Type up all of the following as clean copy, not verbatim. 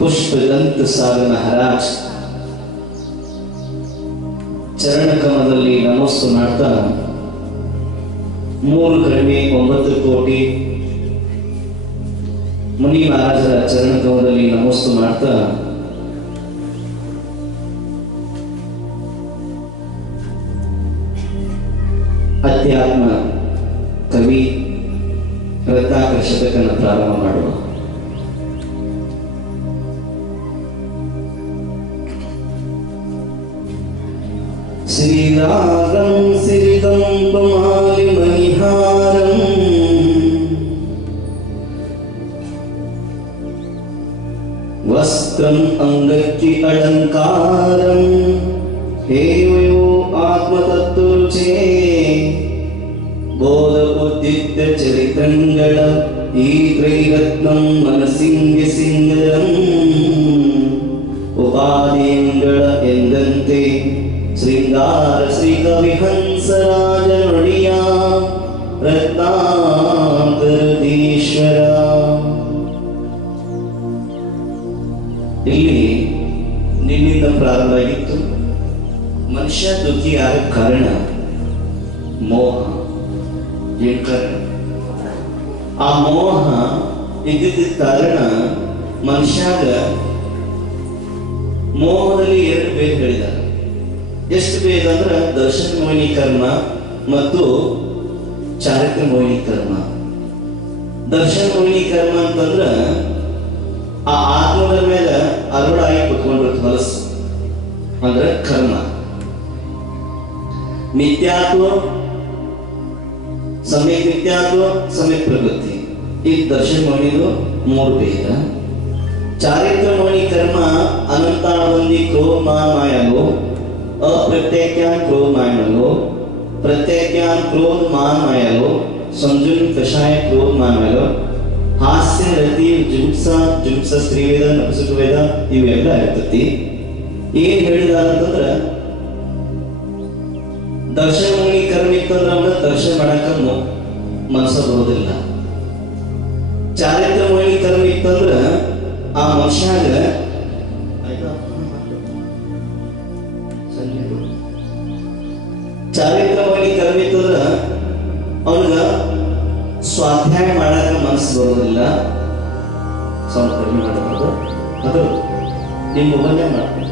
पुष्पदंत सागर महाराज चरण कमलದಲ್ಲಿ ನಮಸ್ತು ಮಾಡ್ತಾ 3,9 ಕೋಟಿ ಮುನಿ ಮಹಾರಾಜರ ಚರಣ ಕಮಲದಲ್ಲಿ ನಮಸ್ತು ಮಾಡ್ತಾ ಅಧ್ಯಾತ್ಮ ಕವಿ ರತ್ನಾಕರ ಶತಕನ ಪ್ರಾರಂಭ ಮಾಡುವ. श्रीरागं सिरिदं पमालिमणिहारं वस्त्रं अंगक्की अलंकारं हेवयो आत्मतत्वरुचे बोधबुद्धिद्ध चरित्रंगळ ಈ ತ್ರೈರತ್ನಂ ಮನಸಿಂಗೆ ಸಿಂಗರಂ ಉಪಾದೇಂಗಳ ಎಂದಂತೆ श्रृंगार श्री कवि हंसराज नुडिया रत्नाकरधीश्वर. ಇಲ್ಲಿ ನಿನ್ನಿಂದ ಪ್ರಾರಂಭ ಆಗಿತ್ತು. ಮನುಷ್ಯ ದುಃಖಿಯಾದ ಕಾರಣ ಮೋಹ. ಏನ್ ಕಾರಣ? ಆ ಮೋಹ ಇದ್ದಿದ್ದ ಕಾರಣ ಮನುಷ್ಯಾಗ ಮೋಹದಲ್ಲಿ ಎರಡು ಭೇದ ಹೇಳಿದ್ದಾರೆ. ಎಷ್ಟು ಭೇದ ಅಂದ್ರೆ ದರ್ಶನ ಮೋಹಿನಿ ಕರ್ಮ ಮತ್ತು ಚಾರಿತ್ರ ಮೋಹಿನಿ ಕರ್ಮ. ದರ್ಶನ ಮೋಹಿನಿ ಕರ್ಮ ಅಂತಂದ್ರ ಆ ಆತ್ಮದ ಮೇಲೆ ಅರುಳಾಗಿ ಕುತ್ಕೊಂಡಿರುತ್ತೆ ಮನಸ್ಸು, ಅಂದ್ರೆ ಕರ್ಮ. ಮಿಥ್ಯಾತ್ವ, ಸಮ್ಯಕ್ ಮಿಥ್ಯಾತ್ವ, ಸಮ್ಯಕ್ ಪ್ರವೃತ್ತಿ. ಈ ದರ್ಶನ ಮೋಹಿನಿದು 3 ಭೇದ. ಚಾರಿತ್ರ ಮೋಹಿನಿ ಕರ್ಮ ಅನಂತಾನಂದಿ ಕ್ರೋಧ ಮಾಯಲು, अप्रत्यज्ञान क्रोध मायलो, प्रत्यज्ञान क्रोध मान मायलो, संजुन कषाय क्रोध मान मायलो, हास्य रति जुगुप्सा स्त्रीवेद नपुंसकवेद ಇವೆಲ್ಲ ಇರ್ತತಿ. ಏನ್ ಹೇಳಿದಾರ ಅಂತಂದ್ರ ದರ್ಶನ ಮುನಿ ಕರ್ಮ ಇತ್ತಂದ್ರ ಅವನ ದರ್ಶನ ಮಾಡಾಕ ಮನಸ್ಸ ಬರೋದಿಲ್ಲ. ಚಾರಿತ್ರ ಮುನಿ ಕರ್ಮ ಇತ್ತಂದ್ರ ಆ ಮನುಷ್ಯಾಗ ಚಾರಿತ್ರವಾಗಿ ಕರ್ಮ ಇತ್ತಂದ್ರ ಅವನಿಗ ಸ್ವಾಧ್ಯಾಯ ಮಾಡಾಕ ಮನಸ್ಸು ಬರೋದಿಲ್ಲ. ಸ್ವಲ್ಪ ಕಡಿಮೆ ಮಾಡಬಹುದು. ಅದು ನಿಮ್ಮ ಮೊಬೈಲ್ ಮಾಡ್ತಾರೆ.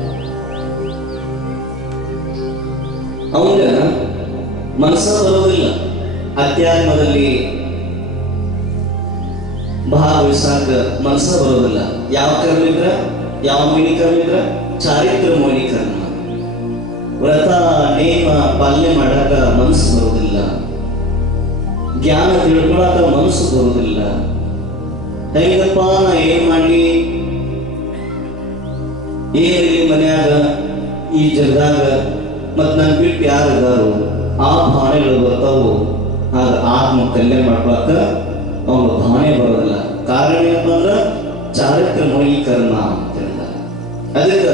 ಅವನಿಗ ಮನಸ್ಸ ಬರೋದಿಲ್ಲ. ಅಧ್ಯಾತ್ಮದಲ್ಲಿ ಭಾಗವಹಿಸಾಕ ಮನಸ್ಸ ಬರೋದಿಲ್ಲ. ಯಾವ ಕರ್ಮ ಇದ್ರ, ಯಾವ ಮೋಹಿನಿ ಕರ್ಮ ಇದ್ರ? ಚಾರಿತ್ರ ಮೋಹಿನಿ ಕರ್ಮ. ವ್ರತ ನೇಮ ಪಾಲನೆ ಮಾಡಾಕ ಮನಸ್ಸು ಬರೋದಿಲ್ಲ. ಜ್ಞಾನ ತಿಳ್ಕೊಳಕ ಮನಸ್ಸು ಬರೋದಿಲ್ಲ. ಹೆಂಗಪ್ಪ ನಾ ಏನ್ ಮಾಡಿ, ಏನಿಲ್ಲ ಮನ್ಯಾಗ ಈ ಜಗದಾಗ ಮತ್ ನನ್ ಬಿಟ್ಟು ಯಾರಿದಾರು ಆ ಭಾವನೆಗಳು ಬರ್ತಾವು. ಆಗ ಆತ್ಮ ಕಲ್ಯಾಣ ಮಾಡ್ಕೊಳಕ ಅವನ ಭಾವನೆ ಬರೋದಿಲ್ಲ. ಕಾರಣ ಏನಪ್ಪ ಅಂದ್ರ ಚಾರಿತ್ರ ಮೋಹಿನಿ ಕರ್ಮ ಅಂತ ಹೇಳ್ತಾರೆ. ಅದಕ್ಕ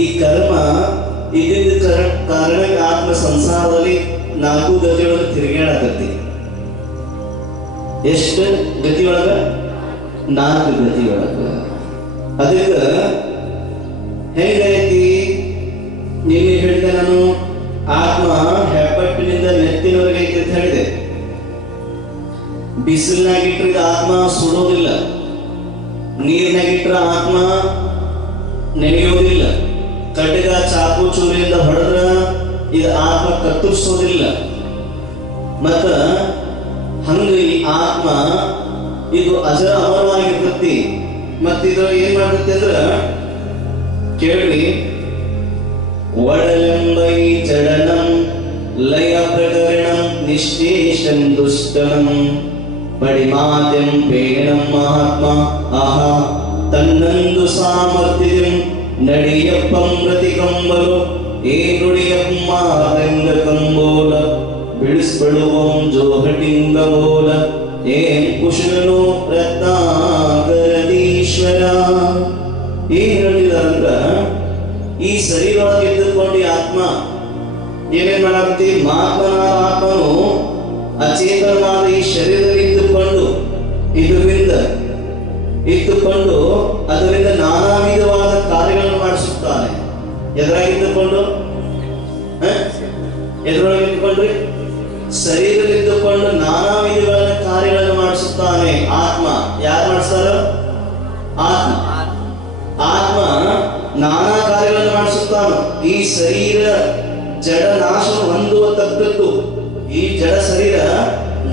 ಈ ಕರ್ಮ ಇದ್ದಿದ್ದ ಕಾರಣ ಆತ್ಮ ಸಂಸಾರದಲ್ಲಿ 4 ಗತಿಯೊಳಗೆ ತಿರುಗಾಡಕತ್ತಿ. ಎಷ್ಟು ಗತಿಯೊಳಗ? 4 ಗತಿಯೊಳಗ. ಅದಕ್ಕ ಹೆಂಗೈತಿ? ನಿನ್ನೆ ಹೇಳಿದೆ ನಾನು, ಆತ್ಮ ಹೆಬ್ಬಟ್ಟಿನಿಂದ ನೆತ್ತಿನವರೆಗೆ ಐತಿ ಅಂತ ಹೇಳಿದೆ. ಬಿಸಿಲಿನಾಗಿಟ್ರೆ ಆತ್ಮ ಸುಡೋದಿಲ್ಲ, ನೀರಿನಾಗಿಟ್ರ ಆತ್ಮ ನೆನೆಯೋದಿಲ್ಲ, ಕಡ್ಗ ಚಾಕು ಚೂರಿಯಿಂದ ಹೊಡೆದ್ರ ಇದು ಆತ್ಮ ಕತ್ತರಿಸೋದಿಲ್ಲ. ಮತ್ತ ಹಂಗ ಈ ಆತ್ಮ ಇದು ಅಜರ ಅಮರವಾಗಿರ್ತತಿ. ಮತ್ತಿದು ಏನ್ ಮಾಡ್ತತಿ ಅಂದ್ರ ಕೇಳಿ, ಒಡಲೆಂಬೈ ಚಡನಂ ಲಯ ಪ್ರಕರಣಂ ನಿಶ್ಚೇಷಂ ದುಷ್ಟನಂ ಪಡಿಮಾದ್ಯಂ ಪೇಣಂ ಮಹಾತ್ಮ ಆಹಾ ತನ್ನಂದು ಸಾಮರ್ಥ್ಯಂ ನಡಿಯಪ್ಪಂ ಪ್ರತಿ ಕಂಬಲು ಏ ನುಡಿಯಮ್ಮ ರಂಗ ಕಂಬೋಲ ಬಿಡಿಸ್ಬಿಡುವಂ ಜೋಹಟಿಂಗಬೋಲ ಏನ್ ಕುಶಲನು ರತ್ನಾಕರಧೀಶ್ವರ. ಏನ್ ಹೇಳಿದಾರಂದ್ರ ಈ ಶರೀರೊಳಗೆ ಇದ್ದುಕೊಂಡು ಆತ್ಮ ಏನೇನ್ ಮಾಡಾಕತಿ? ಮಹಾತ್ಮನಾದ ಆತ್ಮನು ಅಚೇತನವಾದ ಈ ಶರೀರದಲ್ಲಿ ಇದ್ದುಕೊಂಡು ಇದರಿಂದ ಇಟ್ಟುಕೊಂಡು ಅದರಿಂದ ನಾನಾ ಎದುರಾಗಿದ್ದುಕೊಂಡು ಎದುರೊಳಗಿದ್ದುಕೊಂಡ್ರಿ ಶರೀರದಲ್ಲಿದ್ದುಕೊಂಡು ನಾನಾ ವಿಧಗಳ ಕಾರ್ಯಗಳನ್ನು ಮಾಡಿಸುತ್ತಾನೆ ಆತ್ಮ. ಯಾರು ಮಾಡಿಸ್ತಾರೋ? ಆತ್ಮ. ಆತ್ಮ ನಾನಾ ಕಾರ್ಯಗಳನ್ನು ಮಾಡಿಸುತ್ತಾನೆ. ಈ ಶರೀರ ಜಡ ನಾಶ ಹೊಂದುವತಕ್ಕದ್ದು, ಈ ಜಡ ಶರೀರ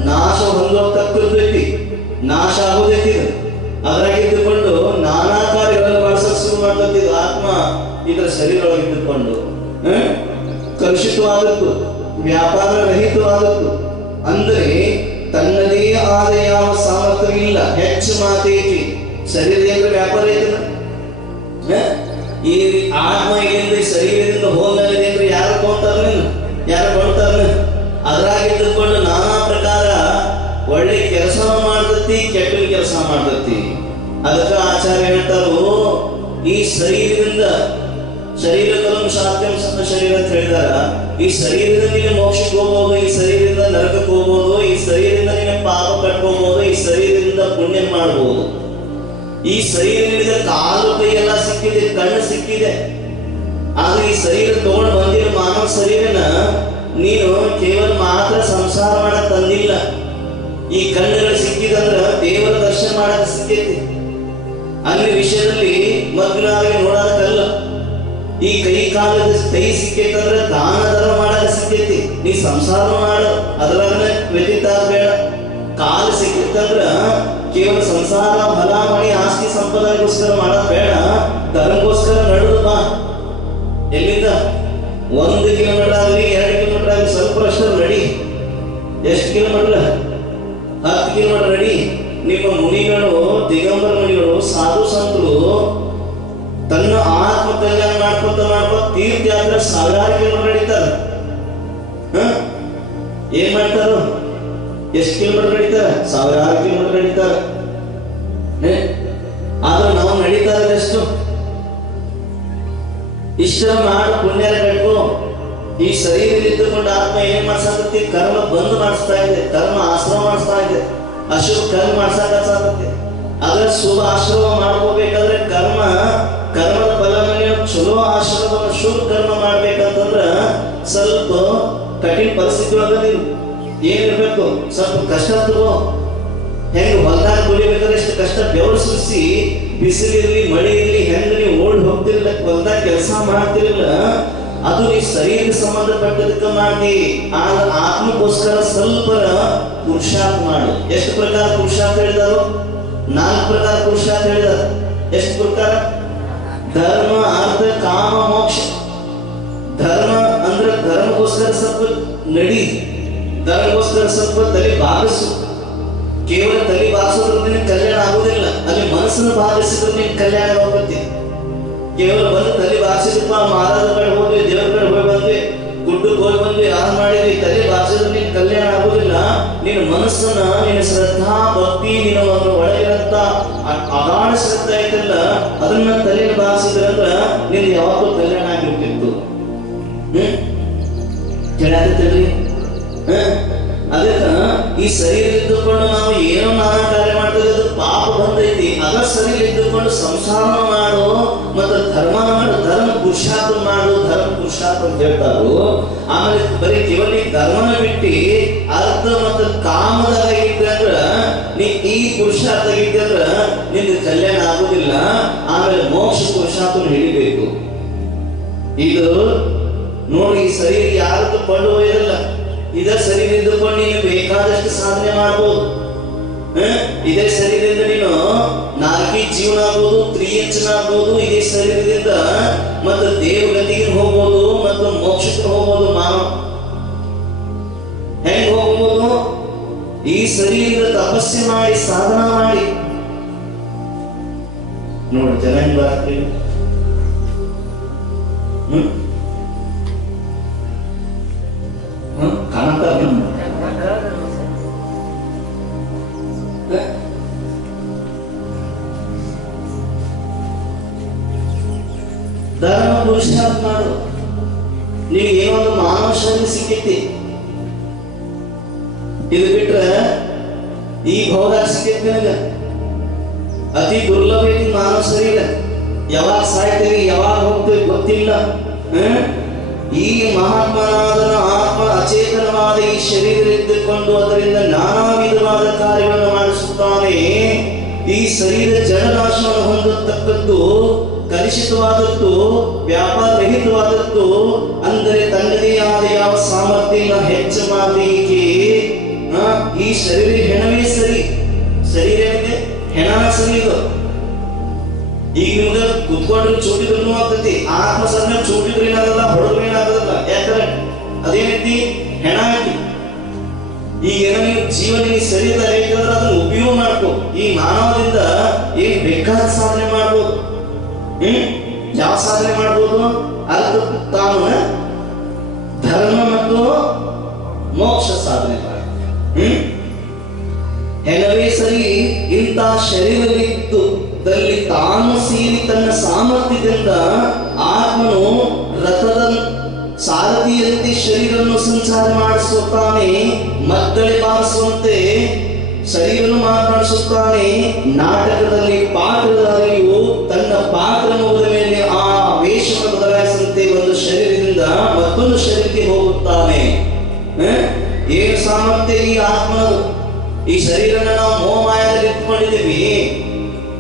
ನಾಶ ಹೊಂದುವತಕ್ಕದ್ದು ಐತಿ, ನಾಶ ಆಗೋದೈತಿ. ಅದರಾಗಿದ್ದುಕೊಂಡು ನಾನಾ ಕಾರ್ಯಗಳನ್ನು ಮಾಡಿಸಲು ಶುರು ಮಾಡ್ತೈತಿ ಆತ್ಮ. ಇದರ ಶರೀರ ಒಳಗಿದ್ದುಕೊಂಡು ಕಲುಷಿತವಾದದ್ದು, ವ್ಯಾಪಾರ ರಹಿತವಾದದ್ದು. ಅಂದರೆ ತನ್ನದೇ ಆದ ಯಾವ ಸಾಮರ್ಥ್ಯವಿಲ್ಲ. ಹೆಚ್ಚು ಮಾತೈತಿ. ಶರೀರದಿಂದ ವ್ಯಾಪಾರ ಐತನ ಈ ಆತ್ಮ ಇಲ್ಲಿಂದ ಶರೀರದಿಂದ ಹೋಗಲಿದೆ ಯಾರು ಕೊಂತಾರ? ಯಾರು ಕೊಡ್ತಾರ? ಅದರಾಗಿದ್ದುಕೊಂಡು ನಾನಾ ಪ್ರಕಾರ ಒಳ್ಳೆ ಕೆಲಸ ಮಾಡ್ತತಿ, ಕೆಟ್ಟ ಕೆಲಸ ಮಾಡ್ತತಿ. ಅದಕ್ಕ ಆಚಾರ್ಯ ಹೇಳ್ತಾರೋ, ಈ ಶರೀರದಿಂದ ಶರೀರ ಕಲಂ ಶಾಸ್ತ್ರಂ ಸತ್ತ ಶರೀರ ಅಂತ ಹೇಳಿದಾರ. ಈ ಶರೀರದಿಂದ ನೀನು ಮೋಕ್ಷಕ್ಕೆ ಹೋಗ್ಬೋದು, ಈ ಶರೀರದಿಂದ ನರಕಕ್ಕೆ ಹೋಗ್ಬೋದು, ಈ ಶರೀರದಿಂದ ನೀನು ಪಾಪ ಕಟ್ಕೋಬಹುದು, ಈ ಶರೀರದಿಂದ ಪುಣ್ಯ ಮಾಡ್ಬೋದು. ಈ ಶರೀರದಿಂದ ಕಾಲು ಕೈ ಎಲ್ಲ ಸಿಕ್ಕಿದೆ, ಕಣ್ಣು ಸಿಕ್ಕಿದೆ. ಆದ್ರೆ ಈ ಶರೀರ ತಗೊಂಡು ಬಂದಿರೋ ಮಾನವ ಶರೀರನ ನೀನು ಕೇವಲ ಮಾತ್ರ ಸಂಸಾರ ಮಾಡಕ್ ತಂದಿಲ್ಲ. ಈ ಕಣ್ಣುಗಳು ಸಿಕ್ಕಿದಂದ್ರ ದೇವರ ದರ್ಶನ ಮಾಡಕ್ ಸಿಕ್ಕೈತಿ. ಅಲ್ಲಿ ವಿಷಯದಲ್ಲಿ ಮಗ್ನಾಗಿ ನೋಡೋದಕ್ಕಲ್ಲ. ಈ ಕೈ ಕಾಲದ ಕೈ ಸಿಕ್ಕೈತಂದ್ರೆ ದಾನ ಧರ್ಮ ಮಾಡಕ್ ಸಿಕ್ಕೈತಿ. ನೀ ಸಂಸಾರ ಮಾಡು, ಅದ್ರಾಗ ವ್ಯತೀತ ಬೇಡ. ಕಾಲು ಸಿಕ್ಕಿತ್ತಂದ್ರ ಕೇವಲ ಸಂಸಾರ ಫಲ ಮಾಡಿ ಆಸ್ತಿ ಸಂಪದಗೋಸ್ಕರ ಮಾಡೋದ್ ಬೇಡ, ಧರ್ಮಗೋಸ್ಕರ ನಡೆದು ಬಾ. ಎಲ್ಲಿಂದ 1 ಕಿಲೋಮೀಟರ್ ಆಗಲಿ 2 ಕಿಲೋಮೀಟರ್ ಆಗಲಿ ಸ್ವಲ್ಪ ಅಷ್ಟು ನಡಿ. ಎಷ್ಟು ಕಿಲೋಮೀಟರ್? 10 ಕಿಲೋಮೀಟರ್ ನಡಿ. ನಿಮ್ಮ ಮುನಿಗಳು, ದಿಗಂಬರ ಮುನಿಗಳು, ಸಾಧು ಸಂತರು ತನ್ನ ಆತ್ಮ ಕಲ್ಯಾಣ ಮಾಡ್ಕೊತ ತೀರ್ಥಯಾತ್ರೆ 1000 ಕಿಲೋಮೀಟರ್ ನಡೀತಾರ. ಏನ್ ಮಾಡ್ತಾರ? ಎಷ್ಟು ಕಿಲೋಮೀಟರ್ ನಡೀತಾರ? 1000 ಕಿಲೋಮೀಟರ್ ನಡೀತಾರ. ಆದ್ರೆ ನಾವು ನಡೀತಾ ಇರೋದೆಷ್ಟು? ಇಷ್ಟ ಮಾಡಿ ಪುಣ್ಯ ಕಟ್ಕೋ. ಈ ಶರೀರದಲ್ಲಿದ್ದುಕೊಂಡು ಆತ್ಮ ಏನ್ ಮಾಡ್ಸಾಕತ್ತಿ? ಕರ್ಮ ಬಂದ್ ಮಾಡಿಸ್ತಾ ಇದೆ, ಕರ್ಮ ಆಶ್ರಮ ಮಾಡಿಸ್ತಾ ಇದೆ, ಅಶುಭ ಕರ್ಮ ಮಾಡ್ಸಾಕತ್ತೆ. ಅದ್ರ ಶುಭ ಆಶ್ರಮ ಮಾಡ್ಕೋಬೇಕಾದ್ರೆ ಕರ್ಮದ ಫಲವನ್ನು ಚಲೋ ಆಶ್ರಮವನ್ನು ಶುಭ ಕರ್ಮ ಮಾಡ್ಬೇಕಂತಂದ್ರ ಸ್ವಲ್ಪ ಕಠಿಣ ಪರಿಸ್ಥಿತಿ ಒಳಗ ನೀವು ಏನಿರ್ಬೇಕು? ಸ್ವಲ್ಪ ಕಷ್ಟ ತಗೋ. ಹೆಂಗ್ ಹೊಲ್ದಾಗ ದುಡಿಬೇಕಾದ್ರೆ ಎಷ್ಟು ಕಷ್ಟ ಬೆವರು ಸುರಿಸಿ, ಬಿಸಿಲಿರ್ಲಿ ಮಳೆ ಇರ್ಲಿ, ಹೆಂಗ್ ನೀವು ಓಡಿ ಹೋಗ್ತಿರ್ಲಿಲ್ಲ, ಹೊಲ್ದಾಗ ಕೆಲಸ ಮಾಡ್ತಿರ್ಲಿಲ್ಲ, ಅದು ಈ ಶರೀರಕ್ಕೆ ಸಂಬಂಧಪಟ್ಟದಕ್ಕೆ ಮಾಡಿ. ಆಗ ಆತ್ಮಕ್ಕೋಸ್ಕರ ಸ್ವಲ್ಪ ಪುರುಷಾರ್ಥ ಮಾಡು. ಎಷ್ಟು ಪ್ರಕಾರ ಪುರುಷಾರ್ಥ ಹೇಳಿದಾರು? 4 ಪ್ರಕಾರ ಪುರುಷಾರ್ಥ ಹೇಳಿದಾರ. ಎಷ್ಟು ಪ್ರಕಾರ? ಧರ್ಮ, ಅರ್ಥ, ಕಾಮ, ಮೋಕ್ಷ. ಧರ್ಮ ಅಂದ್ರೆ ಧರ್ಮಗೋಸ್ಕರ ಸ್ವಲ್ಪ ನಡಿ, ಧರ್ಮಗೋಸ್ಕರ ಸ್ವಲ್ಪ ತಲೆ ಬಾಗಿಸು. ಕೇವಲ ತಲೆ ಬಾಗಿಸೋದ್ರಿಂದ ಕಲ್ಯಾಣ ಆಗುದಿಲ್ಲ, ಅಲ್ಲಿ ಮನಸ್ಸನ್ನು ಬಾಗಿಸಿದ್ರೆ ನೀನ್ ಕಲ್ಯಾಣ ಹೋಗುತ್ತೆ. ಕೇವಲ ಬಂದು ತಲೆ ಬಾಗಿಸಿದಪ್ಪ, ಮಹಾರಾಜ ಕಡೆ ಹೋದ್ವಿ, ದೇವ್ರ ಕಡೆ ಹೋಗಿ ಬಂದ್ವಿ, ಗುಡ್ಡಕ್ಕೆ ಹೋಗಿ ಬಂದ್ವಿ, ಯಾರು ಮಾಡಿದ್ವಿ, ತಲೆ ಬಾಗಿಸಿದ್ರೆ ನೀನ್ ಕಲ್ಯಾಣ ಆಗುದಿಲ್ಲ. ನಿನ್ನ ಮನಸ್ಸನ್ನ, ನಿನ್ನ ಶ್ರದ್ಧಾ ಭಕ್ತಿ, ನಿನ್ನ ಒಳಗಿರಂತ ಅಗಾಢ ಶ್ರದ್ಧೆ ಐತಲ್ಲ, ಅದನ್ನ ತಲೆಯನ್ನು ಬಾಗಿಸಿದ್ರಂದ್ರ ನಿನ್ ಯಾವಾಗಲೂ ಕಲ್ಯಾಣ ಆಗಿರ್ತಿತ್ತು. ಕೇಳಾಕತ್ತೀರಿ? ಅದಕ್ಕ ಈ ಶರೀರ ಇದ್ದುಕೊಂಡು ನಾವು ಏನೋ ನಾನಾ ಕಾರ್ಯ ಮಾಡ್ತೀವಿ, ಅದು ಪಾಪ ಬಂದೈತಿ. ಅದ ಶರೀರ ಇದ್ದುಕೊಂಡು ಸಂಸಾರ ಮಾಡು, ಮತ್ತೆ ಧರ್ಮ ಮಾಡು, ಧರ್ಮ ಪುರುಷಾರ್ಥ ಮಾಡು, ಧರ್ಮ ಪುರುಷಾರ್ಥ ಅಂತ ಹೇಳ್ತಾರು. ಆಮೇಲೆ ಬರೀ ಕೇವಲ ಧರ್ಮನ ಬಿಟ್ಟು ಅರ್ಥ ಮತ್ತು ಕಾಮದಾಗ ಇದ್ದಂದ್ರ ನೀ ಈ ಪುರುಷಾರ್ಥ ಇದ್ದಂದ್ರ ನಿನ್ನ ಕಲ್ಯಾಣ ಆಗುದಿಲ್ಲ. ಆಮೇಲೆ ಮೋಕ್ಷ ಪುರುಷಾರ್ಥ ಹಿಡಿಬೇಕು. ಇದು ನೋಡಿ, ಈ ಶರೀರ ಯಾರದ್ದು ಕೊಂಡು ಹೋಯ್ದಲ್ಲ, ಇದೇ ಶರೀರ ಇದ್ದುಕೊಂಡು ನೀನು ಬೇಕಾದಷ್ಟು ಸಾಧನೆ ಮಾಡ್ಬೋದು. ಇದೇ ಶರೀರದಿಂದ ನೀನು 4 ಜೀವನ ಆಗ್ಬೋದು, 3H ಆಗ್ಬೋದು. ಇದೇ ಶರೀರದಿಂದ ಮತ್ತು ದೇವಗತಿಗೆ ಹೋಗ್ಬೋದು, ಮತ್ತು ಮೋಕ್ಷಕ್ಕೆ ಹೋಗ್ಬೋದು. ಮಾನವ ಹೆಂಗ್ ಹೋಗ್ಬೋದು? ಈ ಶರೀರದ ತಪಸ್ಸೆ ಮಾಡಿ, ಸಾಧನ ಮಾಡಿ. ನೋಡಿ ಜನ ಹೆಂಗ್ ಬರತ್ತೀವಿ. ಕಾಣುತ್ತಾ? ಧರ್ಮ ಪುರುಷಾರ್ಥ ಮಾಡು. ನೀವು ಏನೊಂದು ಮಾನವ ಶರೀರ ಸಿಕ್ಕೈತಿ, ಇದು ಬಿಟ್ರೆ ಈ ಭೋಗ ಸಿಕ್ಕೈತಿ. ನನಗ ಅತಿ ದುರ್ಲಭ ಐತಿ ಮಾನವ ಶರೀರ. ಯಾವಾಗ ಸಾಯ್ತೇವೆ ಯಾವಾಗ ಹೋಗ್ತೇವೆ ಗೊತ್ತಿಲ್ಲ. ಈ ಮಹಾತ್ಮನಾದ ಆತ್ಮ ಅಚೇತನವಾದ ಈ ಶರೀರವಿದ್ದುಕೊಂಡು ಅದರಿಂದ ನಾನಾ ವಿಧವಾದ ಕಾರ್ಯಗಳನ್ನು ಮಾಡಿಸುತ್ತಾನೆ. ಈ ಶರೀರ ಜಡನಾಶವನ್ನು ಹೊಂದತಕ್ಕದ್ದು, ಕಲುಷಿತವಾದದ್ದು, ವ್ಯಾಪಾರ ರಹಿತವಾದದ್ದು, ಅಂದರೆ ತನ್ನದೇ ಆದ ಯಾವ ಸಾಮರ್ಥ್ಯ ಹೆಚ್ಚು ಮಾಡಲಿಕ್ಕೆ ಈ ಶರೀರ ಹೆಣವೇ ಸರಿ. ಶರೀರ ಏನಿದೆ ಹೆಣ ಸರಿ. ಇದು ಈಗ ನಿಮ್ಗೆ ಕುತ್ಕೊಂಡ್ರೆ ಚೂಟಿದ್ರು ಆಗ್ತೈತಿ, ಆತ್ಮ ಸಣ್ಣ ಚೂಟಿದ್ರು ಏನಾಗಲ್ಲ, ಹೊಡೆದ್ರು ಏನಾಗಲ್ಲ. ಯಾಕಂದ್ರೆ ಅದೇನೈತಿ ಹೆಣ ಐತಿ. ಈಗ ಏನೋ ನೀವು ಜೀವನ ಸರಿ ಬೇಕಂದ್ರೆ ಅದನ್ನ ಉಪಯೋಗ ಮಾಡ್ಕೋ. ಈ ಮಾನವದಿಂದ ಏನ್ ಬೇಕಾದ ಸಾಧನೆ ಮಾಡ್ಬೋದು. ಯಾವ ಸಾಧನೆ ಮಾಡ್ಬೋದು? ಅರ್ಥ ತಾನು ಧರ್ಮ ಮತ್ತು ಮೋಕ್ಷ ಸಾಧನೆ ಮಾಡಿ. ಹೆಣವೇ ಸರಿ ಇಂಥ ಶರೀರವಿದ್ದು ತಾನು ಸೇರಿ ತನ್ನ ಸಾಮರ್ಥ್ಯದಿಂದ ಆತ್ಮನು ರಥದ ಸಾರಥಿಯಂತೆ ಶರೀರವನ್ನು ಸಂಚಾರ ಮಾಡಿಸುತ್ತಾನೆ. ಮಕ್ಕಳೇ ಬಾರಿಸುವಂತೆ ಶರೀರವನ್ನು ಮಾತನಾಡಿಸುತ್ತಾನೆ. ನಾಟಕದಲ್ಲಿ ಪಾತ್ರಧಾರಿಯು ತನ್ನ ಪಾತ್ರ ಮುಗಿದ ಮೇಲೆ ಆ ವೇಷವನ್ನು ಬದಲಾಯಿಸುವಂತೆ ಒಂದು ಶರೀರದಿಂದ ಮತ್ತೊಂದು ಶರೀರಕ್ಕೆ ಹೋಗುತ್ತಾನೆ. ಏನು ಸಾಮರ್ಥ್ಯ ಈ ಆತ್ಮನದು. ಈ ಶರೀರನ ನಾವು ಮೋಹಮಾಯದಲ್ಲಿ ಇಟ್ಕೊಂಡಿದ್ದೀವಿ.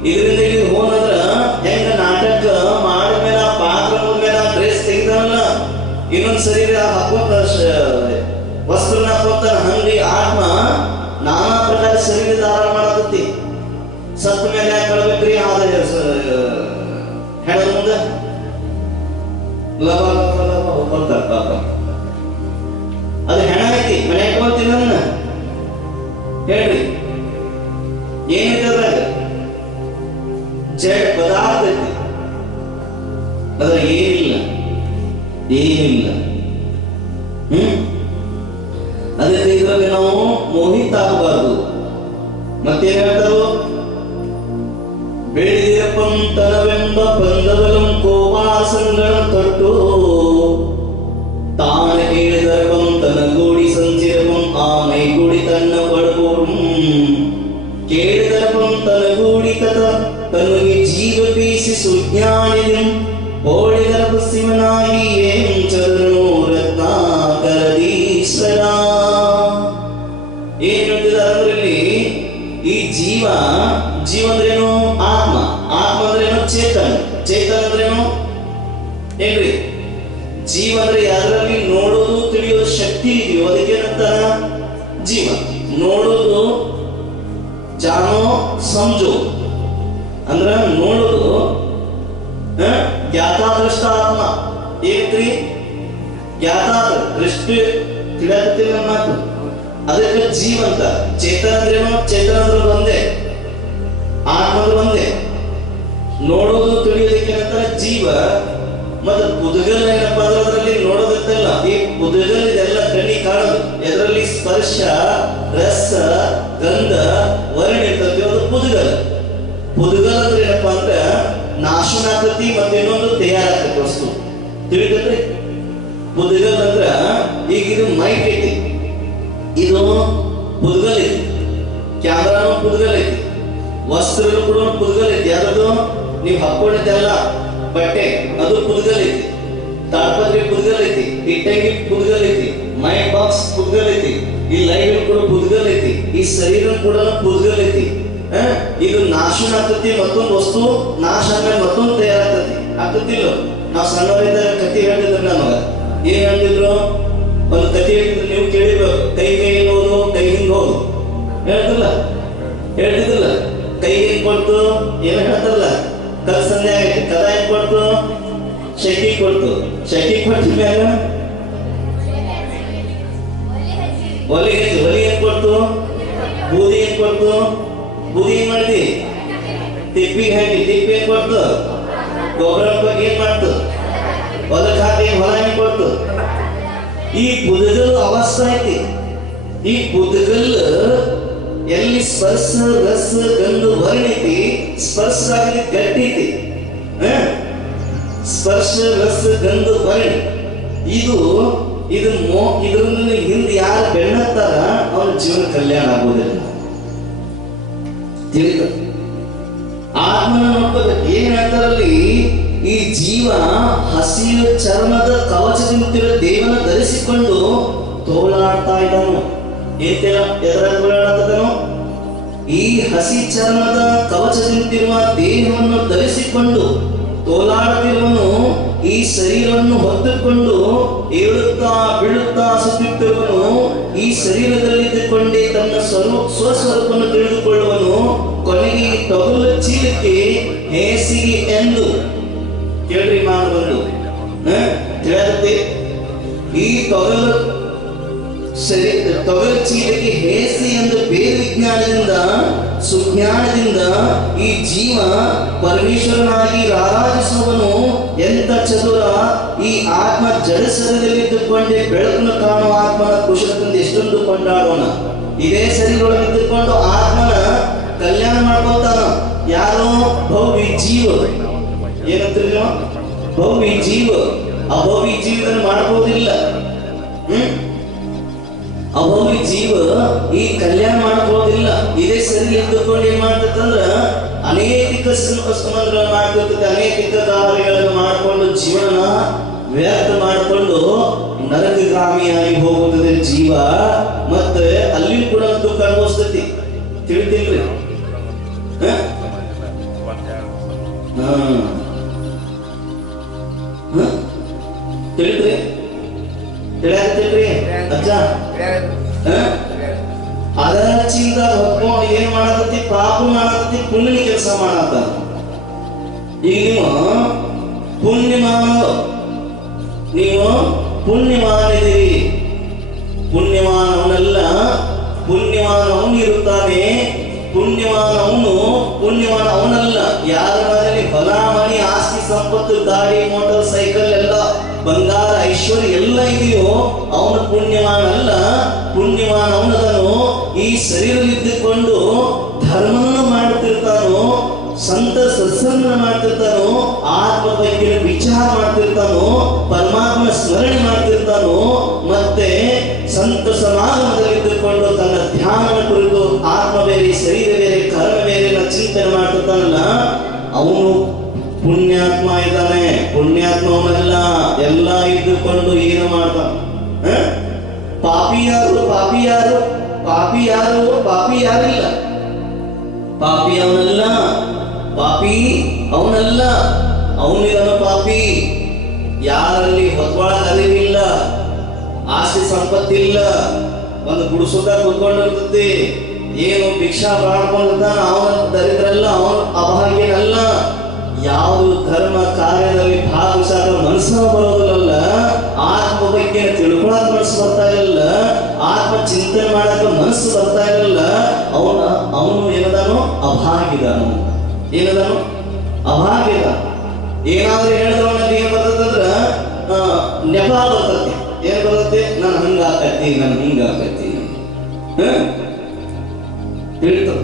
ಇದರಿಂದ ಇಲ್ಲಿ ಹೋದ್ರ ಹೆಂಗ ನಾಟಕ ಮಾಡಿದ್ಮೇಲೆ ಆ ಪಾತ್ರ ಮೇಲೆ ಡ್ರೆಸ್ ತೆಗೆದಲ್ಲ, ಇನ್ನೊಂದು ಶರೀರ ಹಾಕೊಂಡ ವಸ್ತ್ರನ ಹಾಕೋತಾನ. ಹಂಗೆ ಆತ್ಮ ನಾನಾ ಪ್ರಕಾರ ಶರೀರ ಧಾರಣ ಮಾಡತೈತಿ. ಸತ್ತ ಮೇಲೆ ಯಾಕೆ ಕಳ್ಬೇಕ್ರಿ? ಆದ ಹೆಣ ಮುಂದೆ ಲವ ಹೋಗ್ಕೊಂತಾರ ಪಾಪ. ಅದು ಹೆಣ ಐತಿ, ಮನೆ ಹಾಕೊಂತೀನಿ ನನ್ನ ಹೇಳ್ರಿ. ಏನೈತೆ ಅದ್ರಾಗ? ಜಡ್ ಪದಾರ್ಥ ಐತಿ, ಅದ್ರ ಏನಿಲ್ಲ. ಅದಕ್ಕೆ ಇದ್ರಾಗ ನಾವು ಮೋಹಿತ ಆಗಬಾರ್ದು. ಮತ್ತೇನ್ ಹೇಳ್ತಾರು? ಬೆಳೆದಿರಪಂತನವೆಂಬ ಬಂದವಲಂ ಕೋವಾಸಂಗಳ ತೊಟ್ಟು ತಾನ ಹೇಳಿದರಪಂ ತನಗೂಡಿ ಸಂಚಿರಪಂ ಆಮೈ ಗೂಡಿ ತನ್ನ ಬಡಕೋರು ಕೇಳಿದರಪಂ ತನಗೂಡಿ ಕಥ ತನಗೆ ಜೀವ ಪೀಸಿ ಸುಜ್ಞಾನಿದಂ ಓಡಿದರ ಪಶ್ಚಿಮನಾಗಿ ಏಂ ಚರಣೋ ರತ್ನಾಕರದೀಶ್ವರ. ಏನ್ ಹೇಳ್ತಿದ್ದಾರೆ ಅದರಲ್ಲಿ? ಈ ಜೀವ ಅಂದ್ರೇನು? ಆತ್ಮ. ಆತ್ಮ ಅಂದ್ರೇನು? ಚೇತನ. ಚೇತನ ಅಂದ್ರೇನು ಏನ್ರಿ? ಜೀವ ಅಂದ್ರೆ ಯಾರಲ್ಲಿ ನೋಡೋದು ತಿಳಿಯೋದು ಶಕ್ತಿ ಇದೆಯೋ ಅದಕ್ಕೇನಂತ ಜೀವ. ನೋಡೋದು ಜಾನೋ ಸಮಜೋ ಅಂದ್ರ ನೋಡೋದು ಜ್ಞಾತಾದೃಷ್ಟ ಆತ್ಮ. ಏನ್ರಿ? ಜ್ಞಾತಾದ ದೃಷ್ಟಿ ತಿಳಿಯತ್ತಿಲ್ಲ ಮಾತು, ಅದಕ್ಕೆ ಜೀವಂತ. ಚೇತನ ಅಂದ್ರೇನು? ಚೇತನ ಅಂದ್ರೆ ಒಂದೇ, ಆತ್ಮ ಅಂದ್ರೆ ಒಂದೇ. ನೋಡೋದು ತಿಳಿಯೋದಕ್ಕೆ ನಂತರ ಜೀವ. ಮತ್ತೆ ಕುದುಗಲ್ ಏನಪ್ಪ ಅಂದ್ರೆ ಅದರಲ್ಲಿ ನೋಡೋದಿತ್ತಲ್ಲ, ಈ ಕುದುಗಲ್ ಇದೆಲ್ಲ ಕಣ್ಣಿ ಕಾಣೋದು. ಇದರಲ್ಲಿ ಸ್ಪರ್ಶ, ರಸ, ಗಂಧ, ವರ್ಣ ಇರ್ತದೆ. ಅದು ಕುದುಗಲ್. ಕುದುಗಲ್ ಅಂದ್ರೆ ಏನಪ್ಪಾ ಅಂದ್ರೆ ನಾಶನಾಕತಿ ಮತ್ತೆ ಇನ್ನೊಂದು ತಯಾರಾಕತಿ ವಸ್ತು. ತಿಳಿತೈತ್ರಿ? ಕುದುಗಲ್ ಅಂದ್ರ ಈಗ ಇದು ಮೈಕ್ ಐತಿ, ಇದು ಕುದುಗಲ್ ಐತಿ. ಕ್ಯಾಮ್ರಾನು ಕುದುಗಲ್ ಐತಿ, ವಸ್ತ್ರನು ಕೂಡ ಕುದುಗಲ್ ಐತಿ. ಯಾವ್ದು ನೀವು ಹಾಕೊಂಡಿದ್ದೆಲ್ಲ ಬಟ್ಟೆ ಅದು ಕುದುಗಲ್ ಐತಿ, ತಾಡ್ಪತ್ರೆ ಕುದುಗಲ್ ಐತಿ, ಇಟ್ಟಂಗಿ ಕುದುಗಲ್ ಐತಿ, ಮೈಕ್ ಬಾಕ್ಸ್ ಕುದುಗಲ್ ಐತಿ, ಈ ಲೈಟ್ ಕೂಡ ಕುದುಗಲ್ ಐತಿ, ಈ ಶರೀರ ಕೂಡ ಕುದುಗಲ್ ಐತಿ. ಇದು ನಾಶನ ಆಗ್ತತಿ, ಮತ್ತೊಂದು ವಸ್ತು ನಾಶ ಆದ್ಮೇಲೆ ಮತ್ತೊಂದು ತಯಾರಾಗ್ತತಿ. ಆಗ್ತತಿಲ್ಲ? ನಾವು ಸಣ್ಣವರಿದ್ದಾಗ ಕತಿ ಹೇಳ್ತಿದ್ರು ನಮಗ. ಏನ್ ಹೇಳ್ತಿದ್ರು? ಒಂದು ಕತಿ ಹೇಳ್ತಿದ್ರು, ನೀವು ಕೇಳಿರ್ಬೇಕು. ಕೈ ಎನ್ನುವುದು ಕೈ ಹಿಂಗ್ ಹೋದು ಹೇಳ್ತಿದ್ರಲ್ಲ. ಕೈ ಹೆಂಗ್ ಕೊಡ್ತು? ಏನ್ ಹೇಳ್ತಾರಲ್ಲ, ಕಲ್ ಸಂಧೆ ಆಗೈತಿ. ಕದ ಹೆಂಗ್ ಕೊಡ್ತು? ಶಕಿ ಕೊಡ್ತು. ಶಕಿ ಕೊಟ್ಟ ಮ್ಯಾಗ ಒಲಿ ಹಚ್ಚಿ. ಒಲಿ ಹೆಂಗ್ ಕೊಡ್ತು? ಬೂದಿ ಹೆಂಗ್ ಕೊಡ್ತು? ಬೂದಿ ಏನ್ ಮಾಡ್ತಿ? ತಿಪ್ಪಿಗೆ ಹಾಕಿ. ತಿಪ್ಪಿ ಏನ್ ಕೊಡ್ತು? ಗೊಬ್ಬರ ಬಗ್ಗೆ ಏನ್ ಮಾಡ್ತು? ಹೊಲಕ್ಕೆ ಹಾಕಿ. ಹೊಲ ಹೆಂಗ್ ಕೊಡ್ತು? ಈ ಬುದಗಲ್ ಅವಸ್ಥೆ ಐತಿ. ಈ ಬುದಗಲ್ ಎಲ್ಲಿ ಸ್ಪರ್ಶ, ರಸ, ಗಂಧ, ವರ್ಣ ಐತಿ, ಸ್ಪರ್ಶ ಆಗಲಿ ಗಟ್ಟಿ ಐತಿ. ಸ್ಪರ್ಶ, ರಸ, ಗಂಧ, ವರ್ಣ ಇದರಿಂದ ಹಿಂದೆ ಯಾರು ಬೆನ್ನತ್ತಾರ ಅವನ ಜೀವನ ಕಲ್ಯಾಣ ಆಗುವುದಿಲ್ಲ. ತಿಳಿದ? ಆತ್ಮನ ನೋಡ್ಕೋಬೇಕು. ಏನ್ ಹೇಳ್ತಾರಲ್ಲಿ? ಈ ಜೀವ ಹಸಿರು ಚರ್ಮದ ಕವಚದಂತಿರುವ ದೇವನ ಧರಿಸಿಕೊಂಡು ತೋಲಾಡ್ತಾ ಇದ್ದಾನು. ಎದರ ತೋಲಾಡ್ತದನು? ಈ ಹಸಿ ಚರ್ಮದ ಕವಚದಂತಿರುವ ದೇಹವನ್ನು ಧರಿಸಿಕೊಂಡು ತೋಲಾಡುತ್ತಿರುವನು. ಈ ಶರೀರವನ್ನು ಹೊತ್ತುಕೊಂಡು ಏಳುತ್ತಾ ಬೀಳುತ್ತಾ ಸುತ್ತುತ್ತಿರುವನು. ಈ ಶರೀರದಲ್ಲಿದ್ದುಕೊಂಡೇ ತನ್ನ ಸ್ವಸ್ವರೂಪವನ್ನು ತಿಳಿದುಕೊಳ್ಳುವನು. ಕೊನೆಗೆ ತೊಗಲು ಚೀಲಕ್ಕೆ ಹೇಸಿಗೆ ಎಂದು ಕೇಳ್ರಿ ಮಾಡಬಂದು ಹೇಳುತ್ತೆ. ಈ ತೊಗಲು ಚೀಲಕ್ಕೆ ಹೇಸಿ ಎಂದು ಬೇರೆ ವಿಜ್ಞಾನದಿಂದ ಸುಜ್ಞಾನದಿಂದ ಈ ಜೀವ ಪರಮೇಶ್ವರನಾಗಿ ರಾರಾಜಿಸುವನು. ಎಂತ ಚತುರ! ಈ ಆತ್ಮ ಜಡಸರದಲ್ಲಿದ್ದುಕೊಂಡೇ ಬೆಳಕನ್ನು ಕಾಣುವ ಆತ್ಮನ ಕುಶಲದಿಂದ ಎಷ್ಟೊಂದು ಕೊಂಡಾಡೋಣ. ಇದೇ ಶರೀರದೊಳಗಿದ್ದುಕೊಂಡು ಆತ್ಮನ ಕಲ್ಯಾಣ ಮಾಡ್ಕೊತಾನ. ಯಾರೋ ಭವ್ಯ ಜೀವ, ಏನಂತೀರಿ ನೀವು? ಭವ್ಯ ಜೀವ. ಅಭವ್ಯ ಜೀವನ ಮಾಡ್ಬೋದಿಲ್ಲ. ಅಭವ್ಯ ಜೀವ ಈ ಕಲ್ಯಾಣ ಮಾಡ್ಕೊಳ್ಳೋದಿಲ್ಲ. ಇದೇ ಸರಿ ಇದ್ದುಕೊಂಡು ಏನ್ ಮಾಡ್ತಂದ್ರ ಅನೇಕ ಸಂಬಂಧಗಳು ಮಾಡ್ತಿರ್ತದೆ, ಅನೇಕ ಕಾರ್ಯಗಳನ್ನು ಮಾಡಿಕೊಂಡು ಜೀವನ ವ್ಯರ್ಥ ಮಾಡಿಕೊಂಡು ನರಕಗಾಮಿಯಾಗಿ ಹೋಗುತ್ತದೆ ಜೀವ. ಮತ್ತೆ ಅಲ್ಲಿ ಕೂಡ ದುಃಖ ಅನುಭವಿಸ್ತೈತಿ. ತಿಳಿತಿಲ್ರಿ? ತಿಳಿದ್ರಿ? ತಿಳಿಯಾಕತ್ತಿಲ್ರಿ ಅಜ್ಜ? ಅದರ ಚಿಂತ ಹೊತ್ಕೊಂಡು ಏನ್ ಮಾಡತತಿ? ಪಾಪ ಮಾಡತತಿ, ಪುಣ್ಯ ಕೆಲಸ ಮಾಡತ್ತ. ಈಗ ನೀವು ಪುಣ್ಯ ಮಾಡಿದಿರಿ. ಪುಣ್ಯಮಾನವನಲ್ಲ, ಪುಣ್ಯಮಾನವನು ಇರುತ್ತಾನೆ. ಪುಣ್ಯಮಾನ ಅವನಲ್ಲ. ಯಾರ ಮನೆಯಲ್ಲಿ ಹೊಲ ಮನಿ ಆಸ್ತಿ ಸಂಪತ್ತು ಗಾಡಿ ಮೋಟಾರ್ ಸೈಕಲ್ ಎಲ್ಲ ಬಂಗಾರ ಐಶ್ವರ್ಯ ಎಲ್ಲ ಇದೆಯೋ ಅವನು ಪುಣ್ಯಮಾನಲ್ಲ. ಪುಣ್ಯಮಾನ ಅವನದನು ಈ ಶರೀರದಲ್ಲಿದ್ದುಕೊಂಡು ಧರ್ಮವನ್ನು ಮಾಡುತ್ತಿರ್ತಾನೋ, ಸಂತ ಸತ್ಸಂಗ ಮಾಡ್ತಿರ್ತಾನೋ, ಆತ್ಮ ಬಗ್ಗೆ ವಿಚಾರ ಮಾಡ್ತಿರ್ತಾನೋ, ಪರಮಾತ್ಮ ಸ್ಮರಣೆ ಮಾಡ್ತಿರ್ತಾನೋ, ಮತ್ತೆ ಸಂತ ಸಮಾಗಮದಲ್ಲಿದ್ದುಕೊಂಡು ತನ್ನ ಧ್ಯಾನ ಕುರಿತು ಆತ್ಮ ಬೇರೆ ಶರೀರ ಬೇರೆ ಕರ್ಮ ಬೇರೆ ಚಿಂತನೆ ಮಾಡ್ತಿರ್ತಾನಲ್ಲ, ಅವನು ಪುಣ್ಯಾತ್ಮ ಇದ್ದಾನೆ. ಪುಣ್ಯಾತ್ಮವನ್ನೆಲ್ಲ ಎಲ್ಲ ಇದ್ದುಕೊಂಡು ಏನು ಮಾಡ್ತಾನೆ? ಪಾಪಿ ಯಾರು? ಪಾಪಿ ಯಾರಿಲ್ಲ. ಪಾಪಿ ಅವನಲ್ಲ. ಅವನಿದನು ಪಾಪಿ. ಯಾರಲ್ಲಿ ಹೊತ್ವಾಳ ಅರಿವಿಲ್ಲ, ಆಸ್ತಿ ಸಂಪತ್ತಿಲ್ಲ, ಒಂದು ಗುಡಿಸುತ್ತ ಕುತ್ಕೊಂಡಿರ್ತದೆ, ಏನು ಭಿಕ್ಷಾ ಮಾಡ್ಕೊಂಡಿರ್ತಾನ, ಅವನ ದರಿದ್ರಲ್ಲ, ಅವನ ಅಭಾಗ್ಯನಲ್ಲ. ಯಾವುದು ಧರ್ಮ ಕಾರ್ಯದಲ್ಲಿ ಭಾಗವಹಿಸಾಕ ಮನಸ್ಸು ಬರೋದಿಲ್ಲ, ಆತ್ಮ ಬಗ್ಗೆ ತಿಳ್ಕೊಳಕ್ ಮನಸ್ಸು ಬರ್ತಾ ಇರಲಿಲ್ಲ, ಆತ್ಮ ಚಿಂತನೆ ಮಾಡಕ ಮನಸ್ಸು ಬರ್ತಾ ಇರಲಿಲ್ಲ. ಅವನು ಏನದಾನು? ಅಭಾಗ್ಯದಾನು. ಏನದಾನು? ಅಭಾಗ್ಯದ. ಏನಾದ್ರೂ ಹೇಳಿದ್ರವನಲ್ಲಿ ಏನ್ ಬರ್ತದಂದ್ರ ನೆಪ ಬರ್ತತಿ. ಏನ್ ಬರ್ತತಿ? ನಾನು ಹಂಗಾಕತ್ತಿ, ಹೇಳ್ತದೆ.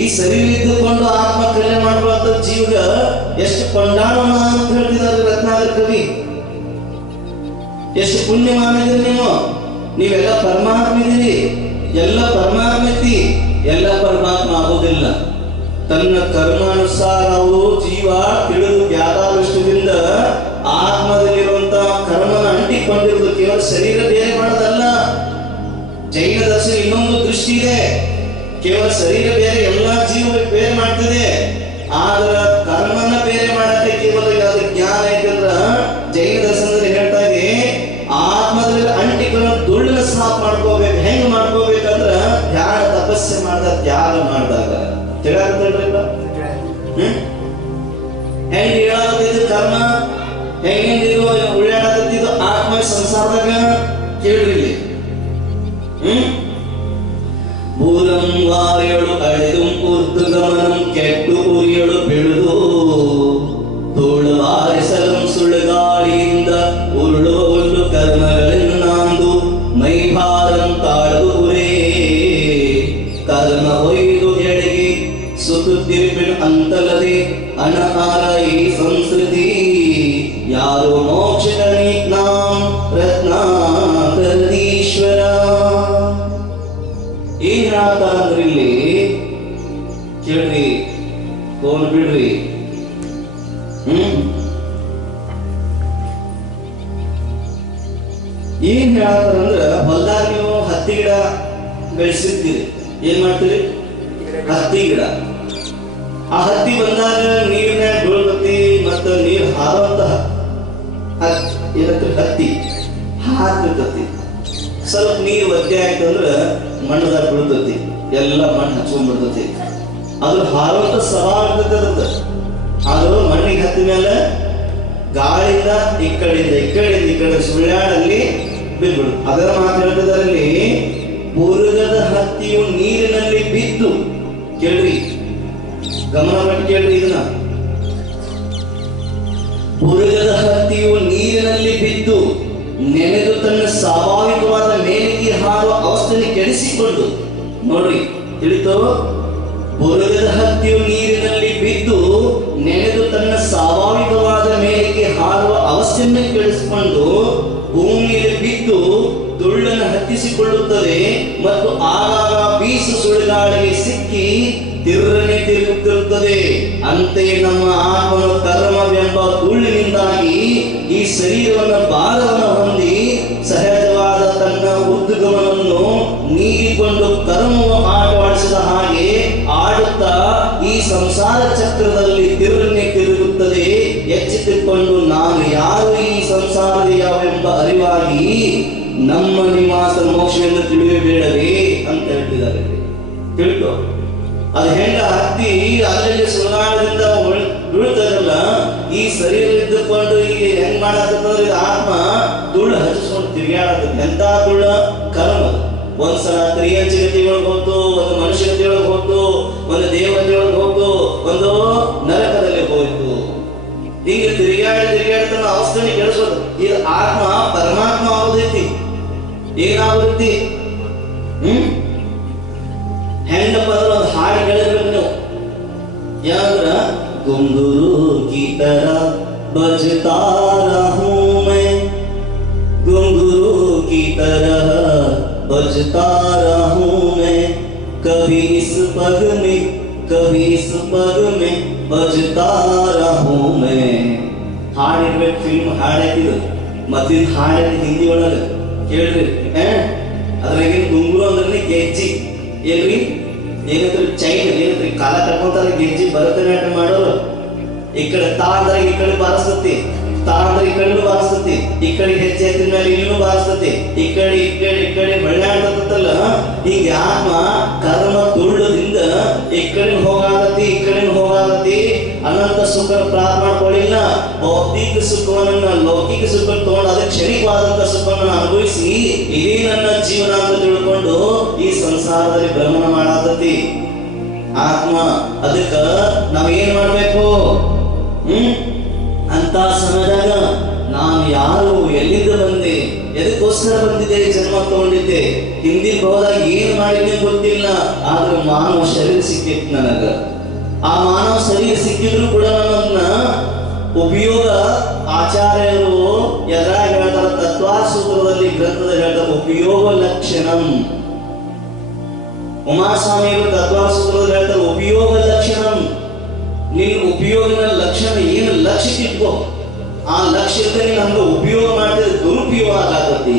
ಈ ಶರೀರ ಇದ್ದುಕೊಂಡು ಆತ್ಮ ಕಲ್ಯಾಣ ಮಾಡುವಂತ ಜೀವಗ ಎಷ್ಟು ಕೊಂಡಾಡೋಣ ಅಂತ ಹೇಳ್ತಿದ್ದಾರೆ ರತ್ನಾಕರ ಕವಿ. ಎಷ್ಟು ಪುಣ್ಯ ಮಾಡಿದ್ರಿ ನೀವೆಲ್ಲ ಪರಮಾತ್ಮ ಇದೀರಿ. ಎಲ್ಲ ಪರಮಾತ್ಮ ಐತಿ. ಎಲ್ಲ ಪರಮಾತ್ಮ ಆಗೋದಿಲ್ಲ. ತನ್ನ ಕರ್ಮಾನುಸಾರ ಅವರು ಜೀವ ತಿಳಿದು ಜ್ಞಾತಾದೃಷ್ಟದಿಂದ ಆತ್ಮದಲ್ಲಿರುವಂತ ಕರ್ಮನ ಅಂಟಿಕೊಂಡಿರುವುದು ಕೇವಲ ಶರೀರ ಬೇರೆ ಮಾಡೋದಲ್ಲ. ಜೈನ ದರ್ಶನ ಇನ್ನೊಂದು ದೃಷ್ಟಿ ಇದೆ. ಕೇವಲ ಶರೀರ ಬೇರೆ, ಎಲ್ಲ ಜೀವ ಬೇರೆ ಮಾಡ್ತದೆ. ಆದ್ರೆ ಕರ್ಮನ ಬೇರೆ ಮಾಡಕ್ಕೆ ಕೇವಲ ಯಾವ್ದು ಜ್ಞಾನ ಐತಂದ್ರ ಜೈನ ದರ್ಶನದಲ್ಲಿ ಹೇಳ್ತಾ ಇದೆ, ಆತ್ಮದಲ್ಲಿ ಅಂಟಿಕೊಂಡು ದುಳ್ಳನ್ನ ಸಾಫ್ ಮಾಡ್ಕೋಬೇಕು. ಹೆಂಗ್ ಮಾಡ್ಕೋಬೇಕಂದ್ರ ಧ್ಯಾನ ತಪಸ್ಸೆ ಮಾಡ್ದಾಗ, ತ್ಯಾಗ ಮಾಡಿದಾಗ. ತಿಳಿಯಾಗ್ತಲ್ರಿಲ್ಲ? ಹೆಂಗ್ ಹೇಳಾಕತ್ತಿದ್ದು ಕರ್ಮ, ಹೆಂಗಿದು ಉಳ್ಳಾಡಕತ್ತಿದ್ದು ಆತ್ಮ ಸಂಸಾರದಾಗ ಕೇಳ್ರಿ. ಭೂಲಂ ವಾರ್ಯಳು ಅಳೆದು ಉರ್ದು ಗಮನಂ ಕೆಟ್ಟು ಉರಿಯಳು ಬಿಡುದು ತೋಳು ವಾರಿಸಲಂ ಸುಳ್ಳುಗಾಳಿಯಿಂದ ಉರುಳುವ ಒಂದು ಕರ್ಮಗಳನ್ನು ನಾಂದು ಮೈಭಾರಂ ತಾಳದು ಉರೇ ಕರ್ಮ ಒಯ್ದು ಎಡೆಗೆ ಸುತ್ತುತ್ತಿರುವೆನು ಅಂತಲದೆ ಅನಹಾರ ಈ ಸಂಸ್ಕೃತಿ ಯಾರೋ ಮೋಕ್ಷಗಣಿ ನಾಂ ರತ್ನಾಕರೀಶ್ವರ. ಏನ್ ಹೇಳ್ತಾರಂದ್ರೆ ಇಲ್ಲಿ ಕೇಳ್ರಿ, ತಗೊಂಡ್ ಬಿಡ್ರಿ. ಹೇಳತ್ತಾರಂದ್ರ ಹೊಲ್ದಾಗ ನೀವು ಹತ್ತಿ ಗಿಡ ಬೆಳೆಸಿರ್ತೀರಿ, ಏನ್ ಮಾಡ್ತೀರಿ? ಹತ್ತಿ ಗಿಡ. ಆ ಹತ್ತಿ ಬಂದಾಗ ನೀರಿನ ಬೀಳ್ತತಿ, ಮತ್ತ ನೀರ್ ಹಾರುವಂತಹ ಹತ್ತಿ ಹಾಕ್ತಿರ್ತತಿ. ಸ್ವಲ್ಪ ನೀರು ಒದ್ದೆ ಆಯ್ತು ಅಂದ್ರ ಮಣ್ಣದಾಗ ಬೀಳ್ತತಿ, ಎಲ್ಲ ಮಣ್ಣು ಹಚ್ಕೊಂಡ್ಬಿಡ್ತತಿ. ಅದ್ರ ಹಾರುವಂತ ಸವಾಲ್ ಇರ್ತೈತಿ ಅದ್ರದ್ದು. ಅದು ಮಣ್ಣಿಗೆ ಹತ್ತಿದ ಮೇಲೆ ಗಾಳಿಯಿಂದ ಈ ಕಡೆಯಿಂದ ಈ ಕಡೆ ಸುಳ್ಯಾಡಲ್ಲಿ ಬಿದ್ಬಿಡು. ಅದರ ಮಾತು ಹೇಳ್ತಿದಾರಲ್ಲಿ, ಬುರುಗದ ಹತ್ತಿಯು ನೀರಿನಲ್ಲಿ ಬಿದ್ದು, ಕೇಳ್ರಿ, ಗಮನ ಮಾಡಿ ಕೇಳ್ರಿ ಇದನ್ನ, ಬುರುಗದ ಹತ್ತಿಯು ನೀರಿನಲ್ಲಿ ಬಿದ್ದು ನೆನೆದು ತನ್ನ ಸ್ವಾಭಾವಿಕವಾದ ಮೇಲಿಗೆ ಹಾರುವ ಅವಸ್ಥೆಯನ್ನು ಕೆಡಿಸಿಕೊಂಡು, ನೋಡ್ರಿ ತಿಳಿತು, ಬುರುಗದ ಹತ್ತಿಯು ನೀರಿನಲ್ಲಿ ಬಿದ್ದು ನೆನೆದು ತನ್ನ ಸ್ವಾಭಾವಿಕವಾದ ಮೇಲಿಗೆ ಹಾರುವ ಅವಸ್ಥೆಯನ್ನು ಕೆಡಿಸಿಕೊಂಡು ಭೂಮಿಯಲ್ಲಿ ಬಿದ್ದು ಧೂಳನ್ನು ಹತ್ತಿಸಿಕೊಳ್ಳುತ್ತದೆ ಮತ್ತು ಆಗಾಗ ಬೀಸು ಸುಳಿಗಾಳಿಗೆ ಸಿಕ್ಕಿ ತಿರುಗನೆ ತಿರುಗುತ್ತಿರುತ್ತದೆ. ಅಂತೆಯೇ ನಮ್ಮ ಆತ್ಮನ ಕರ್ಮವೆಂಬ ಧೂಳಿನಿಂದಾಗಿ ಈ ಶರೀರವನ್ನು ಭಾರವನ್ನು ಹೊಂದಿ ಸಹಜವಾದ ತನ್ನ ಉದ್ಗಮನವನ್ನು ನೀಗಿಕೊಂಡು ಕರ್ಮವು ಆಟವಾಡಿಸಿದ ಹಾಗೆ ಆಡುತ್ತಾ ಈ ಸಂಸಾರ ಚಕ್ರದಲ್ಲಿ ತಿರುಗನೆ ತಿರುಗುತ್ತದೆ. ಎಚ್ಚೆತ್ತುಕೊಂಡು ನಾನು ಯಾರು, ಈ ಸಂಸಾರದ ಯಾವೆಂಬ ಅರಿವಾಗಿ ನಮ್ಮ ನಿವಾಸ ಮೋಕ್ಷವೆಂದು ತಿಳಿಯಬೇಡವೇ ಅಂತ ಹೇಳ್ತಿದ್ದಾರೆ. ತಿಳ್ಕೊ, ಅದು ಹೆಂಗ ಹತ್ತಿ ಅಲ್ಲಲ್ಲಿ ಸುಳ್ಗಾಳದಿಂದ ಬೀಳ್ತಾರಲ್ಲ, ಈ ಶರೀರ ಇದ್ದುಕೊಂಡು ಈಗ ಹೆಂಗ್ ಮಾಡತ್ತಂದ್ರೆ ಆತ್ಮ ಧೂಳು ಹಚ್ಚಿಸ್ಕೊಂಡು ತಿರುಗಾಡತ್ತ. ಎಂತ ಧೂಳ? ಕರ್ಮ. ಒಂದ್ಸಲ ಕ್ರಿಯಂಚಿಗತಿ ಒಳಗೆ ಹೋಗ್ತು, ಒಂದು ಮನುಷ್ಯಗತಿ ಒಳಗೆ ಹೋಗ್ತು, ಒಂದು ದೇವತೆ ಒಳಗೆ ಹೋಗ್ತು, ಒಂದು ನರಕದಲ್ಲಿ ಹೋಯ್ತು. ಹೀಗೆ ತಿರುಗಾಡ್ತಾನ ಅವಸ್ಥೆನೆ ಕೆಡಿಸೋದು. ಈ ಆತ್ಮ ಪರಮಾತ್ಮ ಆಗೋದೈತಿ. ಏನಾಗೋದೈತಿ? ಹೆಂಗಪ್ಪ ಅಂದ್ರೆ ಒಂದು ಹಾಡು ಕೇಳಿದ್ರೆ ನೀವು, ಯಾವ್ದ್ರ, ಗುಂಗುರು ಕಿ ತರ ಬಜತಾ रहूं मैं, गुंगुरू की तरह बजता रहूं मैं, कभी इस पग में कभी इस पग में बजता रहूं मैं. ಹಾಡಿರ್ಬೇಕು, ಫಿಲ್ಮ್ ಹಾಡಾಕಿದ್ರು, ಮತ್ತಿದ್ ಹಾಡಾಕಿ ಹಿಂದಿ ಒಳಗ ಕೇಳ್ರಿ. ಅದ್ರಾಗಿನ ಗುಂಗುರು ಅಂದ್ರೆ ಗೆಜ್ಜಿ, ಏನ್ರಿ, ಏನಂದ್ರೆ ಚೈನ್, ಏನಂದ್ರೆ ಕಾಲ ಕಟ್ಕೊಂತಾರ ಗೆಜ್ಜಿ ಭರತನಾಟ್ಯ ಮಾಡೋರು. ಈ ಕಡೆ ತಾ ಅಂದ್ರೆ ಈ ಕಡೆ ಬಾರಿಸ್ತತಿ, ತಾ ಅಂದ್ರೆ ಈ ಕಡೆ ಬಾರಿಸ್ತತಿ, ಈ ಕಡೆ ಹೆಜ್ಜೆ ಎತ್ತಿದ ಮೇಲೆ ಇಲ್ಲೂ ಬಾರಿಸ್ತತಿ, ಈ ಕಡೆ ಬಳ್ಳಾಡ್ತತ್ತಲ್ಲ. ಹೀಗೆ ಆತ್ಮ ಕರ್ಮ ದುಳ್ಳದಿಂದ ಈ ಕಡೆ ಹೋಗಾದತಿ, ಈ ಕಡೆ ಹೋಗಾದತಿ. ಅನಂತ ಸುಖ ಪ್ರಾಪ್ತ ಮಾಡ್ಕೊಳ್ಳಿಲ್ಲ. ಭೌತಿಕ ಸುಖವನ್ನ, ಲೌಕಿಕ ಸುಖ ತಗೊಂಡು ಅದಕ್ಕೆ ಕ್ಷಣಿಕವಾದಂತ ಸುಖವನ್ನು ಅನುಭವಿಸಿ ಇದೇ ನನ್ನ ಜೀವನ ಅಂತ ತಿಳ್ಕೊಂಡು ಈ ಸಂಸಾರದಲ್ಲಿ ಭ್ರಮಣ ಮಾಡಾತತಿ ಆತ್ಮ. ಅದಕ್ಕ ನಾವ್ ಏನ್ ಮಾಡ್ಬೇಕು? ಅಂತ ಸಮಯದಾಗ ನಾನು ಯಾರು, ಎಲ್ಲಿಂದ ಬಂದೆ, ಎದಕ್ಕೋಸ್ಕರ ಬಂದಿದ್ದೆ, ಜನ್ಮ ತಗೊಂಡಿದ್ದೆ, ಹಿಂದಿನ ಹೋದಾಗ ಏನ್ ಮಾಡಿದ್ದೆ ಗೊತ್ತಿಲ್ಲ. ಆದ್ರೆ ಮಾನವ ಶರೀರ ಸಿಕ್ಕಿತ್ತು ನನಗ. ಆ ಮಾನವ ಶರೀರ ಸಿಕ್ಕಿದ್ರು ಕೂಡ ನನ್ನ ಉಪಯೋಗ ಆಚಾರ್ಯರು ಎದುರಾಗಿ ಹೇಳ್ತಾರ, ತತ್ವಾಸೂತ್ರದಲ್ಲಿ ಗ್ರಂಥದ ಹೇಳ್ತಾರೆ, ಉಪಯೋಗ ಲಕ್ಷಣಂ. ಉಮಾಸ್ವಾಮಿಗಳು ತತ್ವಾಸೂತ್ರದಲ್ಲಿ ಹೇಳ್ತಾರೆ, ಉಪಯೋಗ ಲಕ್ಷಣಂ. ನಿನ್ನ ಉಪಯೋಗದ ಲಕ್ಷಣ ಏನು? ಲಕ್ಷ್ಯ ಇಟ್ಕೋ. ಆ ಲಕ್ಷ್ಯದಲ್ಲಿ ನಮ್ಗೆ ಉಪಯೋಗ ಮಾಡಿದ್ರೆ ದುರುಪಯೋಗ ಆಗತ್ತಿ.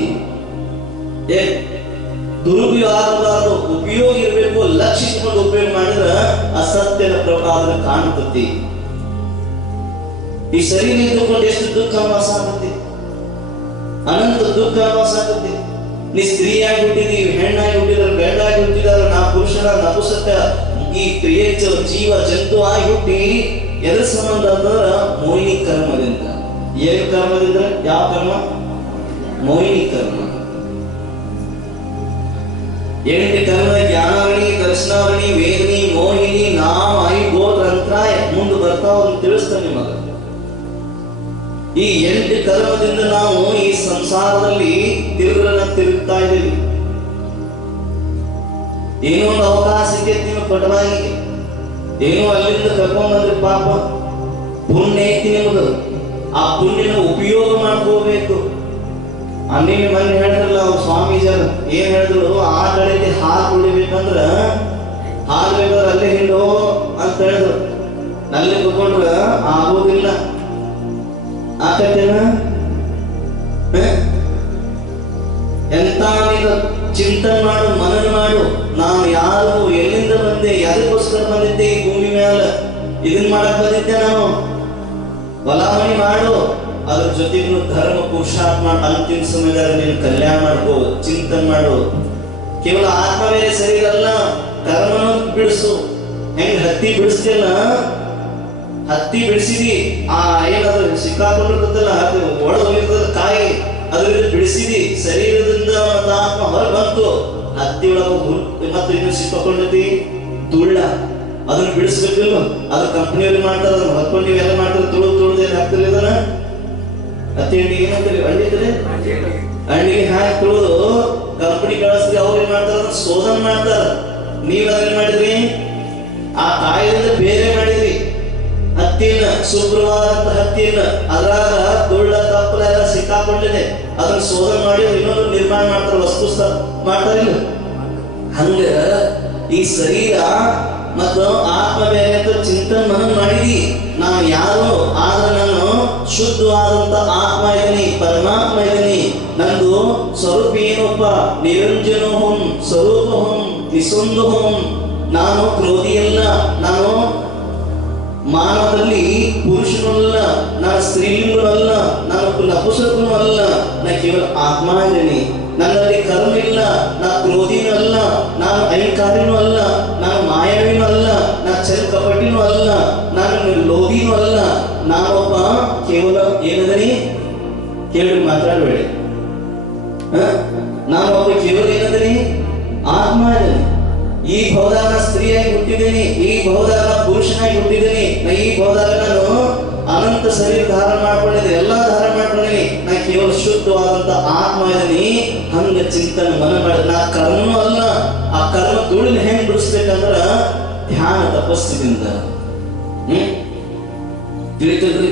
ದುರುಪಯೋಗ ಆಗಬಾರ್ದು, ಉಪಯೋಗ ಇರಬೇಕು. ಲಕ್ಷ್ಯ ಇಟ್ಕೊಂಡು ಉಪಯೋಗ ಮಾಡಿದ್ರೆ ಅಸತ್ಯದ ಪ್ರಭಾವ ಕಾಣುತ್ತದೆ. ಈ ಶರೀರ ಇದ್ದುಕೊಂಡು ಎಷ್ಟು ದುಃಖ ವಾಸ ಆಗುತ್ತೆ, ಅನಂತ ದುಃಖ ವಾಸ ಆಗುತ್ತೆ. ನೀ ಸ್ತ್ರೀಯಾಗಿ ಹುಟ್ಟಿದೀವಿ, ಹೆಣ್ಣಾಗಿ ಹುಟ್ಟಿದಾರೆ, ಗಂಡಾಗಿ ಹುಟ್ಟಿದಾರೆ, ನಾ ಪುರುಷನ ನಪುಸಕ ಈ ಕ್ರಿಯೆ ಜೀವ ಜಂತು ಆಗಿ ಹುಟ್ಟಿ ಎದ್ರ ಸಂಬಂಧ ಅಂತಂದ್ರ ಮೋಹಿನಿ ಕರ್ಮದಿಂದ. ಏನು ಕರ್ಮದಿಂದ? ಯಾವ ಕರ್ಮ? ಮೋಹಿನಿ ಕರ್ಮ. 8 ಕರ್ಮ: ಜ್ಞಾನಾವಣಿ, ದರ್ಶನಾವಣಿ, ವೇದನಿ, ಮೋಹಿನಿ, ನಾಮ, ಐ, ಗೋತ್ರ, ಅಂತ್ರಾಯ ಮುಂದೆ ಬರ್ತಾವ ಅಂತ ತಿಳಿಸ್ತಾನೆ ನಿಮಗ. ಈ 8 ಕರ್ಮದಿಂದ ನಾವು ಈ ಸಂಸಾರದಲ್ಲಿ ತಿರುಗ್ತಾ ಇದ್ದೀವಿ. ಏನೋ ಒಂದು ಅವಕಾಶ ಸಿಕ್ಕೈತಿ ನೀವು ಪಟವಾಗಿ, ಏನೋ ಅಲ್ಲಿಂದ ಕರ್ಕೊಂಡ್ಬಂದ್ರಿ, ಪಾಪ ಪುಣ್ಯ ಐತಿ ನಿಮ್ದು. ಆ ಪುಣ್ಯನ ಉಪಯೋಗ ಮಾಡ್ಕೋಬೇಕು. ಅನ್ನೇನು ಮನೆ ಹೇಳಿದ್ರಲ್ಲ ಅವ್ರು ಸ್ವಾಮೀಜರು ಏನ್ ಹೇಳಿದ್ರು, ಆ ಕಡೆಗೆ ಹಾಲು ಕುಡಿಬೇಕಂದ್ರ ಹಾಲು ಬೇಕಾದ್ರೆ ಅಲ್ಲೇ ಹಿಂಡು ಅಂತ ಹೇಳಿದ್ರು. ನಲ್ಲಿ ಕುತ್ಕೊಂಡ್ರ ಆಗೋದಿಲ್ಲ. ಆಕತ್ತೇನ ಇದನ್ನ ಮಾಡಕ್ ಬಂದಿದ್ದೆ ನಾನು. ಹೊಲ ಮನಿ ಮಾಡು, ಅದ್ರ ಜೊತೆಗೂ ಧರ್ಮ ಪುರುಷಾರ್ಥ ಮಾಡಿ ಅಂತಿಮ ಸಮಯದಾಗ ನೀನು ಕಲ್ಯಾಣ ಮಾಡ್ಕೋ, ಚಿಂತನೆ ಮಾಡು. ಕೇವಲ ಆತ್ಮ ಬೇರೆ ಸರಿ ಇರಲ್ಲ, ಕರ್ಮನ ಬಿಡಿಸು. ಹೆಂಗ್ ಹತ್ತಿ ಬಿಡಿಸ್ತಿಲ್ಲ, ಹತ್ತಿ ಬಿಡಿಸಿದಿ, ಆ ಏನಾದ್ರು ಸಿಕ್ಕಾಕೊಂಡಿರ್ತದಲ್ಲ, ಅದು ಒಳಗೆ ಹೋಗಿರ್ತದ ಕಾಯಿ, ಅದರಿಂದ ಬಿಡಿಸಿದಿ, ಶರೀರದಿಂದ ಮತ್ತು ಆತ್ಮ ಹೊರ ಬಂತು. ಹತ್ತಿ ಒಳಗೆ ಮತ್ತು ಇನ್ನು ಸಿಕ್ಕಾಕೊಂಡೈತಿ ದುಳ್ಳ, ಅದನ್ನ ಬಿಡಿಸ್ಬೇಕಿಲ್ಲ. ಅದು ಕಂಪ್ನಿಯವ್ರಿಗೆ ಮಾಡ್ತಾರೆ, ಅದನ್ನ ಹೊತ್ಕೊಂಡು ನೀವೆಲ್ಲ ಮಾಡ್ತಾರೆ, ತುಳಿದು ಏನು ಹಾಕ್ತಿರಿ ಅದನ್ನ ಹತ್ತಿ ಹಣ್ಣಿಗೆ ಏನಂತೀರಿ, ಅಂಡಿದ್ರೆ ಹಣ್ಣಿಗೆ ಹಾಕಿ ತುಳಿದು ಕಂಪ್ನಿ ಕಳಿಸ್ರಿ, ಅವ್ರು ಏನ್ ಮಾಡ್ತಾರ ಅದನ್ನ ಶೋಧನೆ ಮಾಡ್ತಾರ. ನೀವ್ ಅದನ್ನ ಮಾಡಿದ್ರಿ, ಆ ಕಾಯಿಯಿಂದ ಬೇರೆ ಮಾಡಿದ್ರಿ ಹತ್ತಿನ, ಶುಭ್ರವಾದಂತ ಹತ್ತಿನ, ಅದ್ರಾಗ ದುಳ್ಳ ತಪ್ಪಲ ಎಲ್ಲ ಸಿಕ್ಕಾಕೊಂಡಿದೆ, ಅದನ್ನ ಶೋಧನೆ ಮಾಡಿ ಇನ್ನೊಂದು ನಿರ್ಮಾಣ ಮಾಡ್ತಾರ, ವಸ್ತು ಮಾಡ್ತಾರಿಲ್ಲ. ಹಂಗ ಈ ಶರೀರ ಮತ್ತು ಆತ್ಮ ಬೇರೆ ಅಂತ ಚಿಂತನೆ ಮನನ ಮಾಡಿದಿ. ನಾನು ಯಾರು, ಆದ್ರೆ ನಾನು ಶುದ್ಧವಾದಂತ ಆತ್ಮ ಇದ್ದೀನಿ, ಪರಮಾತ್ಮ ಇದ್ದೀನಿ. ನಂದು ಸ್ವರೂಪ ಏನಪ್ಪ, ನಿರಂಜನೋಹಂ ಸ್ವರೂಪಹಂ ನಿಸಂದೋಹಂ. ನಾನು ಕ್ರೋಧಿಯಲ್ಲ, ನಾನು ಮಾನವದಲ್ಲಿ ಪುರುಷನಲ್ಲ, ನಾನು ಸ್ತ್ರೀಲಿಂಗನಲ್ಲ, ನಾನು ನಪುಸಕನೂ ಅಲ್ಲ, ನಾ ಕೇವಲ ಆತ್ಮ ಇದ್ದೀನಿ. ನನ್ನಲ್ಲಿ ಕರ್ಮ ಇಲ್ಲ, ನಾ ಕ್ರೋಧಿನೂ ಅಲ್ಲ, ನಾನು ಅಹಂಕಾರಿನೂ ಅಲ್ಲ, ನಾನು ಮಾಯಾವಿನೂ ಅಲ್ಲ, ನಾ ಚಲ್ ಕಪಟಿನೂ ಅಲ್ಲ, ನಾನು ಲೋಭಿನೂ ಅಲ್ಲ. ನಾನೊಬ್ಬ ಕೇವಲ ಏನದನಿ ಕೇಳಿ ಮಾತಾಡಬೇಡಿ. ನಾನೊಬ್ಬ ಕೇವಲ ಏನದನಿ ಆತ್ಮ ಇದೀನಿ. ಈ ಭವದಾಗ ಸ್ತ್ರೀಯಾಗಿ ಹುಟ್ಟಿದ್ದೀನಿ, ಈ ಭವದಾಗ ಪುರುಷನಾಗಿ ಹುಟ್ಟಿದ್ದೀನಿ, ಈ ಭವದಾಗ ನಾನು ಅನಂತ ಶರೀರ ಧಾರಣ ಮಾಡ್ಕೊಂಡಿದ್ದೀನಿ, ಎಲ್ಲಾ ಧಾರಣ ಮಾಡ್ಕೊಂಡಿದ್ದೀನಿ. ನಾ ಕೇವಲ ಶುದ್ಧವಾದಂತ ಆತ್ಮ ಇದೀನಿ. ಹಂಗ ಚಿಂತನೆ ಮನ ಮಾಡಿ, ನಾ ಕರ್ಮನೂ ಅಲ್ಲ. ಆ ಕರ್ಮ ಧೂಳಿನ ಹೆಂಗ್ ಬಿಡಿಸ್ಬೇಕಂದ್ರ ಧ್ಯಾನ ತಪಸ್ಸಿನಿಂದ. ತಿಳಿತದ್ರಿ?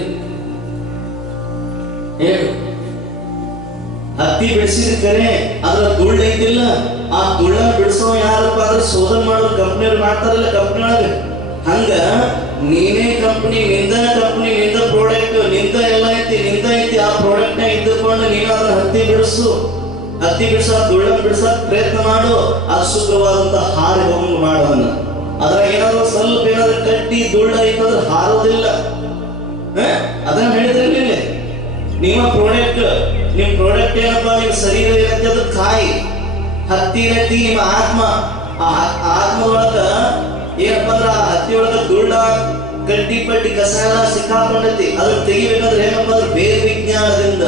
ಹೇಳು. ಹತ್ತಿ ಬಿಡಿಸಿದ ಕರೆ ಅದ್ರ ಧೂಳ್ ಐತಿಲ್ಲ, ಆ ಧೂಳನ್ನ ಬಿಡಿಸೋ ಯಾರಪ್ಪ ಅಂದ್ರೆ ಶೋಧನೆ ಮಾಡೋದು ಕಂಪ್ನಿಯವ್ರು ಮಾಡ್ತಾರಲ್ಲ ಕಂಪ್ನಿ ಒಳಗೆ. ಹಂಗ ನೀನೇ ಕಂಪ್ನಿ, ನಿಂದ ಕಂಪ್ನಿ, ನಿಂದ ಪ್ರಾಡಕ್ಟ್, ನಿಂದ ಎಲ್ಲ ಐತಿ, ನಿಂದ ಐತಿ. ಆ ಪ್ರಾಡಕ್ಟ್ ನ ಇದ್ದುಕೊಂಡು ನೀನು ಅದನ್ನ ಹತ್ತಿ ಬಿಡಿಸು, ಹತ್ತಿ ಬಿಡಿಸ, ಧೂಳನ್ನ ಬಿಡಿಸಕ್ ಪ್ರಯತ್ನ ಮಾಡು. ಅದು ಶುದ್ಧವಾದಂತ ಹಾರಿ ಹೋಗಂಗ ಮಾಡೋದನ್ನ. ಅದ್ರ ಏನಾದ್ರು ಸ್ವಲ್ಪ ಏನಾದ್ರು ಕಟ್ಟಿ ಧೂಳ ಐತಂದ್ರೆ ಹಾರೋದಿಲ್ಲ. ಅದನ್ನ ಹೇಳಿದ್ರಿಲ್ಲ, ನಿಮ್ಮ ಪ್ರಾಡಕ್ಟ್, ನಿಮ್ ಪ್ರಾಡಕ್ಟ್ ಏನಪ್ಪಾ, ನಿಮ್ ಶರೀರ ಏನಂತ ಅದು ಕಾಯಿ, ಹತ್ತಿ ಏನೈತಿ ನಿಮ್ಮ ಆತ್ಮ. ಆ ಆತ್ಮದೊಳಗ ಏನಪ್ಪಾ ಅಂದ್ರ ಆ ಹತ್ತಿ ಒಳಗ ಧೂಳ ಗಡ್ಡಿ ಪಟ್ಟಿ ಕಸ ಎಲ್ಲ ಸಿಕ್ಕಾಕೊಂಡೈತಿ. ಅದನ್ನ ತೆಗಿಬೇಕಾದ್ರೆ ಏನಪ್ಪಾ ಅಂದ್ರೆ ಬೇರೆ ವಿಜ್ಞಾನದಿಂದ.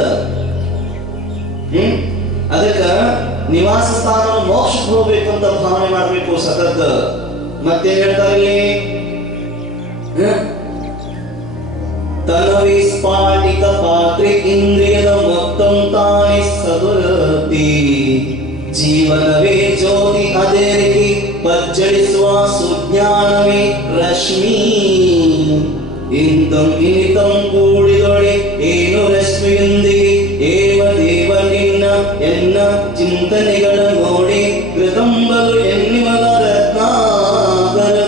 ಅದಕ್ಕ ನಿವಾಸ ಸ್ಥಾನ ಮೋಕ್ಷಕ್ಕೆ ಹೋಗ್ಬೇಕು ಅಂತ ಭಾವನೆ ಮಾಡ್ಬೇಕು ಸತತ. ಮತ್ತೆ ಹೇಳ್ತಾರೆ ಇಲ್ಲಿ, ತನವಿ ಸ್ಫಾಟಿಕ ಪಾತ್ರೆ ಇಂದ್ರಿಯದ ಮೊತ್ತಂ ತಾನಿ ಸದುರತಿ. ಜೀವನವೇ ಜ್ಯೋತಿ ಅದೇ ರೀತಿ ಪಜ್ಜಳಿಸುವ ಸುಜ್ಞಾನವೇ ರಶ್ಮಿ. ಇಂತಂ ಇನಿತಂ ಕೂಡಿದೊಡೆ ಏನು ರಶ್ಮಿಯೊಂದಿಗೆ ಏವ ದೇವ ನಿನ್ನ ಎನ್ನ ಚಿಂತನೆಗಳ ನೋಡಿ ಕೃತಂಬಲು ಎನ್ನಿವದ ರತ್ನಾಕರದೀಶ್ವರ.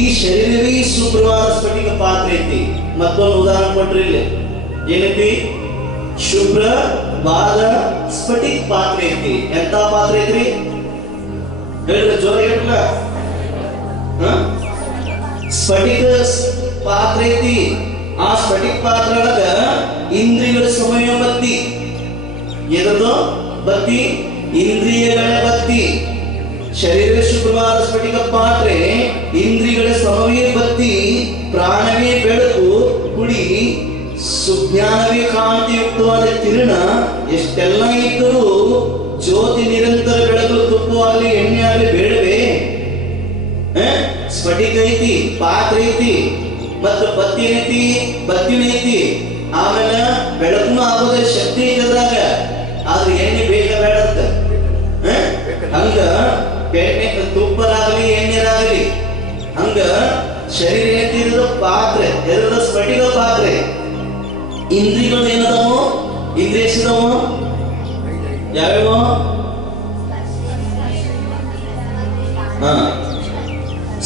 ಈ ಶರೀರವೇ ಶುಭ್ರವಾದ ಸ್ಫಟಿಕ ಪಾತ್ರೆ ಐತಿ. ಮತ್ತೊಂದು ಉದಾಹರಣೆ ಕೊಟ್ರಿ ಇಲ್ಲಿ, ಏನೈತಿ? ಶುಭ್ರವಾದ ಸ್ಫಟಿಕ ಪಾತ್ರೆ ಐತಿ. ಎಂತ ಪಾತ್ರೆ ಐತ್ರಿ? ಹೇಳಿದ್ರೆ ಜೋರ ಹೇಳಿಲ್ಲ. ಸ್ಫಟಿಕ ಪಾತ್ರೆ ಐತಿ. ಆ ಸ್ಫಟಿಕ ಪಾತ್ರೆ ಒಳಗ ಇಂದ್ರಿಯಗಳ ಸಮಯ ಬತ್ತಿ. ಎದದು ಬತ್ತಿ? ಇಂದ್ರಿಯಗಳ ಬತ್ತಿ. ಶರೀರ ಶುಭ್ರವಾದ ಸ್ಫಟಿಕ ಪಾತ್ರೆ, ಇಂದ್ರಿಯಗಳ ಸಮವೇ ಬತ್ತಿ, ಪ್ರಾಣವೇ ಬೆಳಕು, ಕುಡಿ ಸುಜ್ಞಾನವೇ ಕಾಂತಿಯುಕ್ತವಾದ ಕಿರಣ. ಎಷ್ಟೆಲ್ಲ ಇದ್ದರೂ ಜ್ಯೋತಿ ನಿರಂತರ ಬೆಳಗಲು ತುಪ್ಪವಾಗಲಿ ಎಣ್ಣೆ ಆಗಲಿ ಬೇಡವೇ? ಸ್ಫಟಿಕ ಐತಿ, ಪಾತ್ರೆ ಐತಿ, ಮತ್ತು ಬತ್ತಿ ಐತಿ, ಬತ್ತಿನ ಐತಿ. ಆಮೇಲೆ ಬೆಳಕುನು ಆಗೋದೇ ಶಕ್ತಿ ಐತದಾಗ, ಆದ್ರೆ ಎಣ್ಣೆ ಬೇಗ ಬೇಡತ್ತ. ಹಂಗ ಎಣ್ಣೆ ತುಪ್ಪರಾಗಲಿ ಎಣ್ಣೆರಾಗಲಿ, ಹಂಗ ಶರೀರ ಏನಂತಿರೋದು ಪಾತ್ರೆ, ಎರಡು ಸ್ಫಟಿಕ ಪಾತ್ರೆ. ಇಂದ್ರಿಯಗಳು ಏನದಾವು? ಇಂದ್ರಿಯ ಎಷ್ಟಿದಾವು? ಯಾವ್ಯಾವ?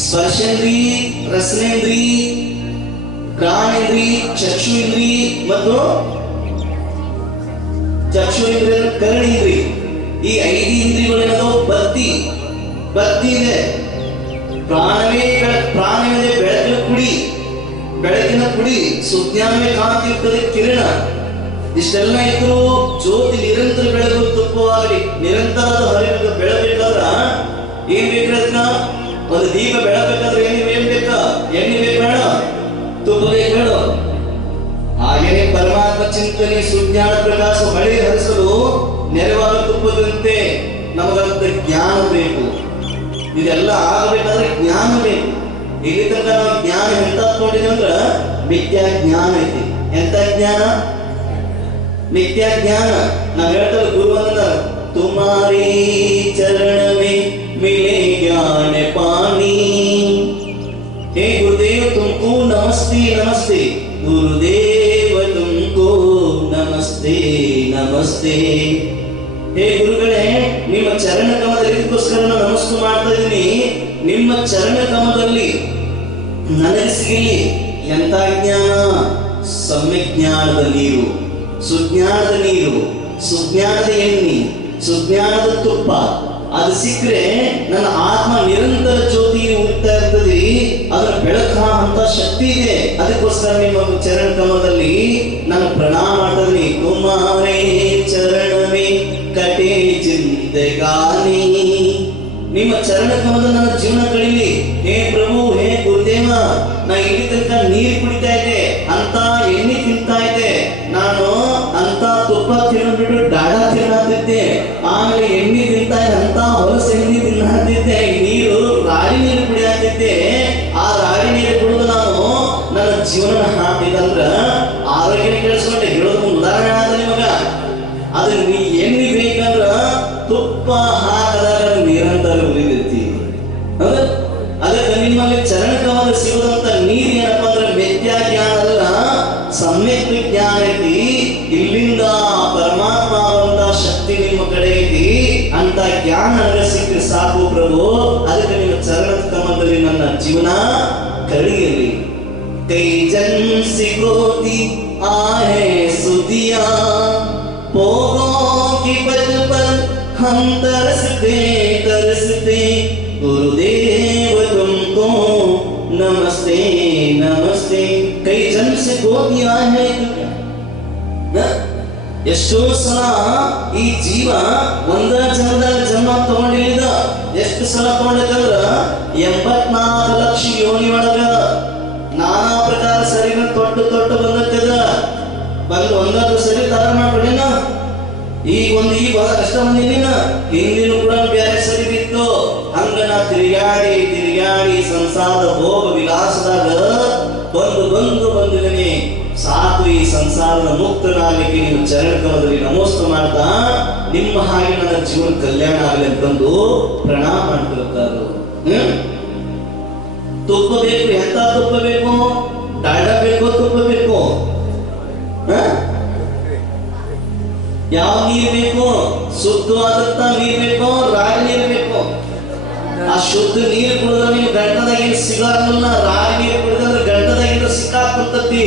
ಸ್ಪರ್ಶೇಂದ್ರಿ, ರಸನೇಂದ್ರಿ, ಘ್ರಾಣೇಂದ್ರಿ, ಚಕ್ಷು ಇಂದ್ರಿ ಮತ್ತು ಚಕ್ಷು ಇಂದ್ರಿಯ ಕರ್ಣೇಂದ್ರಿ. ಈ 5 ಇಂದ್ರಿಯಗಳು ಏನದಾವು? ಬತ್ತಿ ಇದೆ. ಪ್ರಾಣವೇ ಬೆಳಕಿನ ಕುಡಿ, ಬೆಳಕಿನ ಕುಡಿ, ಸುಜ್ಞಾನವೇ ಕಾಂತಿಯುಕ್ತದ ಕಿರಣ. ಇಷ್ಟೆಲ್ಲ ಇದ್ರು ಜ್ಯೋತಿ ನಿರಂತರ ಬೆಳಕು ತುಪ್ಪವಾಗಲಿ, ನಿರಂತರದ ಹರಿದ ಬೆಳಬೇಕಾದ್ರ ಏನ್ ಬೇಕಾದ? ಒಂದು ದೀಪ ಬೆಳಬೇಕಾದ್ರೆ ಏನ್ ಬೇಕ? ಎಣ್ಣೆ ಬೇಕು ಬೇಡ? ತುಪ್ಪ ಬೇಕು ಬೇಡ? ಹಾಗೇನೆ ಪರಮಾತ್ಮ ಚಿಂತನೆ ಸುಜ್ಞಾನ ಪ್ರಕಾಶ ಮಳೆ ಹರಿಸಲು ನೆರವಾದ ತುಪ್ಪದಂತೆ ನಮಗಂತ ಜ್ಞಾನ ಬೇಕು. ಇದೆಲ್ಲ ಆಗಬೇಕಾದ್ರೆ ಜ್ಞಾನ ಬೇಕು. ಇಲ್ಲಿ ತನಕ ನಾವು ಜ್ಞಾನ ಎಂತ ತಗೊಂಡಿದ್ವಿ ಅಂದ್ರ ಮಿಥ್ಯಾ ಜ್ಞಾನ ಐತಿ. ಎಂತ ಜ್ಞಾನ? ಮಿಥ್ಯಾ ಜ್ಞಾನ. ನಾವ್ ಹೇಳ್ತಾರೆ ಗುರು ಅಂದ ತುಮಾರಿ ಚರಣ ಮೇ ಮಿಲೆ ಜ್ಞಾನ ಪಾನಿ. ಹೇ ಗುರುದೇವ ತುಮಕು ನಮಸ್ತೆ ನಮಸ್ತೆ, ಗುರುದೇವ ತುಮಕು ನಮಸ್ತೆ ನಮಸ್ತೆ. ಹೇ ಗುರುಗಳೇ, ನಿಮ್ಮ ಚರಣ ಕಮಲದಲ್ಲಿ ಇದಕ್ಕೋಸ್ಕರ ನಾನು ನಮಸ್ಕಾರ ಮಾಡ್ತಾ ಇದ್ದೀನಿ. ನಿಮ್ಮ ಚರಣ ಕಮಲದಲ್ಲಿ ನನಗೆ ಸಿಗಲಿ ಎಂತ ಜ್ಞಾನ? ಸಮ್ಯಕ್ ಜ್ಞಾನದ ನೀರು, ಸುಜ್ಞಾನದ ನೀರು, ಸುಜ್ಞಾನದ ಎಣ್ಣೆ, ಸುಜ್ಞಾನದ ತುಪ್ಪ. ಅದು ಸಿಕ್ಕರೆ ನನ್ನ ಆತ್ಮ ನಿರಂತರ ಜ್ಯೋತಿ ಉರಿತಾ ಇರ್ತದೆ. ಅದರ ಬೆಳಕ ಅಂತ ಶಕ್ತಿ ಇದೆ. ಅದಕ್ಕೋಸ್ಕರ ನಿಮ್ಮ ಚರಣ ಕಮಲದಲ್ಲಿ ನಾನು ಪ್ರಣಾಮ ಮಾಡ್ತೀನಿ. ತುಮಾರೇ ಚರಣವೇ ಕಟೆ ಜಿಂದಗಾನಿ. ನಿಮ್ಮ ಚರಣ ಕಮಲ ನನ್ನ ಜೀವನ ಕಳೀಲಿ. ಹೇ ಪ್ರಭು, ಹೇ ಗುರುದೇವ, ನಾ ಇಲ್ಲಿ ತನಕ ನೀರು ಕುಡಿತಾ ಇದ್ದೆ, ಅಂತ ಎಣ್ಣೆ ತಿಂತಾ ಇದ್ದೆ, ನಾನು ಅಂತ ತುಪ್ಪ ತಿನ್ನಬಿಟ್ಟು ಡಾಡಾ ತಿನ್ನತ್ತಿದ್ದೆ, ಆಮೇಲೆ ಎಣ್ಣೆ ತಿಂತಾ ಇದ್ದೆ, ಅಂತ ಹೊಲಸ ಎಣ್ಣೆ ತಿನ್ನತ್ತಿದ್ದೆ, ನೀರು ರಾಡಿ ನೀರು ಕುಡಿಯಾತಿದ್ದೆ. ಆ ರಾಡಿ ನೀರು ಕುಡಿದು ನಾನು ನನ್ನ ಜೀವನ ಹಾಕಿದಂದ್ರ ಆರೋಗ್ಯ ಕೇಳಿಸ್ಕೊಂಡೆ. ಹೇಳೋದು ಉದಾಹರಣೆ ಆದ ನಿಮಗ. ಅದು ನೀ ಎಣ್ಣೆ ಬೇಕಂದ್ರ ತುಪ್ಪ ಹಾಕದಾಗ ನಿರಂತರ ಉಳಿದೈತಿ. ಅದಕ್ಕೆ ನಿಮ್ಮಲ್ಲಿ ಚರಣ ಕಮಲ ಸಿಗುವಂತ ನೀರು ಏನಪ್ಪ ಅಂದ್ರೆ ಮಿಥ್ಯಾ ಜ್ಞಾನ ಅಲ್ಲ, ಸಮ್ಯಕ್ ಜ್ಞಾನ ಐತಿ. ಇಲ್ಲಿಂದ ಪರಮಾತ್ಮ ಅಂತ ಶಕ್ತಿ ನಿಮ್ಮ ಕಡೆ ಐತಿ. ಅಂತ ಜ್ಞಾನ ನನಗೆ ಸಿಕ್ಕರೆ ಸಾಕು ಪ್ರಭು. ಅದಕ್ಕೆ ನಿಮ್ಮ ಚರಣ ಕಮಲದಲ್ಲಿ ನನ್ನ ಜೀವನ ಕರಗಿರಲಿ. ಕೈ ಜನ್ ಸಿಗೋತಿ ಆಹೆ ಸುದಿಯಾ पोगों की पल पल हम तरसते तरसते, गुरुदेव तुमको नमस्ते नमस्ते. कई जन्म से गोदी आए हैं. ಎಷ್ಟೋ ಸಲ ಈ ಜೀವ ಒಂದ ಜನ್ಮದಾಗ ಜನ್ಮ ತಗೊಂಡಿಲ್ಲ. ಎಷ್ಟು ಸಲ ತಗೊಂಡಂದ್ರ 84 ಲಕ್ಷ ಯೋನಿ ಒಳಗ ನಾನಾ ಪ್ರಕಾರ ಶರೀರ ತೊಟ್ಟು ತೊಟ್ಟು ಬಂದತ್ತದ. ಬಂದು ಒಂದಾದ್ರೂ ಸರಿ ತರ ಮಾಡ್ಬಿಡಿನ. ಈಗ ಈ ಬಹಳ ಕಷ್ಟ ಬಂದಿನ. ಹಿಂದಿನ ಕೂಡ ಬೇರೆ ಸರಿ ಬಿತ್ತು. ಹಂಗ ನಾ ತಿರುಗಾಡಿ ತಿರುಗಾಡಿ ಸಂಸಾರದ ಭೋಗ ವಿಲಾಸದಾಗ ಬಂದಿದ್ದೀನಿ. ಸಾಕು, ಈ ಸಂಸಾರದ ಮುಕ್ತನಾಗಲಿಕ್ಕೆ ನಿಮ್ಮ ಚರಣ ಕಮಲದಲ್ಲಿ ನಮಸ್ಕಾರ ಮಾಡ್ತಾ ನಿಮ್ಮ ಹಾಗೆ ನನ್ನ ಜೀವನ ಕಲ್ಯಾಣ ಆಗಲಿ ಅಂತಂದು ಪ್ರಣಾಮ ಮಾಡ್ತಿರ್ತಾರೆ. ತುಪ್ಪ ಬೇಕು. ಎಂತ ತುಪ್ಪ ಬೇಕು? ಡಾಡ ಬೇಕು, ತುಪ್ಪ ಬೇಕು. ಯಾವ ನೀರು ಬೇಕು? ಶುದ್ಧವಾದಂತ ನೀರು ಬೇಕು, ರಾಗಿ ನೀರು ಬೇಕು. ಆ ಶುದ್ಧ ನೀರು ಕುಡಿದ್ರೆ ನೀವು ಗಂಟದಾಗ ಏನು ಸಿಗಲ್ಲ. ರಾಗಿ ನೀರು ಕುಡಿದ್ರೆ ಗಂಟದಾಗ ಏನು ಸಿಕ್ಕಾಗ್ತತಿ.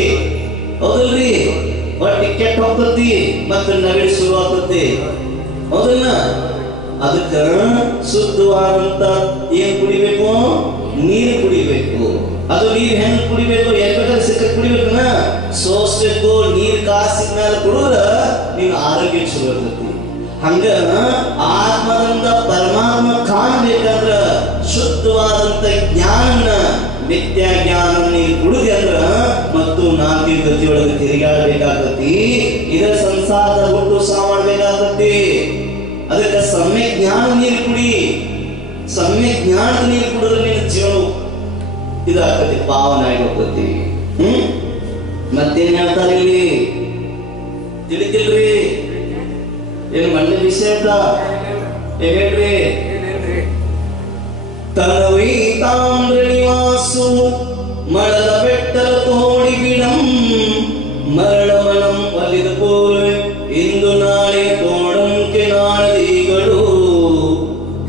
ಹೌದಲ್ರಿ? ಹೊಟ್ಟೆ ಕೆಟ್ಟ ಹೋಗ್ತತಿ, ಮತ್ತೆ ನಗಡಿ ಶುರು ಆಗ್ತತಿ. ಹೌದಲ್ಲ? ಅದಕ್ಕ ಶುದ್ಧವಾದಂತ ಏನ್ ಕುಡಿಬೇಕು? ನೀರು ಕುಡಿಬೇಕು. ಅದು ನೀರು ಹೆಂಗ್ ಕುಡಿಬೇಕು? ಎಲ್ಲಿ ಸಿಕ್ಕ ಕುಡಿಬೇಕನ ಸೋಸ್ಬೇಕು. ನೀರು ಕಾಸಿನ ಮೇಲೆ ಕುಡಿದ್ರ ನೀನು ಆರೋಗ್ಯ ಶುರು ಆಗ್ತತಿ. ಹಂಗ ಆತ್ಮದಿಂದ ಪರಮಾತ್ಮ ಕಾಣಬೇಕಂದ್ರ ಶುದ್ಧವಾದಂತ ಜ್ಞಾನ, ನಿತ್ಯ ಜ್ಞಾನ ನೀರು ಕುಡಿದೆ ಅಂದ್ರ ಮತ್ತು ನಾಲ್ಕು ಗತಿಯೊಳಗೆ ತಿರುಗಾಡಬೇಕಾಗತಿ. ಇದರ ಸಂಸಾರದ ಹುಟ್ಟು ಸಾವಾಡ್ಬೇಕಾಗತಿ. ಅದಕ್ಕೆ ಸಮ್ಯಕ್ ಜ್ಞಾನ ನೀರು ಕುಡಿ. ಸಮ್ಯಕ್ ಜ್ಞಾನದ ನೀರು ಕುಡಿದ್ರೆ ನಿನ್ನ ಜೀವನ ಇದಾಗತಿ, ಪಾವನ ಆಗಿ ಹೋಗ್ತತಿ. ಮತ್ತೇನ್ ಹೇಳ್ತಾರೆ ಇಲ್ಲಿ ತಿಳಿತಿಲ್ರಿ? ಏನು ಮಣ್ಣಿನ ವಿಷಯ ಅಂತ ಹೇಳ್ರಿ. ತನವೀ ತಾಮ್ರ ನಿವಾಸು ಮಳಲ ಬೆಟ್ಟಲ ತೋಡಿ ಬಿಡಂ ಮರಳವನಂ ಒಲಿದ ಪೂರ್ವೆ ಇಂದು ನಾಳೆ ತೋಡಂಕೆ ನಾಳದಿಗಳು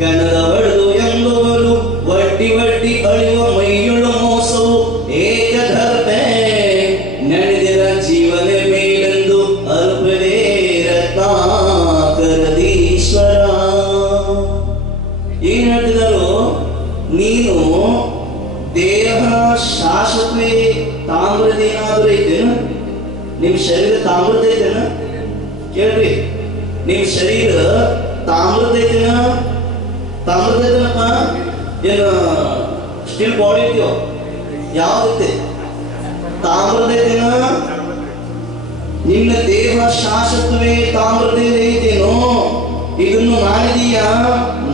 ಗಣದ ಬಡದು ಎಂಬುವರು ವಡ್ಡಿ ವಡ್ಡಿ ಅಳಿವ ಮೈಯುಳು ಮೋಸವು ಏಕಧರ್ಮೆ ನಡೆದಿರ ಜೀವನ ಮೇಲೆಂದು ಅಲ್ಪದೇ ರತ್ನಾಕರದೀಶ್ವರ. ಏನ್ ಹೇಳ್ತಿದಾರೋ, ನೀನು ಶಾಶ್ವತವೇ ತಾಮ್ರದೇನಾದ್ರೂ ಐತೇನು? ನಿಮ್ ಶರೀರ ತಾಮ್ರದ ಐತೇನ? ಕೇಳ್ರಿ, ನಿಮ್ ಶರೀರ ತಾಮ್ರದ ಐತೇನ? ತಾಮ್ರದ ಐತನಪ್ಪ? ಏನು ಸ್ಟೀಲ್ ಬಾಡಿ ಐತಿಯೋ? ಯಾವ್ದೈತೆ? ತಾಮ್ರದ ಐತೇನ? ನಿನ್ನ ದೇಹ ಶಾಶ್ವತವೇ ತಾಮ್ರದೇ ಐತೇನೋ? ಇದನ್ನು ಮಾಡಿದೀಯ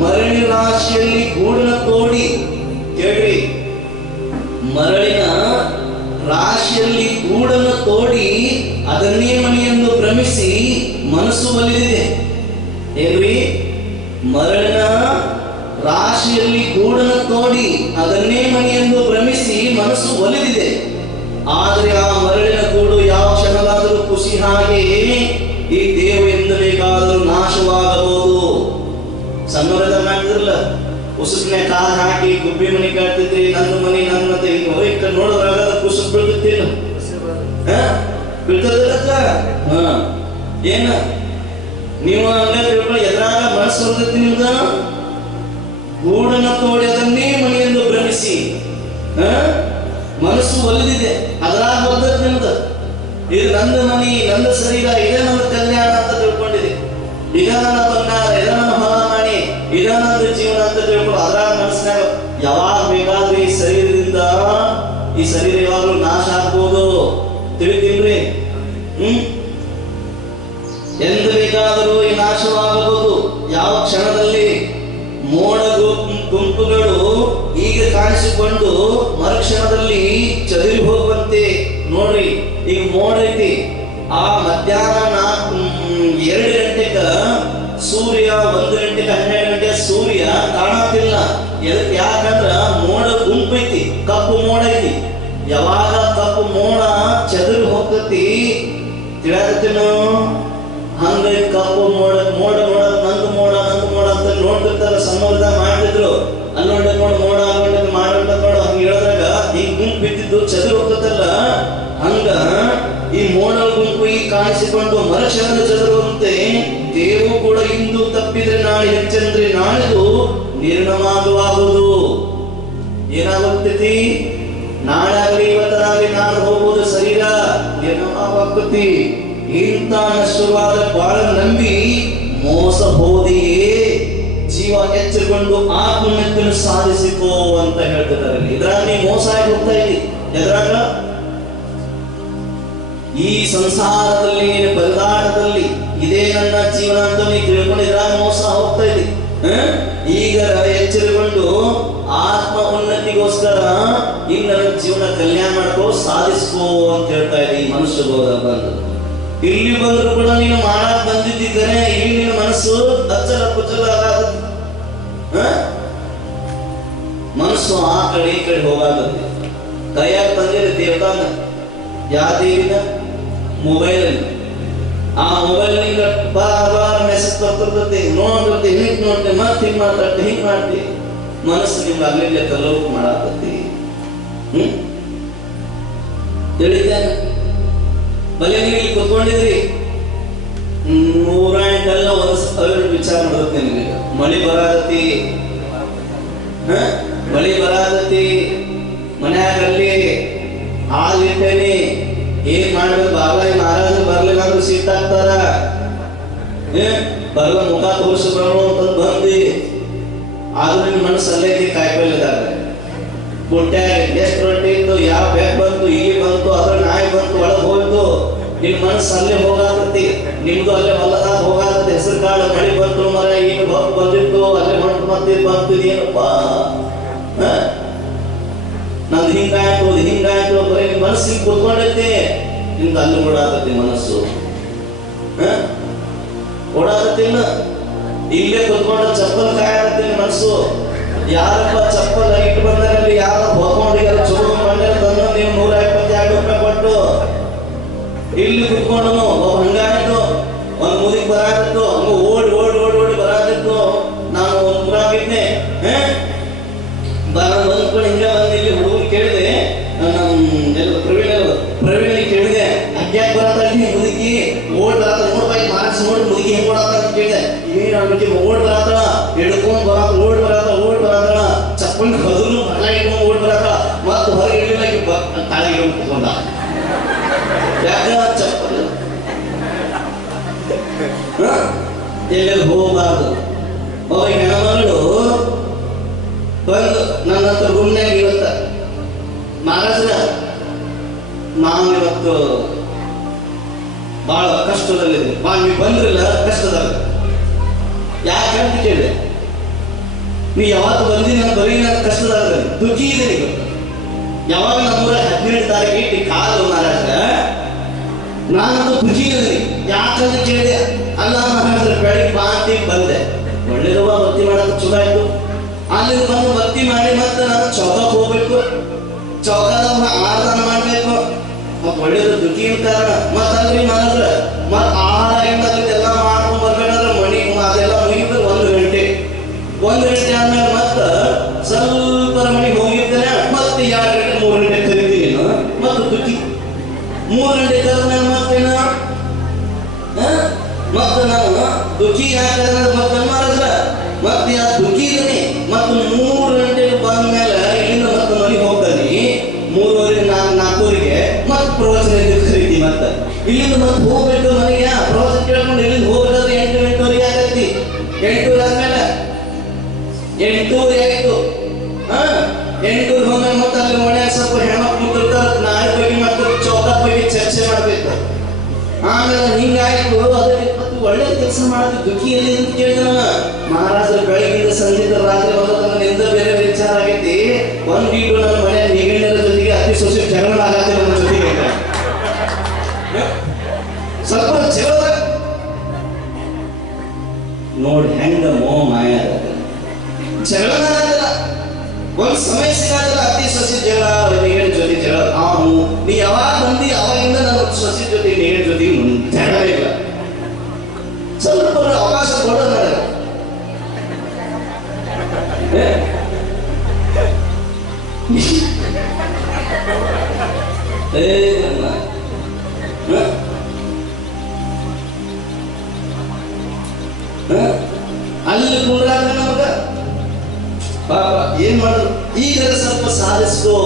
ಮರಳಿನ ರಾಶಿಯಲ್ಲಿ ಗೂಡನ್ನ ತೋಡಿ. ಕೇಳ್ರಿ, ಮರಳಿನ ರಾಶಿಯಲ್ಲಿ ಗೂಡನ್ನು ತೋಡಿ ಅದನ್ನೇ ಮನೆಯೆಂದು ಭ್ರಮಿಸಿ ಮನಸ್ಸು ಒಲಿದಿದೆ. ಏನ್ರಿ? ಮರಳಿನ ರಾಶಿಯಲ್ಲಿ ಗೂಡನ್ನು ತೋಡಿ ಅದನ್ನೇ ಮನೆಯೆಂದು ಭ್ರಮಿಸಿ ಮನಸ್ಸು ಒಲಿದಿದೆ. ಆದರೆ ಆ ಮರಳಿನ ಗೂಡು ಯಾವ ಕ್ಷಣವಾದರೂ ಖುಷಿ ಹಾಗೆ ಈ ದೇಹ ಎಂದು ಬೇಕಾದರೂ ನಾಶವಾಗಬಹುದು. ಸಣ್ಣವರೆಲ್ಲ ಮಾಡಿದ್ರಲ್ಲ, ಉಸುಕ್ನೆ ಕಾಲ್ ಹಾಕಿ ಗುಬ್ಬಿ ಮನೆ ಕಾಡ್ತಿದ್ರಿ, ನನ್ನ ಮನೆ ನನ್ನ ಹಿಂಗ ನೋಡಿದ್ರಾಗ ಕುಸುಕ್ ಬೀಳ್ತಿತ್ತೇನು? ಬೀಳ್ತದ ಏನ ನೀವು ಎದ್ರಾಗ ಮನಸ್ಸು ಬರ್ತೈತಿ ನಿಮ್ದ? ಗೂಡನ್ನ ತೋಡಿ ಅದನ್ನೇ ಮನೆಯೆಂದು ಭ್ರಮಿಸಿ ಮನಸ್ಸು ಒಲಿದಿದೆ. ಅದ್ರಾಗ ಬರ್ತೈತಿ ನಿಮ್ದು. ಇದು ನನ್ನ ಮನಿ, ನನ್ನ ಶರೀರ, ಇದೇ ನನ್ನ ಕಲ್ಯಾಣ ಅಂತ ತಿಳ್ಕೊಂಡಿದೆ. ಇದ ನನ್ನ ಬಂಗಾರ, ಇದ ನನ್ನ ಹೊಲ ಮನಿ, ಇದ ನನ್ನ ಜೀವನ ಅಂತ ತಿಳ್ಕೊಂಡು ಅದ್ರಾಗ ಮನಸ್ಸಿನಾಗ ಯಾವಾಗ ಬೇಕಾದ್ರೂ ಈ ಶರೀರದಿಂದ ಈ ಶರೀರ ಯಾವಾಗಲೂ ನಾಶ ಆಗ್ಬೋದು. ತಿಳಿತೀನ್ರಿ? ಎಂದು ಬೇಕಾದರೂ ಈ ನಾಶವಾಗಬಹುದು. ಯಾವ ಕ್ಷಣದಲ್ಲಿ ಮೋಡ ಗುಂಪುಗಳು ಈಗ ಕಾಣಿಸಿಕೊಂಡು ಮರುಕ್ಷಣದಲ್ಲಿ ಚದುರಿ ಹೋಗುವಂತೆ. ನೋಡ್ರಿ, ಈಗ ಮೋಡ ಐತಿ, ಆ ಮಧ್ಯಾಹ್ನ 2 ಗಂಟೆಗ ಸೂರ್ಯ, 1 ಗಂಟೆಗೆ 12 ಗಂಟೆ ಸೂರ್ಯ ಕಾಣತಿಲ್ಲ. ಯಾಕಂದ್ರ ಮೋಡ ಗುಂಪು ಐತಿ, ಕಪ್ಪು ಮೋಡ ಐತಿ. ಯಾವಾಗ ಕಪ್ಪು ಮೋಡ ಚದುರಿ ಹೋಗ್ತತಿ ತಿಳಿಯತ್ತೇನೋ? ಹಂಗ ಕಪ್ಪು ಮೋಡ ಮೋಡ ನೋಡ ನಂದು ಮೋಡ ಅಂತ ನೋಡ್ತಿರ್ತಾರ. ಸಣ್ಣದ ಮಾಡ್ತಿದ್ರು, ಅಲ್ಲೊಂಡ ನೋಡ ಮೋಡ ಅಲ್ಲೊಂಡ ಮಾಡೋಣ ನೋಡ ಹಂಗ ಹೇಳಿದ್ರಾಗ ಈ ಗುಂಪು ಬಿದ್ದಿದ್ದು ಚದುರಿ ಹೋಗ್ತದಲ್ಲ, ಹಂಗ ಈ ಮೋಡ ಗುಂಪು ಈ ಕಾಣಿಸಿಕೊಂಡು ಮರುಕ್ಷಣದ ಚದುರುವಂತೆ ದೇವು ಕೂಡ ಇಂದು ತಪ್ಪಿದ್ರೆ ನಾಳೆ ಹೆಚ್ಚಂದ್ರೆ ನಾಳಿದು ನಿರ್ಣಯವಾಗುವುದು. ಏನಾಗುತ್ತೈತಿ? ನಾಳಾಗಲಿ ಇವತ್ತರಾಗಲಿ ನಾಳೆ ಹೋಗುವುದು ಶರೀರ ನಿರ್ಣಯವಾಗುತ್ತಿ. ಇಂಥ ನಷ್ಟವಾದ ಬಾಳ ನಂಬಿ ಮೋಸ ಹೋದೆಯೇ ಜೀವ ಎಚ್ಚರಗೊಂಡು ಆತ್ಮಹತ್ಯೆಯನ್ನು ಸಾಧಿಸಿಕೋ ಅಂತ ಹೇಳ್ತಿದ್ದಾರೆ. ಇದ್ರಾಗ ನೀ ಮೋಸ ಆಗಿ ಹೋಗ್ತಾ ಇದ್ದಿ. ಎದ್ರಾಗ? ಈ ಸಂಸಾರದಲ್ಲಿ ಬರದಾಟದಲ್ಲಿ ಇದೇ ನನ್ನ ಜೀವನ ಅಂತ ನೀ ತಿಳ್ಕೊಂಡು ಇದ್ರಾಗ ಮೋಸ ಹೋಗ್ತಾ ಇದ್ದಿ. ಈಗ ಎಚ್ಚರಗೊಂಡು ಆತ್ಮ ಉನ್ನತಿಗೋಸ್ಕರ ಈಗ ನನ್ನ ಜೀವನ ಕಲ್ಯಾಣ ಮಾಡ್ಕೋ, ಸಾಧಿಸ್ಕೋ ಅಂತ ಹೇಳ್ತಾ ಇದ್ದಿ. ಮನುಷ್ಯ ಬಂದು ಇಲ್ಲಿ ಬಂದ್ರು ಕೂಡ ನೀನು ಮಾಡಕ್ ಬಂದಿದ್ದರೆ ಇಲ್ಲಿ ನಿನ್ನ ಮನಸ್ಸು ಅಚ್ಚಲ ಕುಚ್ಚಲ ಆಗತ್ತೆ. ಮನಸ್ಸು ಆ ಕಡೆ ಈ ಕಡೆ ಹೋಗಾಗತ್ತೆ. ಕೈಯಾಗ ತಂದಿರ ದೇವತಾನ, ಯಾವ ದೇವಿನ? ಮೊಬೈಲ್. ಆ ಮೊಬೈಲ್ ನಿಂಗ ಬಾರ್ ಮೆಸೇಜ್ ಬರ್ತಿರ್ತೈತಿ, ನೋಡ್ತಿರ್ತಿ, ಹಿಂಗ್ ನೋಡ್ತಿ, ಮತ್ತೆ ಹಿಂಗ್ ಮಾತಾಡ್ತಿ, ಹಿಂಗ್ ಮಾಡ್ತಿ. ಮನಸ್ಸು ನಿಮ್ಗೆ ಅಲ್ಲಿಂದ ಕಲೋಕ್ ಮಾಡಾಕತ್ತಿ. ತಿಳಿತಾನೆ? ಬಲೆ ನೀವು ಇಲ್ಲಿ ಕುತ್ಕೊಂಡಿದ್ರಿ, 108 ಒಂದು ವಿಚಾರ ಮಾಡುತ್ತೆ ನಿಮಗೆ. ಮಳಿ ಬರಾದತಿ, ಮನ್ಯಾಗಲ್ಲಿ ಹಾಲಿಟ್ಟೇನಿ, ಏನ್ ಮಾಡ್ಬೇಕು? ಬಾಬಾಯಿ ಮಹಾರಾಜ ಬರ್ಲಿಲ್ಲ ಅಂದ್ರೆ ಸಿಟ್ಟಾಗ್ತಾರ. ಬರ್ಲ ಮುಖ ತೋರಿಸ್ಬಿಡೋಣ ಅಂತಂದು ಬಂದಿ. ಆದ್ರೂ ನಿಮ್ ಮನಸ್ಸು ಅಲ್ಲೈತಿ, ಕಾಯಿಪಲ್ಯದಾಗ ಪುಟ್ಟ್ಯಾಗ ಎಷ್ಟು ರೊಟ್ಟಿ ಇತ್ತು, ಯಾವ ಬ್ಯಾಗ್ ಬಂತು, ಇಲ್ಲಿ ಬಂತು, ಅದ್ರ ನಾಯಿ ಬಂತು, ಒಳಗೆ ಹೋಯ್ತು. ನಿಮ್ ಮನಸ್ಸು ಅಲ್ಲೇ ಹೋಗಾಕತ್ತಿ. ನಿಮ್ದು ಅಲ್ಲೇ ಹೊಲದಾಗ ಹೋಗಾಕತ್ತಿ. ಹೆಸರು ಕಾಳು ಮಳಿ ಬಂತು, ಮರ ಈಗ ಬಂದಿತ್ತು, ಅಲ್ಲೇ ಹೊಂಟು ಮತ್ತೆ ಬಂತು. ಏನಪ್ಪ ನಂದು ಹಿಂಗಾಯ್ತು, ಹಿಂಗಾಯ್ತು, ಬರೀ ನಿಮ್ ಮನಸ್ಸಿಗೆ ಕುತ್ಕೊಂಡೈತಿ. ನಿಮ್ದು ಅಲ್ಲಿ ಓಡಾಕತ್ತಿ ಮನಸ್ಸು. ಓಡಾಕತ್ತಿಲ್ಲ, ಇಲ್ಲೇ ಕುತ್ಕೊಂಡು ಚಪ್ಪಲ್ ಕಾಯಕತ್ತೀನಿ ಮನಸ್ಸು. ಯಾರಪ್ಪ ಚಪ್ಪಲ್ ಇಟ್ಟು ಬಂದಲ್ಲಿ ಯಾರ ಹೊತ್ಕೊಂಡಿಗಾರ ಚಲೋ ಬಂದ್ರೆ ತಂದು ನೀವು 152 ರೂಪಾಯಿ ಕೊಟ್ಟು ಇಲ್ಲಿ ಕುತ್ಕೊಂಡು ಹಂಗಾಯ್ತು. ಒಂದ್ ಮುದಿಗೆ ಬರಾತಿತ್ತು, ಹಂಗ ಓಡಿ ಓಡಿ ಓಡಿ ಓಡಿ ಬರಾತಿತ್ತು. ನಾನು ಒಂದ್ ಊರಾಗಿದ್ದೆ, ಬಂದ್ಕೊಂಡು ಹಿಂಗೆ ಬಂದು ಇಲ್ಲಿ ಹುಡುಗರು ಕೇಳಿದೆ, ಪ್ರವೀಣಿಗೆ ಕೇಳಿದೆ, ಅಜ್ಞಾಕ್ ಬರತ್ತಲ್ಲಿ ಮುದುಕಿ ಓಡ್ ಬರತ್ತ, 100 ರೂಪಾಯಿ ಮಾರ್ಕ್ಸ್ ನೋಡಿ ಮುದುಕಿ ಹೆಂಗ್ ಕೊಡತ್ತ ಅಂತ ಕೇಳಿದೆ. ಏನ್ ಅದಕ್ಕೆ ಓಡ್ ಬರತ್ತ, ಹಿಡ್ಕೊಂಡ್ ಬರತ್ತ, ಓಡ್ ಬರತ್ತ, ಚಪ್ಪಲ್ ಕದಲು ಮಗಳ ಇಟ್ಕೊಂಡು ಓಡ್ ಬರತ್ತ, ಮತ್ತ ಹೊರಗೆ ಕುತ್ಕೊಂಡ ಯಾಕ ಚಪ್ಪಲ್ ಎಲ್ಲೆಲ್ಲಿ ಹೋಗಬಾರ್ದು. ಅವಾಗ ಹೆಣ್ಮಗಳು ಬಂದು ನನ್ನ ಹತ್ರ ರೂಮ್ನಾಗ ಇವತ್ತ ಮಹಾರಾಜರ ನಾವು ಇವತ್ತು ಬಹಳ ಕಷ್ಟದಲ್ಲಿದೆ, ನೀವು ಬಂದ್ರಿಲ್ಲ ಕಷ್ಟದಾಗ ಯಾಕಂತ ಕೇಳಿದೆ. ನೀ ಯಾವತ್ತು ಬಂದಿ ನಾನು ಬರೀ ನಾನು ಕಷ್ಟದಾಗ ದುಃಖಿ ಇದೆ ನೀವು. ಯಾವಾಗ ನಮ್ಮೂರ 17 ತಾರೀಕಿಗೆ ಕಾಲು ಮಹಾರಾಜ ನಾನಂತೂ ದುಃಖಿ ಇದೆ ಯಾಕಂತ ಕೇಳಿದೆ. ಅಲ್ಲ ಮಹಾರಾಜರ ಬೆಳಿಗ್ಗೆ ಬಾಂತಿಗೆ ಬಂದೆ, ಒಳ್ಳೆದವ ಭಕ್ತಿ ಮಾಡೋದು ಚಲೋ ಆಯ್ತು. ಅಲ್ಲಿ ಬಂದು ಭಕ್ತಿ ಮಾಡಿ ಮತ್ತೆ ನಾನು ಚೌಕಕ್ಕೆ ಹೋಗ್ಬೇಕು, ಚೌಕದ ಆರಾಧನ ಮಾಡ್ಬೇಕು, ಮತ್ ಒಳ್ಳೇದು ದುಃಖಿ ಕಾರಣ. ಮತ್ ಅಲ್ರಿ ಮಹಾರಾಜರ ಮತ್ ಆಹಾರ ಎಲ್ಲ ಮಾಡ್ಕೊಂಡ್ ಬರ್ಬೇಕಾದ್ರೆ ಮಣಿ ಅದೆಲ್ಲ ಮುಗಿದ್ರೆ 1 ಗಂಟೆ ಆದ್ಮೇಲೆ ಮತ್ತ ಸ್ವಲ್ಪ ಮನೆಗೆ ಹೋಗಿರ್ತೇನೆ, ಮತ್ತೆ 2 ಗಂಟೆ 3 ಗಂಟೆ ಕರಿತೀನಿ ಮತ್ತೆ ದುಃಖಿ. 3 ಗಂಟೆ ಕರೆದ್ಮೇಲೆ ಮತ್ತೇನ ಮತ್ತೆ ನಾನು ದುಃಖಿ ಯಾಕಂದ್ರೆ ಮತ್ತೆ ಮಹಾರಾಜರ ಮತ್ತೆ ಆ ದುಃಖಿ ಇದೀನಿ. ಮತ್ತೆ 3 ಗಂಟೆಗೆ ಬಂದ್ಮೇಲೆ ಇಲ್ಲಿಂದ ಮತ್ತೆ ಮನೆಗೆ ಹೋಗ್ತಾನೆ 3:30 4:00 ಮತ್ತೆ ಪ್ರವಚನ ಕರೀತಿ. ಮತ್ತೆ ಇಲ್ಲಿಂದ ಮತ್ತೆ ಹೋಗ್ಬೇಕು ಮನೆಗೆ ಪ್ರವಚನ ಕೇಳ್ಕೊಂಡು ಇಲ್ಲಿಂದ ಹೋಗ್ಬೇಕಾದ್ರೆ 8:00 ಆಗತ್ತಿ. 8:00 ಆದ್ಮೇಲೆ 8:00 ಆಯ್ತು. 8:00 ಹೋದ್ಮೇಲೆ ಮತ್ತೆ ಅಲ್ಲಿ ಮನೆಯಾಗ ಸ್ವಲ್ಪ ಹೆಣ್ಮಕ್ಳು ಕೂತಿರ್ತಾರೆ, ನಾಳೆ ಬಗ್ಗೆ ಮತ್ತೆ ಚೌಕ ಬಗ್ಗೆ ಚರ್ಚೆ ಮಾಡ್ಬೇಕು. ಆಮೇಲೆ ಹಿಂಗಾಯ್ತು. ಅದಕ್ಕೆ ಮತ್ತೆ ಒಳ್ಳೆ ಕೆಲಸ ಮಾಡಿದ್ವಿ ದುಃಖಿಯಲ್ಲಿ ಅಂತ ಕೇಳಿದ ಮಹಾರಾಜರ ಬೆಳಗಿಂದ ಸಂಜೆ ರಾತ್ರಿ ನಿಂದ ಬೇರೆ ವಿಚಾರ ಆಗೈತಿ. ಒಂದೀಟು ನನ್ನ ಮನೆಯ ನಿಗಣ್ಯರ ಜೊತೆಗೆ ಅತಿ ಸೊಸೆ ಜಗಳ ಆಗತ್ತೆ ನನ್ನ ಜೊತೆಗೆ ಸ್ವಲ್ಪ ಜಗಳ ನೋಡಿ ಹೆಂಗ ಮೋ ಮಾಯ ಜಗಳ ಒಂದ್ ಸಮಯ ಸಿಗಲ್ಲ. ಅತಿ ಸೊಸೆ ಜಗಳ ನಿಗಣ್ಯ ಜೊತೆ ಜಗಳ. ನೀ ಯಾವಾಗ ಬಂದಿ ಅವಾಗಿಂದ ನನ್ನ ಸೊಸೆ ಜೊತೆ ನಿಗಣ್ಯ ಜೊತೆ ಜಗಳ ಇಲ್ಲ. ಸ್ವಲ್ಪ ಅವಕಾಶ ಕೊಡೋದು ನನಗೆ. ಅಲ್ಲಿ ಕುಂದ್ರಾಗ ನಮಗ ಪಾಪ ಏನ್ ಮಾಡೋದು. ಈಗ ಸ್ವಲ್ಪ ಸಾಧಿಸ್ಕೋ,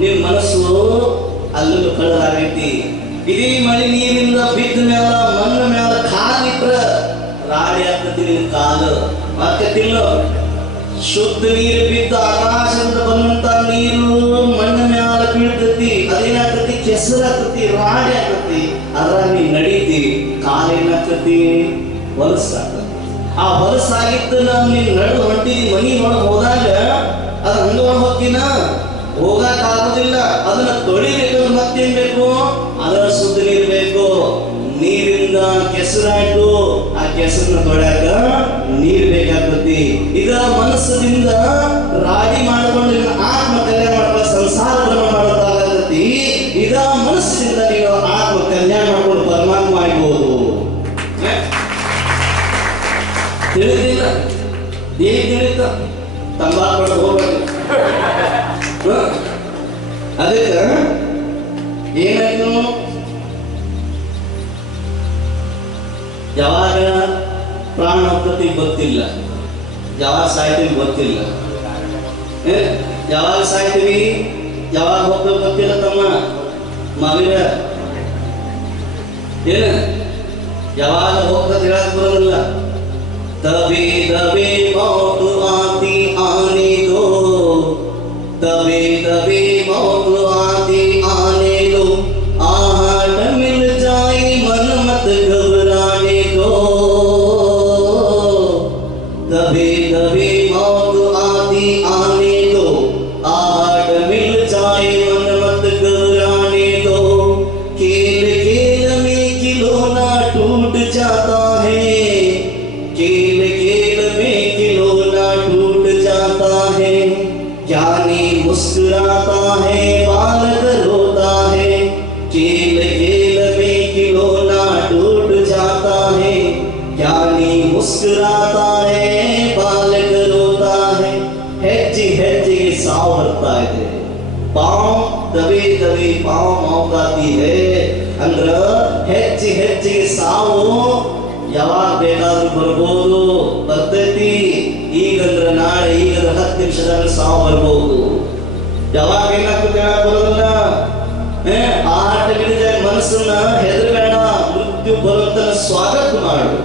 ನಿನ್ ಮನಸ್ಸು ಅಲ್ಲೂ ಕಳ್ಳಾಗೈತಿ. ಇಡೀ ಮಳೆ ನೀರಿಂದ ಬಿದ್ದ ಮ್ಯಾಲ ಮಣ್ಣ ಮ್ಯಾಲ ಕಾಲಿಟ್ರ ರಾಡಿ ಆಗ್ತತಿ ನಿನ್ ಕಾಲು. ಮತ್ತೆ ತಿನ್ನು ಶುದ್ಧ ನೀರು ಬಿದ್ದ ಆಕಾಶದಿಂದ ಬಂದಂತ ನೀರು ಮಣ್ಣ ಮ್ಯಾಲ ಬೀಳ್ತತಿ. ಅದೇನಾಗ್ತತಿ ಕೆಸರಾಗ್ತತಿ, ರಾಡಿ ಆಗ್ತತಿ. ಅದ್ರ ನೀ ನಡೀತಿ, ಕಾಲೇನಾಗ್ತತಿ ಹೊಲಸಾಗ್ತತಿ. ಆ ಹೊಲಸಾಗಿತ್ತು ನಾವು ನೀನ್ ನಡು ಹೊಂಟಿದಿ ಮನಿ ಒಳಗೆ ಹೋದಾಗ ಅದ ಹಂಗ ಹೋಗ್ತೀನ ಹೋಗಕ್ ಆಗುದಿಲ್ಲ. ಅದನ್ನ ತೊಳಿಬೇಕಂದ್ರೆ ಮತ್ತೇನ್ ಬೇಕು, ಅದರ ಶುದ್ಧ ನೀರು ಬೇಕು. ನೀರಿಂದ ಕೆಸರಾಯ್ತು, ಆ ಕೆಸರನ್ನ ತೊಳ್ಯಾಕ ನೀರ್ ಬೇಕಾಗ್ತತಿ. ಇದರ ಮನಸ್ಸದಿಂದ ರಾಡಿ ಮಾಡಿಕೊಂಡು ಆತ್ಮ ಕಲ್ಯಾಣ ಮಾಡ್ಕೊಂಡು ಸಂಸಾರ ಭ್ರಮ ಮಾಡೋದಾಗತ್ತಿ. ಇದರ ಮನಸ್ಸಿನಿಂದ ನೀವು ಆತ್ಮ ಕಲ್ಯಾಣ ಮಾಡ್ಕೊಂಡು ಪರಮಾತ್ಮ ಆಗ್ಬೋದು. ತಿಳಿದಿಲ್ಲ ಏನ್ ತಿಳಿತ ತಂಬಾಕು ಹೋಗ್ಬೇಕು. ಅದಕ್ಕೆ ಏನಾಯ್ತು, ಯಾವಾಗ ಪ್ರಾಣ ಹೋಗ್ತತಿ ಗೊತ್ತಿಲ್ಲ, ಯಾವಾಗ ಸಾಯ್ತೀವಿ ಗೊತ್ತಿಲ್ಲ. ಯಾವಾಗ ಸಾಯ್ತೀವಿ ಯಾವಾಗ ಹೋಗ್ಬೇಕು ಗೊತ್ತಿಲ್ಲ ತಮ್ಮ ಮಗನ. ಏನ ಯಾವಾಗ ಹೋಗ್ತದೆ ಹೇಳಕ್ ಬರೋದಿಲ್ಲ. तभी तभी मौत आती आने दो, तभी तभी मौत आती आने दो, आहट मिल जाए मन मत घबराने दो, तभी तभी मौत आती आने दो, आहट मिल जाए मन मत घबराने दो, खेल खेल में खिलौना टूट जाता है, खेल खेल में खिलौना टूट जाता है, ज्ञानी मुस्कुराता है बालक रोता है, खेल खेल में खिलौना टूट जाता है, ज्ञानी मुस्कुराता है बालक रोता है. ಹೆಜ್ಜೆ ಹೆಜ್ಜೆಗೆ ಸಾವು ಬರ್ತಾ ಇದೆ. ಪಾವ್ ದಬೆ ದಬೆ ಪಾವ್ ಮೌಕಾತಿ ಹೇ ಅಂದ್ರ ಹೆಜ್ಜೆ ಹೆಜ್ಜೆಗೆ ಸಾವು ಯಾವಾಗ ಬೇಕಾದ್ರೂ ಬರ್ಬೋದು, ಬರ್ತೈತಿ. ಈಗಂದ್ರ ನಾಳೆ, ಈಗಂದ್ರ 10 ನಿಮಿಷದಾಗ ಸಾವು ಬರ್ಬೋದು. ಯಾವಾಗ ಏನಾಗ್ತದೆ ಬರೋದಿಲ್ಲ. ಮನಸ್ಸನ್ನ ಹೆದರಬೇಡ, ಮೃತ್ಯು ಬರುವಂತನ ಸ್ವಾಗತ ಮಾಡು.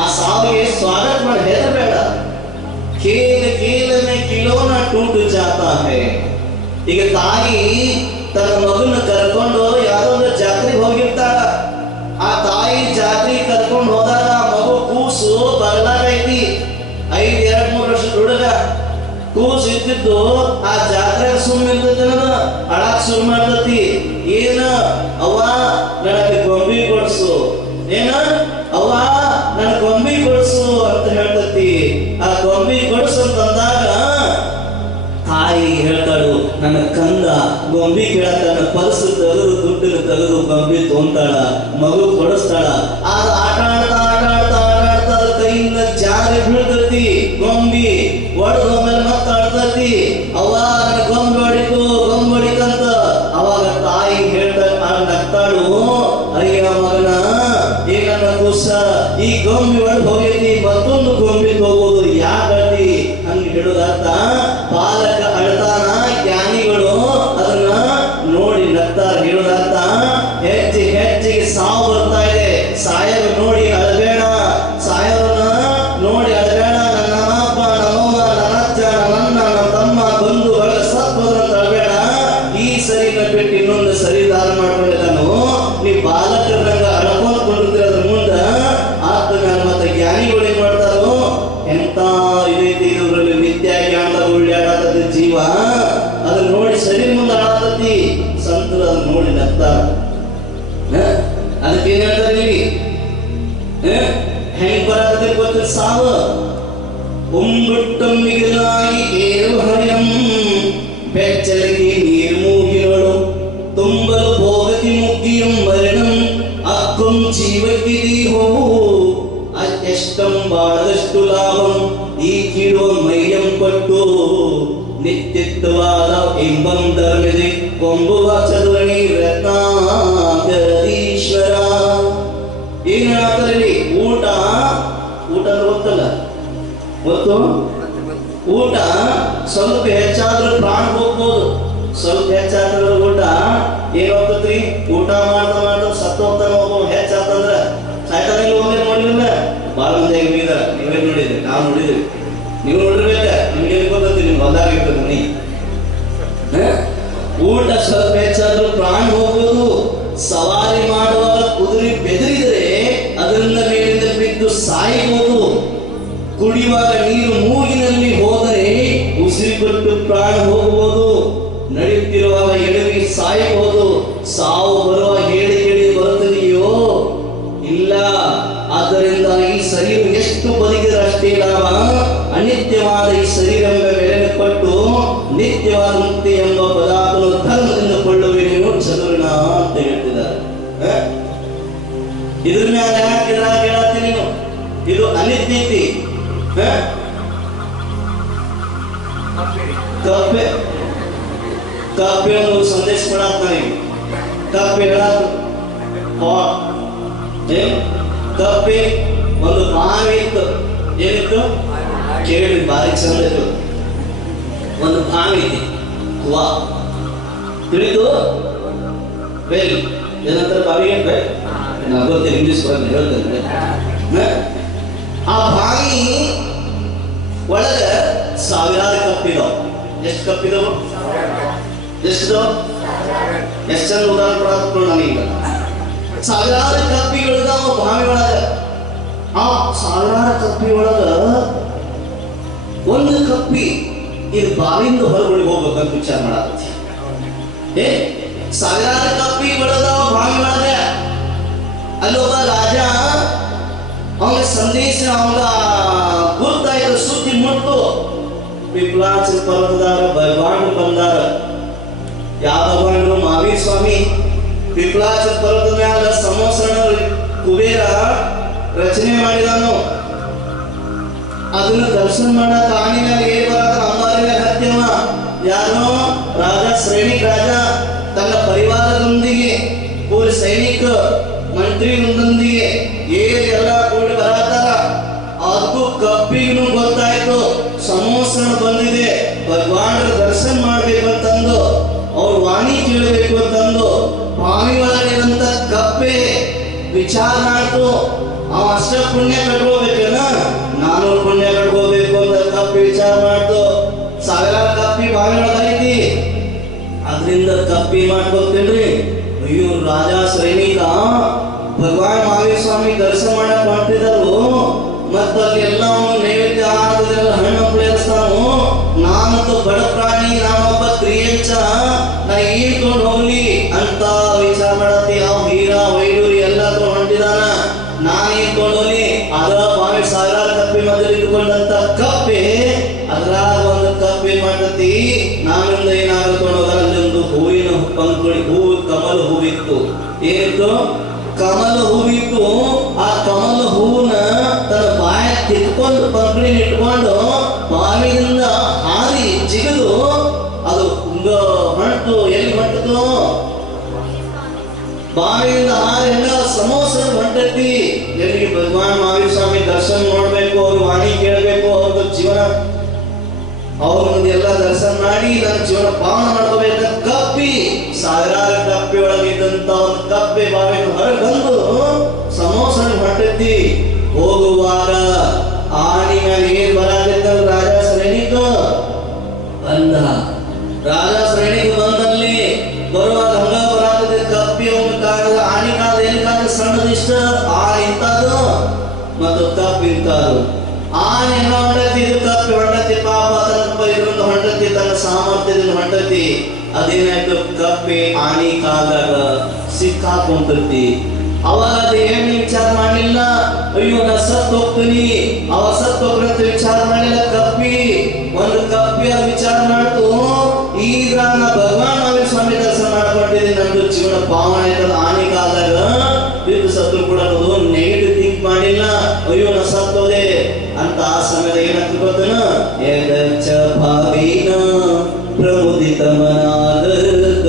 ಆ ಸಾವಿಗೆ ಸ್ವಾಗತ ಮಾಡಿ ಹೆದರಬೇಡ. ಕೇಲ ಕೇಲನೆ ಕಿಲೋನ ಟೂಟು ಜಾತಾ ಹೇ. ಈಗ ತಾಯಿ ತನ್ನ ಮಗನ ಕರ್ಕೊಂಡು ಯಾವ್ದೊಂದು ಜಾತ್ರೆಗೆ ಹೋಗಿರ್ತಾಳ. ಆ ತಾಯಿ ಜಾತ್ರೆಗೆ ಕರ್ಕೊಂಡು ಹೋದಾಗ ಮಗು ಕೂಸು ಬರಲಾಗೈತಿ. 5-2-3 ವರ್ಷದ ಹುಡುಗ ಕೂಸು ಇದ್ದಿದ್ದು ಆ ಜಾತ್ರೆ ಸುಮ್ಮನೆ ಅಳಾಕ್ ಶುರು ಮಾಡ್ತತಿ. ಏನ ಅವ್ವ ನನಗೆ ಗೊಂಬಿ ಕೊಡ್ಸು, ಏನ ಅವ್ವ ನನ್ ಗೊಂಬಿ ಕೊಡ್ಸು ಅಂತ ಹೇಳ್ತತಿ. ಆ ಗೊಂಬಿ ಕೊಡ್ಸು ಅಂತಂದಾಗ ತಾಯಿ ಹೇಳ್ತಾಳು, ನನ್ನ ಕಂದ ಗೊಂಬಿ ಕೇಳತ್ತಾಳ. ಪರ್ಸ್ ತೆಗೆದು ದುಡ್ಡನ್ನು ತೆಗೆದು ಗೊಂಬಿ ತೊಂತಾಳ, ಮಗು ಕೊಡಿಸ್ತಾಳ. ಆಗ ಆಟ ಆಡ್ತಾ ಕೈಯಿಂದ ಜಾರಿ ಬೀಳ್ತತಿ. ಗೊಂಬಿ ಒಡೆದು ಆಮೇಲೆ ಮತ್ತೆ ಆಡ್ತತಿ. ಅವ್ವ ನನ್ನ ಗೊಂಬಿ ಹೊಡಿತಂತ. ಅವಾಗ ತಾಯಿ ಹೇಳ್ತಾ ನಗ್ತಾಳು, ಅಯ್ಯ ಮಗನ ಏನನ್ನ ಕೂಸ, ಈ ಗೊಂಬಿ ಒಳಗೆ ಹೋಗೈತಿ, ಮತ್ತೊಂದು ಗೊಂಬಿ ತಗೋದು ಯಾಕತಿ ಹಂಗ ಹೇಳೋದರ್ಥ. ಪಾಲಕ ಅಳ್ತಾನ, ಜ್ಞಾನಿಗಳು ಅದನ್ನ ನೋಡಿ ನಗ್ತಾರ. ಹೇಳೋದರ್ಥ ಹೆಚ್ಚಿಗೆ ಸಾವು ಬರ್ತಾ ಇದೆ. ಸಾಯವ ನೋಡಿ ಅಳಬೇಡ, ಸಾಯವನ್ನ ನೋಡಿ ಅಳಬೇಡ. ನನ್ನ ಅಪ್ಪ, ನಮ್ಮವ್ವ, ನನ್ನ ಅಜ್ಜ, ನನ್ನ ತಮ್ಮ, ಬಂಧು ಬಳಗ ಸತ್ವದಂತ ಅಳಬೇಡ. ಈ ಸರಿ ಬಿಟ್ಟು ಇನ್ನೊಂದು ಸರಿ ದಾರ ಮಾಡ್ಕೊಂಡಿದ್ದಾನು. ನೀ ಬಾಲಕರಂಗ ಅಳ್ಕೊಂಡ್ ಕೊಂಡಿರ್ತೀರ ಮುಂದ ಆತ ಮತ್ತೆ ಜ್ಞಾನಿಗಳು ಏನ್ ಮಾಡ್ತಾರೋ, ಎಂತ ಇದೈತಿ ಇದ್ರಲ್ಲಿ ನಿತ್ಯ ಜ್ಞಾನದ ಉಳ್ಳಾಡತದ ಜೀವ, ಅದನ್ನ ನೋಡಿ ಸರಿ ಮುಂದೆ ಆಡತತಿ. ಸಂತರು ಅದನ್ನ ನೋಡಿ ನಗ್ತಾರ. ಅದಕ್ಕೆ ಏನ್ ಹೇಳ್ತಾರೆ ಇಲ್ಲಿ, ಹೆಂಗ್ ಬರತ್ತೆ ಗೊತ್ತ ಸಾವು. ಉಂಬಿಟ್ಟೊಮ್ಮಿಗಿಲಾಗಿ ಏರು ಹರಿಯಂ ಬೆಚ್ಚಲಿಗೆ ನೀರು ಮೂಗಿನೋಳು ತುಂಬಲು ಭೋಗತಿ ಮುಕ್ತಿಯಂ ಮರಣಂ ಅಕ್ಕಂ ಜೀವಕ್ಕಿದಿ ಹೋವು ಅಷ್ಟಂ ಬಾಳದಷ್ಟು ಲಾಭಂ ಈ ಕೀಳುವ ಮೈಯಂ ಪಟ್ಟು ನಿತ್ಯತ್ವವಾದ ಎಂಬಂ ಧರ್ಮದಿ ಕೊಂಬುವ ಚದುರಣಿ ರತ್ನಾಕರೀಶ್ವರ. ಏನ್ ಹೇಳ್ತಾರೆ, ಊಟ ಗೊತ್ತಲ್ಲ, ಗೊತ್ತು? ಊಟ ಸ್ವಲ್ಪ ಹೆಚ್ಚಾದ್ರೂ ಪ್ರಾಣ ಹೋಗ್ಬೋದು. ಸ್ವಲ್ಪ ಹೆಚ್ಚಾದ್ರ ಊಟ ಏನ್ ಹೋಗ್ತತ್ರಿ, ಊಟ ಮಾಡ್ತಾ ಸತ್ತು ಹೋಗ್ತಾನ. ಹೋಗೋ ಹೆಚ್ಚಾತಂದ್ರ ಸಾಯ್ತಾನ. ಒಮ್ಮೆ ನೋಡಿಲ್ಲ, ಬಾಳ ಮಂದಿ ಹೋಗಿದಾರ. ನೀವೇ ನೋಡಿದ್ರಿ, ನಾವು ನೋಡಿದ್ರಿ, ನೀವು ನೋಡಿರ್ಬೇಕ. ನಿಮ್ಗೆ ಗೊತ್ತೈತಿ, ನಿಮ್ಗೆ ಹೊಲ್ದಾಗ ಇರ್ತದೆ ಮನಿ. ಊಟ ಸ್ವಲ್ಪ ಹೆಚ್ಚಾದ್ರೂ ಪ್ರಾಣ ಹೋಗ್ಬೋದು. ಸವಾರಿ ಮಾಡುವಾಗ ಕುದುರೆ ಬೆದರಿದರೆ ಅದರಿಂದ ಮೇಲಿಂದ ಬಿದ್ದು ಸಾಯಬಹುದು. ಕುಡಿಯುವಾಗ ನೀರು ಮೂಗಿನಲ್ಲಿ ಹೋದರೆ ಉಸಿರುಕೊಟ್ಟು ಪ್ರಾಣ ಹೋಗಬಹುದು. ನಡೆಯುತ್ತಿರುವಾಗ ಎಡವಿ ಸಾಯಬಹುದು. ಸಾವು ಬರುವ ಹೇಳಿ ಬರುತ್ತದೆಯೋ ಇಲ್ಲ. ಆದ್ದರಿಂದ ಈ ಶರೀರ ಎಷ್ಟು ಬದುಕಿದ್ರೆ ಅಷ್ಟೇ ಲಾಭ. ಅನಿತ್ಯವಾದ ಈ ಶರೀರವೆಂಬ ಬೆಲೆಯನ್ನು ಕೊಟ್ಟು ನಿತ್ಯವಾದ ಮುಕ್ತಿ ಎಂಬ ಪದಾರ್ಥವನ್ನು ಧರ್ಮದಿಂದ ಕೊಳ್ಳುವೆ ನೀವು ಚದುರಣ ಅಂತ ಹೇಳ್ತಿದ್ದಾರೆ. ಇದ್ರ ಮೇಲೆ ಕೇಳತ್ತೀನಿ ನೀನು, ಇದು ಅನಿತ್ಯತೆ. ಕಪ್ಪೆ ಒಂದು ಸಂದೇಶ ಕೊಡಾತ ನನಗೆ. ಕಪ್ಪೆ ಕಪ್ಪೆ ಒಂದು ಬಾವಿ ಇತ್ತು. ಏನಿತ್ತು ಕೇಳಿ, ಬಾರಿ ಚಂದ ಇತ್ತು. ಒಂದು ಬಾವಿ ಐತಿ, ಕುವಾ ತಿಳಿದು ವೆಲ್ ಏನಂತಾರೆ ಬಾವಿಗೆ ಗೊತ್ತಿಲ್ಲ, ಇಂಗ್ಲಿಷ್ ಬರೋದು ಹೇಳ್ತೇನೆ. ಆ ಬಾವಿ ಒಳಗ ಸಾವಿರಾರು ಕಪ್ಪಿದಾವ. ಎಷ್ಟು ಕಪ್ಪಿದಾವ? ಎಷ್ಟು ಚಂದ ಉದಾಹರಣೆ ಕೊಡೋದು ನನಗೀಗ. ಸಾವಿರಾರು ಕಪ್ಪಿಗಳಿದಾವ ಬಾವಿ ಒಳಗ. ಆ ಸಾವಿರಾರು ಕಪ್ಪಿ ಒಳಗ ಒಂದು ಕಪ್ಪಿ ಇದು ಬಾವಿಯಿಂದ ಹೊರಗಡೆ ಹೋಗ್ಬೇಕಂತ ವಿಚಾರ ಮಾಡತ್ತಿ. ಸಾವಿರಾರು ಕಪ್ಪಿ ಒಳದಾವ ಬಾವಿ ಒಳಗ. ಅಲ್ಲೊಬ್ಬ ರಾಜ, ಅವನ ಸಂದೇಶ ಅವನ ಗುರ್ತಾಯ್ತು, ಸುದ್ದಿ ಮುಟ್ಟು ಪಿಪ್ಲಾಚ ಪರ್ವತದಾರ ಭಗವಾನ್ ಬಂದಾರ. ಯಾವ ಭಗವಾನ್? ಮಹಾವೀರ ಸ್ವಾಮಿ. ಪಿಪ್ಲಾಚ ಪರ್ವತದ ಮ್ಯಾಲ ಸಂವತ್ಸರ ಕುಬೇರ ರಚನೆ ಮಾಡಿದಾನು. ಅದನ್ನ ದರ್ಶನ ಮಾಡಕ ಆನಿನ ಅಂಬಾರಿನ ಹತ್ಯವ. ಯಾರೋ ರಾಜ, ಸೈನಿಕ ರಾಜ ತನ್ನ ಪರಿವಾರದೊಂದಿಗೆ, ಪೂರ್ವ ಸೈನಿಕ ಮಂತ್ರಿಗಳೊಂದಿಗೆ ಎಲ್ಲ ಕೂಡಿ ಬರತ್ತಾರ. ಅದಕ್ಕೂ ಕಪ್ಪಿಗೂ ಗೊತ್ತಾಯ್ತು ಸಂವತ್ಸರ ಬಂದಿದೆ, ಭಗವಾನರ ದರ್ಶನ ಮಾಡ್ಬೇಕು ಅಂತಂದು, ಅವ್ರ ವಾಣಿ ಕೇಳಬೇಕು ಅಂತಂದು ಬಾವಿ ಒಳಗಿರಂತ ವಿಚಾರ ಮಾಡ್ತು, ಅವ ಅಷ್ಟ ಪುಣ್ಯ ಕಟ್ಕೋಬೇಕೇನ, ನಾನು ಪುಣ್ಯ ಕಟ್ಕೋಬೇಕು ಅಂತ ಕಪ್ಪಿ ವಿಚಾರ ಮಾಡ್ತು. ಸಾವಿರಾರು ಕಪ್ಪಿ ಬಾವಿಯೊಳಗೈತಿ, ಅದ್ರಿಂದ ಕಪ್ಪಿ ಮಾಡ್ಕೋತೀನ್ರಿ. ಅಯ್ಯೋ ರಾಜ ಸೈನಿಕ ಭಗವಾನ್ ಮಹಾವೀರ ಸ್ವಾಮಿ ದರ್ಶನ ಮಾಡಕ್ ಹೊಂಟಿದರು, ಮತ್ತ ಅಲ್ಲಿ ಎಲ್ಲ ನೈವೇದ್ಯ ಆಹಾರದೆಲ್ಲ ಹಣ್ಣು ಹಂಪಲೇರಿಸ್ತಾನು. ನಾನಂತೂ ಬಡ ಪ್ರಾಣಿ, ನಾನೊಬ್ಬ ಕ್ರಿಯೆಂಚ, ನಾ ಈಡ್ಕೊಂಡು ಹೋಗ್ಲಿ ಅಂತ ವಿಚಾರ ಮಾಡತ್ತಿ. ಅವ್ ಹೀರ ವೈಡೂರಿ ಎಲ್ಲಾದ್ರೂ ಹೊಂಟಿದಾನ, ನಾನು ಈಡ್ಕೊಂಡು ಹೋಗ್ಲಿ. ಅದ ಬಾವಿ ಸಾವಿರಾರು ಕಪ್ಪಿ ಮಧ್ಯೆ ಇಟ್ಕೊಂಡಂತ ಕಪ್ಪೆ, ಅದ್ರಾಗ ಒಂದು ಕಪ್ಪೆ ಮಾಡ್ತತಿ, ನಾನಿಂದ ಏನಾಗುತ್ತೆ ಅಲ್ಲೊಂದು ಹೂವಿನ ಪಂಕ್ತಿ, ಹೂವು ಕಮಲ ಹೂವಿತ್ತು. ಏನಿತ್ತು? ಕಮಲ ಹೂವಿತ್ತು. ಆ ಕಮಲ ಹೂವನ್ನ ತನ್ನ ಬಾಯ ಕಿತ್ಕೊಂಡು ಪಂಕ್ತಿ ಇಟ್ಕೊಂಡು ಬಾವಿಯಿಂದ ಹಾರಿ ಜಿಗಿದು ಅದು ಹೊಂಟು. ಎಲ್ಲಿ ಹೊಂಟದು? ಬಾವಿಯಿಂದ ಹಾರಿ ಎಲ್ಲ ಸಮೋಸ ಹೊಂಟತಿ. ಎಲ್ಲಿಗೆ? ಭಗವಾನ್ ಮಹಾವೀರ ಸ್ವಾಮಿ ದರ್ಶನ ನೋಡ್ಬೇಕು, ಅವ್ರ ವಾಣಿ ಕೇಳಬೇಕು, ಅವ್ರದ್ದು ಜೀವನ, ಅವ್ರನ್ನ ಎಲ್ಲ ದರ್ಶನ ಮಾಡಿ ನನ್ನ ಜೀವನ ಪಾವನ ಮಾಡ್ಕೋಬೇಕ. ಕಪ್ಪಿ, ಸಾವಿರಾರು ಕಪ್ಪಿ ಒಳಗಿದ್ದಂತ ಒಂದು ಕಪ್ಪೆ ಬಾವಿನ ಹೊರಗೆ ಬಂದು ಸಮೋಸ ಹೊಂಟತಿ. ಹೋಗುವಾಗ ಆನಿ ಮೇಲೆ ಏನ್ ಬರಾದಿತ್ತಲ್ಲ ರಾಜ ಸೈನಿಕ ಬಂದ. ರಾಜ ಸೈನಿಕ ಬಂದಲ್ಲಿ ಬರುವಾಗ ಹಂಗ ಬರಾದಿದ್ದ ಕಪ್ಪಿ ಅವನ ಕಾಲದ ಆನಿ ಕಾಲದ ಏನ್ ಕಾಲ ಸಣ್ಣದಿಷ್ಟ, ಆನೆ ಇಂತದ್ದು ಮತ್ತು ಕಪ್ಪಿ ಇಂತದ್ದು. ಆನೆ ಹೆಂಗ ಹೊಂಟತಿ, ಇದು ಕಪ್ಪಿ ಹೊಂಟತಿ. ಪಾಪ ತನ್ನ ಇದರಿಂದ ಹೊಂಟತಿ, ತನ್ನ ಸಾಮರ್ಥ್ಯದಿಂದ ಹೊಂಟತಿ. ಅದೇನಾಯ್ತು? ಕಪ್ಪಿ ಆನಿ ಕಾಲಾಗ ಸಿಕ್ಕಾಕೊಂತತಿ. ಅವಾಗ ಅದು ಏನು ವಿಚಾರ ಮಾಡಲಿಲ್ಲ, ಅಯ್ಯೋ ನಾ ಸತ್ ಹೋಗ್ತೀನಿ, ಅವ ಸತ್ ಹೋಗ್ರಂತ ವಿಚಾರ ಮಾಡಲಿಲ್ಲ. ಕಪ್ಪಿ ಒಂದು ಕಪ್ಪಿ ಅದು ವಿಚಾರ ಮಾಡ್ತು, ಈಗ ನಾ ಭಗವಾನ್ ಮಹಾವೀರ ಸ್ವಾಮಿ ದರ್ಶನ ಮಾಡ್ಕೊಂಡಿದ್ದೀನಿ, ನಂದು ಜೀವನ ಪಾವನ ಆಯ್ತದ. ಆನೆ ಕಾಲಾಗ ಇದು ಸತ್ತು ಕೂಡ ನೆಗೆಟಿವ್ ಥಿಂಕ್ ಮಾಡಿಲ್ಲ, ಅಯ್ಯೋ ನಾ ಸತ್ತೋದೆ ಅಂತ. ಆ ಸಮಯದ ಏನಂತ ಗೊತ್ತನ? ಯದಚ್ಚ ಭಾವೇನ ಪ್ರಮುದಿತ ಮನಾಗದ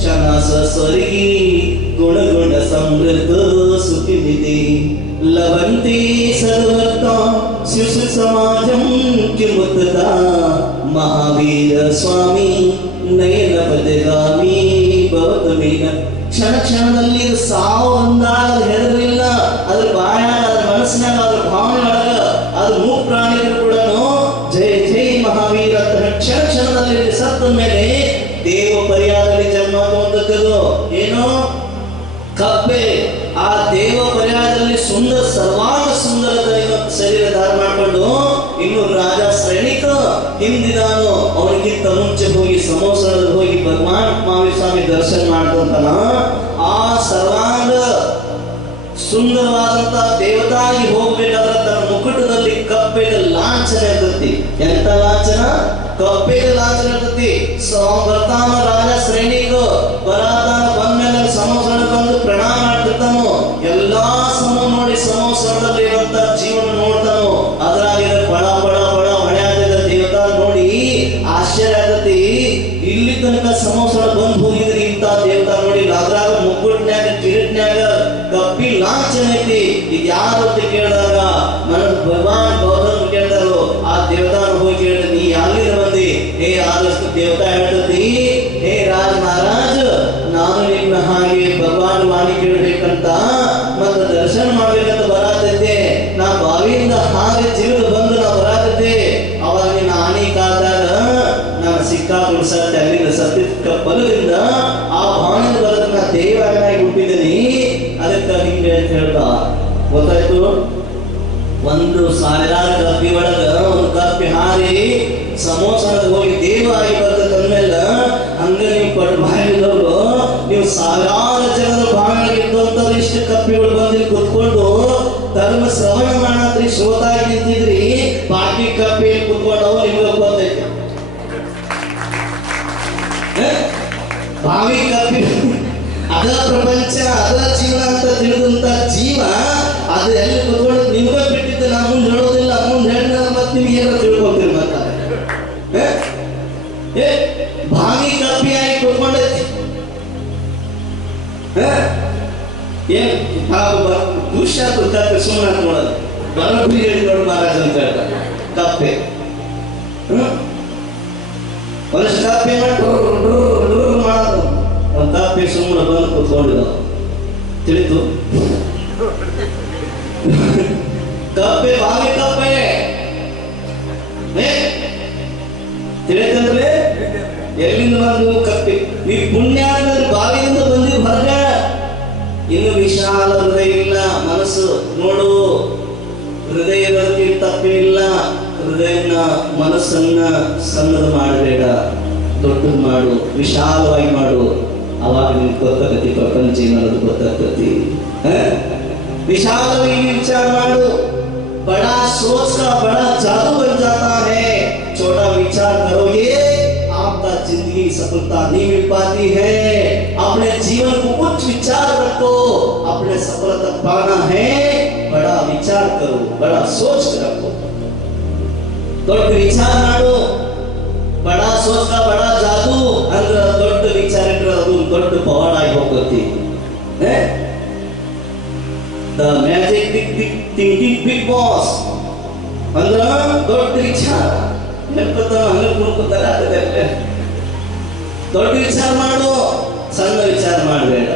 ಕ್ಷಣಸ ಸ್ವರ್ಗಿ ಗುಣ ಗುಣ ಸಮೃದ್ಧ ಸುಖಿನಿಧಿ ಲವಂತಿ ಸರ್ವತ ಶಿಶು ಸಮಾಜಂ ಕಿಮುತ್ತ ಮಹಾವೀರ ಸ್ವಾಮಿ ನಯನ ಪದಗಾಮಿ ಭವತು ಮೇನ. ಕ್ಷಣ ಕ್ಷಣದಲ್ಲಿ ಸಾವು ಅಂದಾಗ ಹೆದರಿಲ್ಲ, ಅದ್ರ ಬಾಯಾಗ, ಅದ್ರ ಮನಸ್ಸಿನಾಗ, ಅದ್ರ ಭಾವನೆ ಒಳಗ, ಅದು ಮೂಕ್ ಪ್ರಾಣಿಗಳು ಕೂಡ ಜೈ ಜೈ ಮಹಾವೀರ ಅಂತ ಕ್ಷಣ ಕ್ಷಣದಲ್ಲಿ ಸತ್ತ ಮೇಲೆ ದೇವ ಪರ್ಯಾಯದಲ್ಲಿ ಜನ್ಮ ಹೊಂದುತ್ತದು. ಏನು? ಕಪ್ಪೆ ಆ ದೇವ ಪರ್ಯಾಯದಲ್ಲಿ ಸುಂದರ ಸರ್ವಾಂಗ ಸುಂದರದ ಶರೀರ ಧಾರ ಮಾಡಿಕೊಂಡು ಇನ್ನು ರಾಜ ಸೈನಿಕ ಹಿಂದಿದಾನು. ಅವನಿಗಿಂತ ಮುಂಚೆ ಹೋಗಿ ಸಮೋಸದಲ್ಲಿ ಹೋಗಿ ಭಗವಾನ್ ಮಹಾವೀರ ಸ್ವಾಮಿ ದರ್ಶನ ಮಾಡ್ಕೊಂತಾನ. ಆ ಸರ್ವಾಂಗ ಸುಂದರವಾದಂತ ದೇವತಾಗಿ ಹೋಗ್ಬೇಕಾದ್ರೆ ತನ್ನ ಮುಕುಟದಲ್ಲಿ ಕಪ್ಪೆಯ ಲಾಂಛನ ಇರ್ತತಿ. ಎಂತ ಲಾಂಛನ? ಕಪ್ಪೆಯ ಲಾಂಛನ ಇರ್ತತಿ. ಬರ್ತಾನ ರಾಜ ಸೈನಿಕ ಬರಾತಾನ, ಬಂದ್ಮೇಲೆ ಸಮೋಸನ ಬಂದು ಪ್ರಣಾಮ ಮಾಡ್ತಿರ್ತಾನು. ಎಲ್ಲಾ ಸಮ ನೋಡಿ ಸಮೋಸದಲ್ಲಿ ಇರುವಂತ ಜೀವನ ನೋಡ್ತಾನು. ಅದ್ರಾಗಿರೋ ಬಡ ಬಡ ಬಡ ಹೊಳೆಯಾದ ದೇವತಾ ನೋಡಿ ಆಶ್ಚರ್ಯ ಆಗತಿ. ಇಲ್ಲಿ ತನಕ ಸಮೋಸನ ಬಂದು ಹೋಗಿದ್ರಿ ಇಂತ ದೇವತಾ ನೋಡಿ, ಅದ್ರಾಗ ಮುಗ್ಗುಟ್ನ್ಯಾಗ ಕಿರೀಟ್ನ್ಯಾಗ ಕಪ್ಪಿ ಲಾಂಛನ ಐತಿ. ಇದು ಯಾರು ಅಂತ ಕೇಳಿದಾಗ ನನ್ನ ಭಗವಾನ್ ಗೌತಮ್ ಕೇಳ್ತಾರೋ. ಆ ದೇವತಾನ ಹೋಗಿ ಕೇಳಿದ, ನೀ ಯಾರಿಗ ಬಂದಿ? ಆದಷ್ಟು ದೇವತಾ ಹೇಳ್ತತಿ, ಹೇ ರಾಜ ಮಹಾರಾಜ್, ನಾನು ನಿಮ್ಮ ಹಾಗೆ ಭಗವಾನ್ ವಾಣಿ ಕೇಳಬೇಕಂತ ಮತ್ತೆ ದರ್ಶನ ಮಾಡ್ಬೇಕಂತ ಬರಾತಿದ್ದೆ. ನಾ ಬಾವಿಯಿಂದ ಹಾಗೆ ಜಿಗಿದು ಬಂದು ನಾ ಬರಾತಿದ್ದೆ. ಅವಾಗ ನಿನ್ನ ಆನಿ ಕಾದಾಗ ನಾನು ಸಿಕ್ಕಾಕೊಂಡು ಸತ್ಯ, ಅಲ್ಲಿಂದ ಸತ್ಯ ಫಲದಿಂದ ಆ ಭಾವನೆಯಿಂದ ಬರೋದನ್ನ ನಾ ದೇವರಾಗಿ ಹುಟ್ಟಿದ್ದೀನಿ. ಅದಕ್ಕೆ ಹಿಂಗೆ ಅಂತ ಹೇಳ್ತಾ ಗೊತ್ತಾಯ್ತು. ಒಂದು ಸಾವಿರಾರು ಕಪ್ಪಿ ಒಳಗ ಒಂದು ಕಪ್ಪಿ ಹಾರಿ ಸಮೋಸದ ಹೋಗಿ ದೇವ ಆಗಿ ಬರ್ತಂದ್ಮೇಲೆ ಹಂಗ ನೀವು ಪಟ್ಟು ಬಾಯಿದವರು, ನೀವು ಸಾವಿರಾರು ಜನರ ಭಾಗವಾಗಿದ್ದಂತ ಇಷ್ಟು ಕಪ್ಪಿಗಳು ಬಂದಿಲ್ಲಿ ಕುತ್ಕೊಂಡು ಧರ್ಮ ಶ್ರವಣ ಮಾಡತ್ರಿ, ಶ್ರೋತಾಗಿ ನಿಂತಿದ್ರಿ. ಬಾಕಿ ಕಪ್ಪಿ ಕುತ್ಕೊಂಡವು ನಿಮ್ಗೆ ಗೊತ್ತೈತೆ. ಬಾವಿ ಕಪ್ಪಿ ಅದ ಪ್ರಪಂಚ, ಅದ ಜೀವನ ಅಂತ ತಿಳಿದಂತ ಜೀವ ಅದು ಎಲ್ಲಿ ಕುತ್ಕೊಂಡು ನಿಮ್ಗೆ ಬಿಟ್ಟಿದ್ದು. ನಾ ಮುಂದೆ ಹೇಳೋದಿಲ್ಲ, ಮುಂದೆ ಹೇಳಿದ ಮತ್ತೆ ನಿಮ್ಗೆ ಏನೋ ತಿಳ್ಕೊಳ್ತೀರಿ. ಮತ್ತೆ ಬಾವಿ ಕಪ್ಪಿಯಾಗಿ ಕುತ್ಕೊಂಡೈತಿ. ಏನ್ ಖುಷಿ ಆಗ್ತದೆ ಕಪ್ಪೆ ಸುಮ್ಮನೆ ನೋಡೋದು. ಬರೋಬ್ಬರಿ ಹೇಳಿ ನೋಡು ಮಹಾರಾಜ್ ಅಂತ ಹೇಳ್ತಾರೆ. ಕಪ್ಪೆ ಒಂದಷ್ಟು ಕಪ್ಪೆ ಮಾಡೋದು, ಒಂದು ಕಪ್ಪೆ ಸುಮ್ಮನೆ ಬಂದು ಕುತ್ಕೊಂಡಿದ್ದಾವ. ತಿಳಿತು. ಕಪ್ಪೆ ಬಾವಿ ಕಪ್ಪೆ ತಿಳಿತಂದ್ರೆ ಎಲ್ಲಿಂದ ಬಂದು ಕಪ್ಪೆ ಈ ಪುಣ್ಯ ಅಂದ್ರೆ ಬಾವಿಯಿಂದ ಬಂದಿದ್ದು ಹೊರಗ. ಇನ್ನು ವಿಶಾಲ ಹೃದಯ ಇಲ್ಲ ಮನಸ್ಸು ನೋಡು, ಹೃದಯದಲ್ಲಿ ತಪ್ಪೇನಿಲ್ಲ. ಹೃದಯನ ಮನಸ್ಸನ್ನ ಸಣ್ಣದು ಮಾಡಬೇಡ, ದೊಡ್ಡದು ಮಾಡು, ವಿಶಾಲವಾಗಿ ಮಾಡು. ಅವಾಗ ನಿಮ್ಗೆ ಗೊತ್ತಾಗತಿ ಪ್ರಪಂಚ ಏನನ್ನೋದು ಗೊತ್ತಾಗ್ತತಿ. विशाल विचार मारो, बड़ा सोच का बड़ा जादू बन जाता है। छोटा विचार करोगे आपका जिंदगी सफलता नहीं मिल पाती है। अपने जीवन को उच्च विचार रखो, अपने सफलता पाना है बड़ा विचार करो, बड़ा सोच कर रखो। दೊಡ್ಡ ವಿಚಾರ ಮಾಡು, बड़ा सोच का बड़ा जादू ಅಂದ್ರೆ ದೊಡ್ಡ ವಿಚಾರ ಇಟ್ರೆ ಅದು ದೊಡ್ಡ ಪವಾಡ ಆಗಿ ಹೋಗುತ್ತೆ. The magic thinking big boss ಅಂದ್ರೆ ದೊಡ್ಡ ವಿಚಾರ ದೊಡ್ಡ ವಿಚಾರ ಮಾಡು, ಸಣ್ಣ ವಿಚಾರ ಮಾಡಬೇಡ.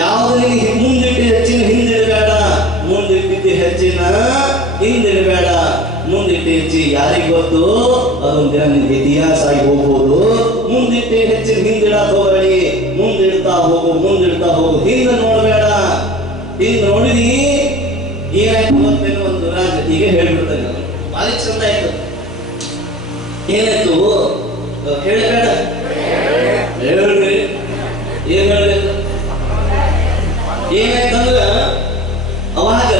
ಯಾವುದು ನಿನಗೆ ಮುಂದಿಟ್ಟು ಹೆಚ್ಚಿನ ಹಿಂದಿಡಬೇಡ, ಮುಂದಿಟ್ಟಿದ್ದು ಹೆಚ್ಚಿನ ಹಿಂದಿಡಬೇಡ. ಮುಂದಿಟ್ಟು ಹೆಚ್ಚಿ ಯಾರಿಗೆ ಗೊತ್ತು, ಅದೊಂದು ದಿನ ನಿಮ್ಗೆ ಇತಿಹಾಸ ಆಗಿ ಹೋಗ್ಬೋದು. ಮುಂದಿಟ್ಟು ಹೆಚ್ಚಿನ ಹಿಂದಿಡಕ್ ಹೋಗಬೇಡಿ, ಮುಂದಿಡ್ತಾ ಹೋಗು, ಮುಂದಿಡ್ತಾ ಹೋಗು, ಹಿಂದೆ ನೋಡಬೇಡ. ಹಿಂದೆ ನೋಡಿದಿ ಏನಾಯ್ತು ಗೊತ್ತೇನು, ಒಂದು ರಾಜ ಈಗ ಹೇಳ್ಬಿಡ್ತೇನೆ, ಭಾರಿ ಚಂದ ಆಯ್ತು. ಏನಾಯ್ತು ಹೇಳಬೇಡ, ಹೇಳ್ರಿ ಏನ್ ಹೇಳ್ಬೇಕು. ಏನಾಯ್ತಂದ್ರ ಅವಾಗ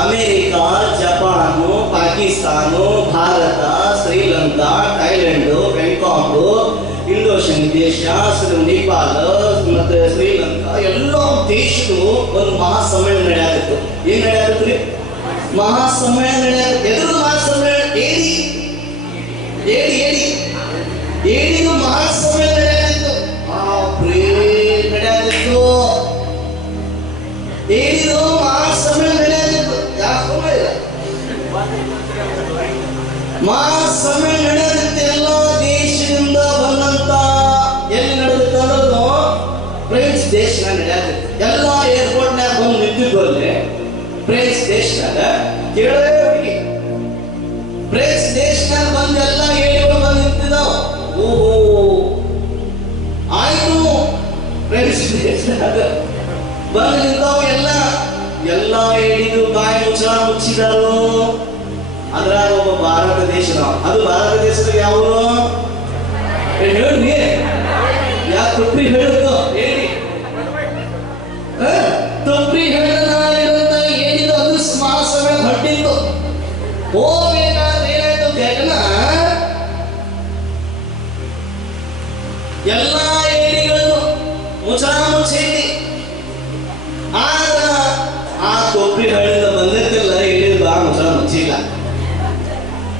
America, Japan, Pakistan, Bharat, Sri Lanka, Thailand, Bangkok, Indonesian ದೇಶ, ನೇಪಾಳ ಮತ್ತೆ ಶ್ರೀಲಂಕಾ ಎಲ್ಲ ದೇಶಗಳು ಒಂದು ಮಹಾಸಮ್ಮೇಳನ ನಡೆಯತ್ತಿತ್ತು. ಏನ್ ನಡೆಯತ್ರಿ? ಮಹಾಸಮ್ಮೇಳನ ನಡೆಯತ್ತೆ. ಎದುರು ಮಹಾಸಮ್ಮೇಳನ ಏಡಿದು ಮಹಾಸಮ್ಮೇಳನ ನಡೆಯತ್ತಿತ್ತು. ನಡೆಯತ್ತಿತ್ತು ಏಡಿದು ಮಹಾಸಮ್ಮೇಳನ ನಡೆಯತ್ತಿತ್ತು. ಯಾಕೆ ಇಲ್ಲ ಮಹಾಸಮ್ಮೇಳನ ನಡೆಯತ್ತೆ. ಎಲ್ಲ ದೇಶದಿಂದ ಬಂದಂತ ಎಲ್ಲಿ ನಡೆದಿತ್ತು ಅನ್ನೋದು ಫ್ರೆಂಚ್ ದೇಶನಾಗ ನಡೆಯತ್ತಿತ್ತು. ಎಲ್ಲ ಏರ್ಪೋರ್ಟ್ನಾಗ ಬಂದು ನಿಂತಿದ್ದು ಅಲ್ಲಿ ಫ್ರೆಂಚ್ ದೇಶನಾಗ ಕೇಳೇ ಹುಡುಗಿ ಫ್ರೆಂಚ್ ದೇಶನಾಗ ಬಂದು ಎಲ್ಲ ಏಡಿಗಳು ಬಂದು ನಿಂತಿದ್ದಾವ. ಓಹೋ ಆಯ್ತು, ಫ್ರೆಂಚ್ ದೇಶನಾಗ ಬಂದು ನಿಂತಾವ. ಎಲ್ಲ ಏಡಿದು ಬಾಯಿ ಮುಚ್ಚಿದಾರು. ಅದ್ರಾಗ ಒಬ್ಬ ಭಾರತ ದೇಶದ, ಅದು ಭಾರತ ದೇಶದ ಯಾವರು ಹೇಳಿ, ಯಾಕೆ ತುಪ್ರಿ ಹೇಳಿದ್ದು ಹೇಳಿ, ತುಪ್ರಿ ಹೇಳಿದಂತ ಏನಿದು ಅದು ಮಹಾಸಭೆ ಹೊಟ್ಟಿತ್ತು. ಹೋಗ್ಬೇಕಾದ್ರೆ ಏನಾಯ್ತು ಘಟನ, ಎಲ್ಲ ಏಡಿಗಳು ಮುಚ್ಚಿದೆ. ಆಗ ಆ ತುಪ್ರಿ ಹೇಳಿದ ಬಂದಿರ್ತಿಲ್ಲ, ಏಡಿದ ಬಾ ಮುಚ್ಚಿಲ್ಲ.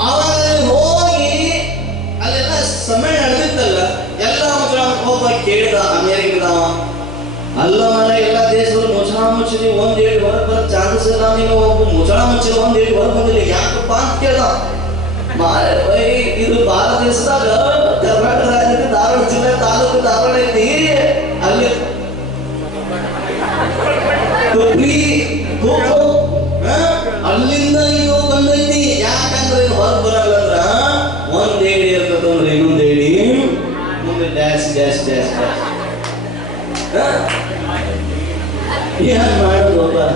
ಅವಾಗ ಹೋಗಿ ಅಲ್ಲೆಲ್ಲ ಸಮಯ ನಡೆದಿತ್ತಲ್ಲ, ಎಲ್ಲ ಒಬ್ಬ ಕೇಳಿದ ಅಮೇರಿಕದವ, ಅಲ್ಲ ಮರ ಎಲ್ಲ ದೇಶಗಳು ಮುಚ್ಚಿದೆ, ಒಂದ್ ಏಳು ಹೊರಗೆ ಬರೋ ಚಾನ್ಸಸ್ ಇಲ್ಲ, ನೀನು ಒಬ್ಬ ಮುಚ್ಚಿದ ಒಂದ್ ಏಳು ಹೊರಗೆ ಬಂದಿಲ್ಲ, ಯಾಕಪ್ಪ ಅಂತ ಕೇಳ್ದ. ಇದು ಭಾರತ ದೇಶದಾಗ ಕರ್ನಾಟಕ ರಾಜ್ಯದ ಧಾರವಾಡ ಜಿಲ್ಲೆ ತಾಲೂಕು ಧಾರವಾಡ ಐತಿ, ಅಲ್ಲಿ ಅಲ್ಲಿಂದ ಇದು ಬಂದೈತಿ. ಯಾಕಂದ್ರೆ ಹೊರಗೆ ಬರಲ್ಲ ಅಂದ್ರ ಒಂದ್ ಏಡಿ ಇರ್ತದಂದ್ರೆ ಇನ್ನೊಂದ್ ಏಡಿ ಮುಂದೆ ಡ್ಯಾಶ್ ಡ್ಯಾಶ್ ಡ್ಯಾಶ್ ಡ್ಯಾಶ್ ಏನ್ ಮಾಡೋದು.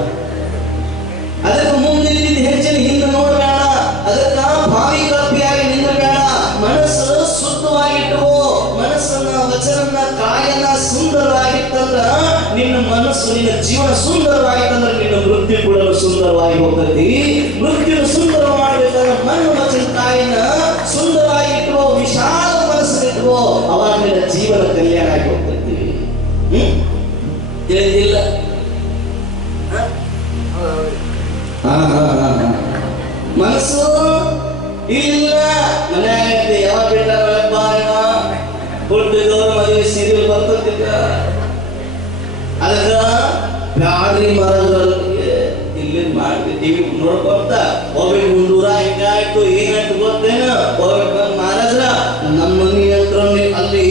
ಅದಕ್ಕೆ ಮುಂದೆ ಹೆಚ್ಚಿನ ಹಿಂದೆ ನೋಡಬೇಡ, ಅದಕ್ಕ ಭಾವಿ ಕಪ್ಪಿಯಾಗಿ ನಿಲ್ಲಬೇಡ. ಮನಸ್ಸು ಶುದ್ಧವಾಗಿಟ್ಟುಕೋ, ಮನಸ್ಸನ್ನ ವಚನ ಕಾಯನ ಸುಂದರವಾಗಿತ್ತಂದ್ರ ನಿನ್ನ ಮನಸ್ಸು, ನಿನ್ನ ಜೀವನ ಸುಂದರವಾಗಿತ್ತಂದ್ರೆ ನಿನ್ನ ವೃತ್ತಿ ಕೂಡ ಸುಂದರವಾಗಿ ಹೋಗ್ತತಿ. ವೃತ್ತಿನ ಸುಂದರ ಮಾಡಬೇಕಂದ್ರೆ ಮನ ವಚನ ಕಾಯನ ಸುಂದರವಾಗಿಟ್ಟುಕೋ, ವಿಶಾಲ ಮನಸ್ಸನ್ನಿಟ್ಟುಕೋ, ಅವಾಗ ನಿನ್ನ ಜೀವನ ಕಲ್ಯಾಣ ಆಗಿ ಹೋಗ್ತತಿ. ತಿಳಿದಿಲ್ಲ? ಮನಸ್ಸು ಇಲ್ಲ ಮನ್ಯಾಗ ಯಾವಾಗ ಬಿಟ್ಟಾರಪ್ಪ, ಹುಟ್ಟಿದವ್ರು ಮದುವೆ ಸೀರಿಯಲ್ ಬರ್ತಕ್ಕ. ಅದಕ್ಕ ಬ್ಯಾಡ್ರಿ ಮಹಾರಾಜರಿಗೆ ಇಲ್ಲಿ ಮಾಡಿ ಟಿವಿ ನೋಡ್ಕೊಂತ ಹೋಗ್ಬೇಕು. ಮುಂದೂರ ಹಿಂಗಾಯ್ತು ಏನಾಯ್ತು ಗೊತ್ತೇನ, ಹೋಗ್ಬೇಕು ಮಹಾರಾಜ್ರ ನಮ್ಮ ಮನೆ ಹತ್ರ ಅಲ್ಲಿ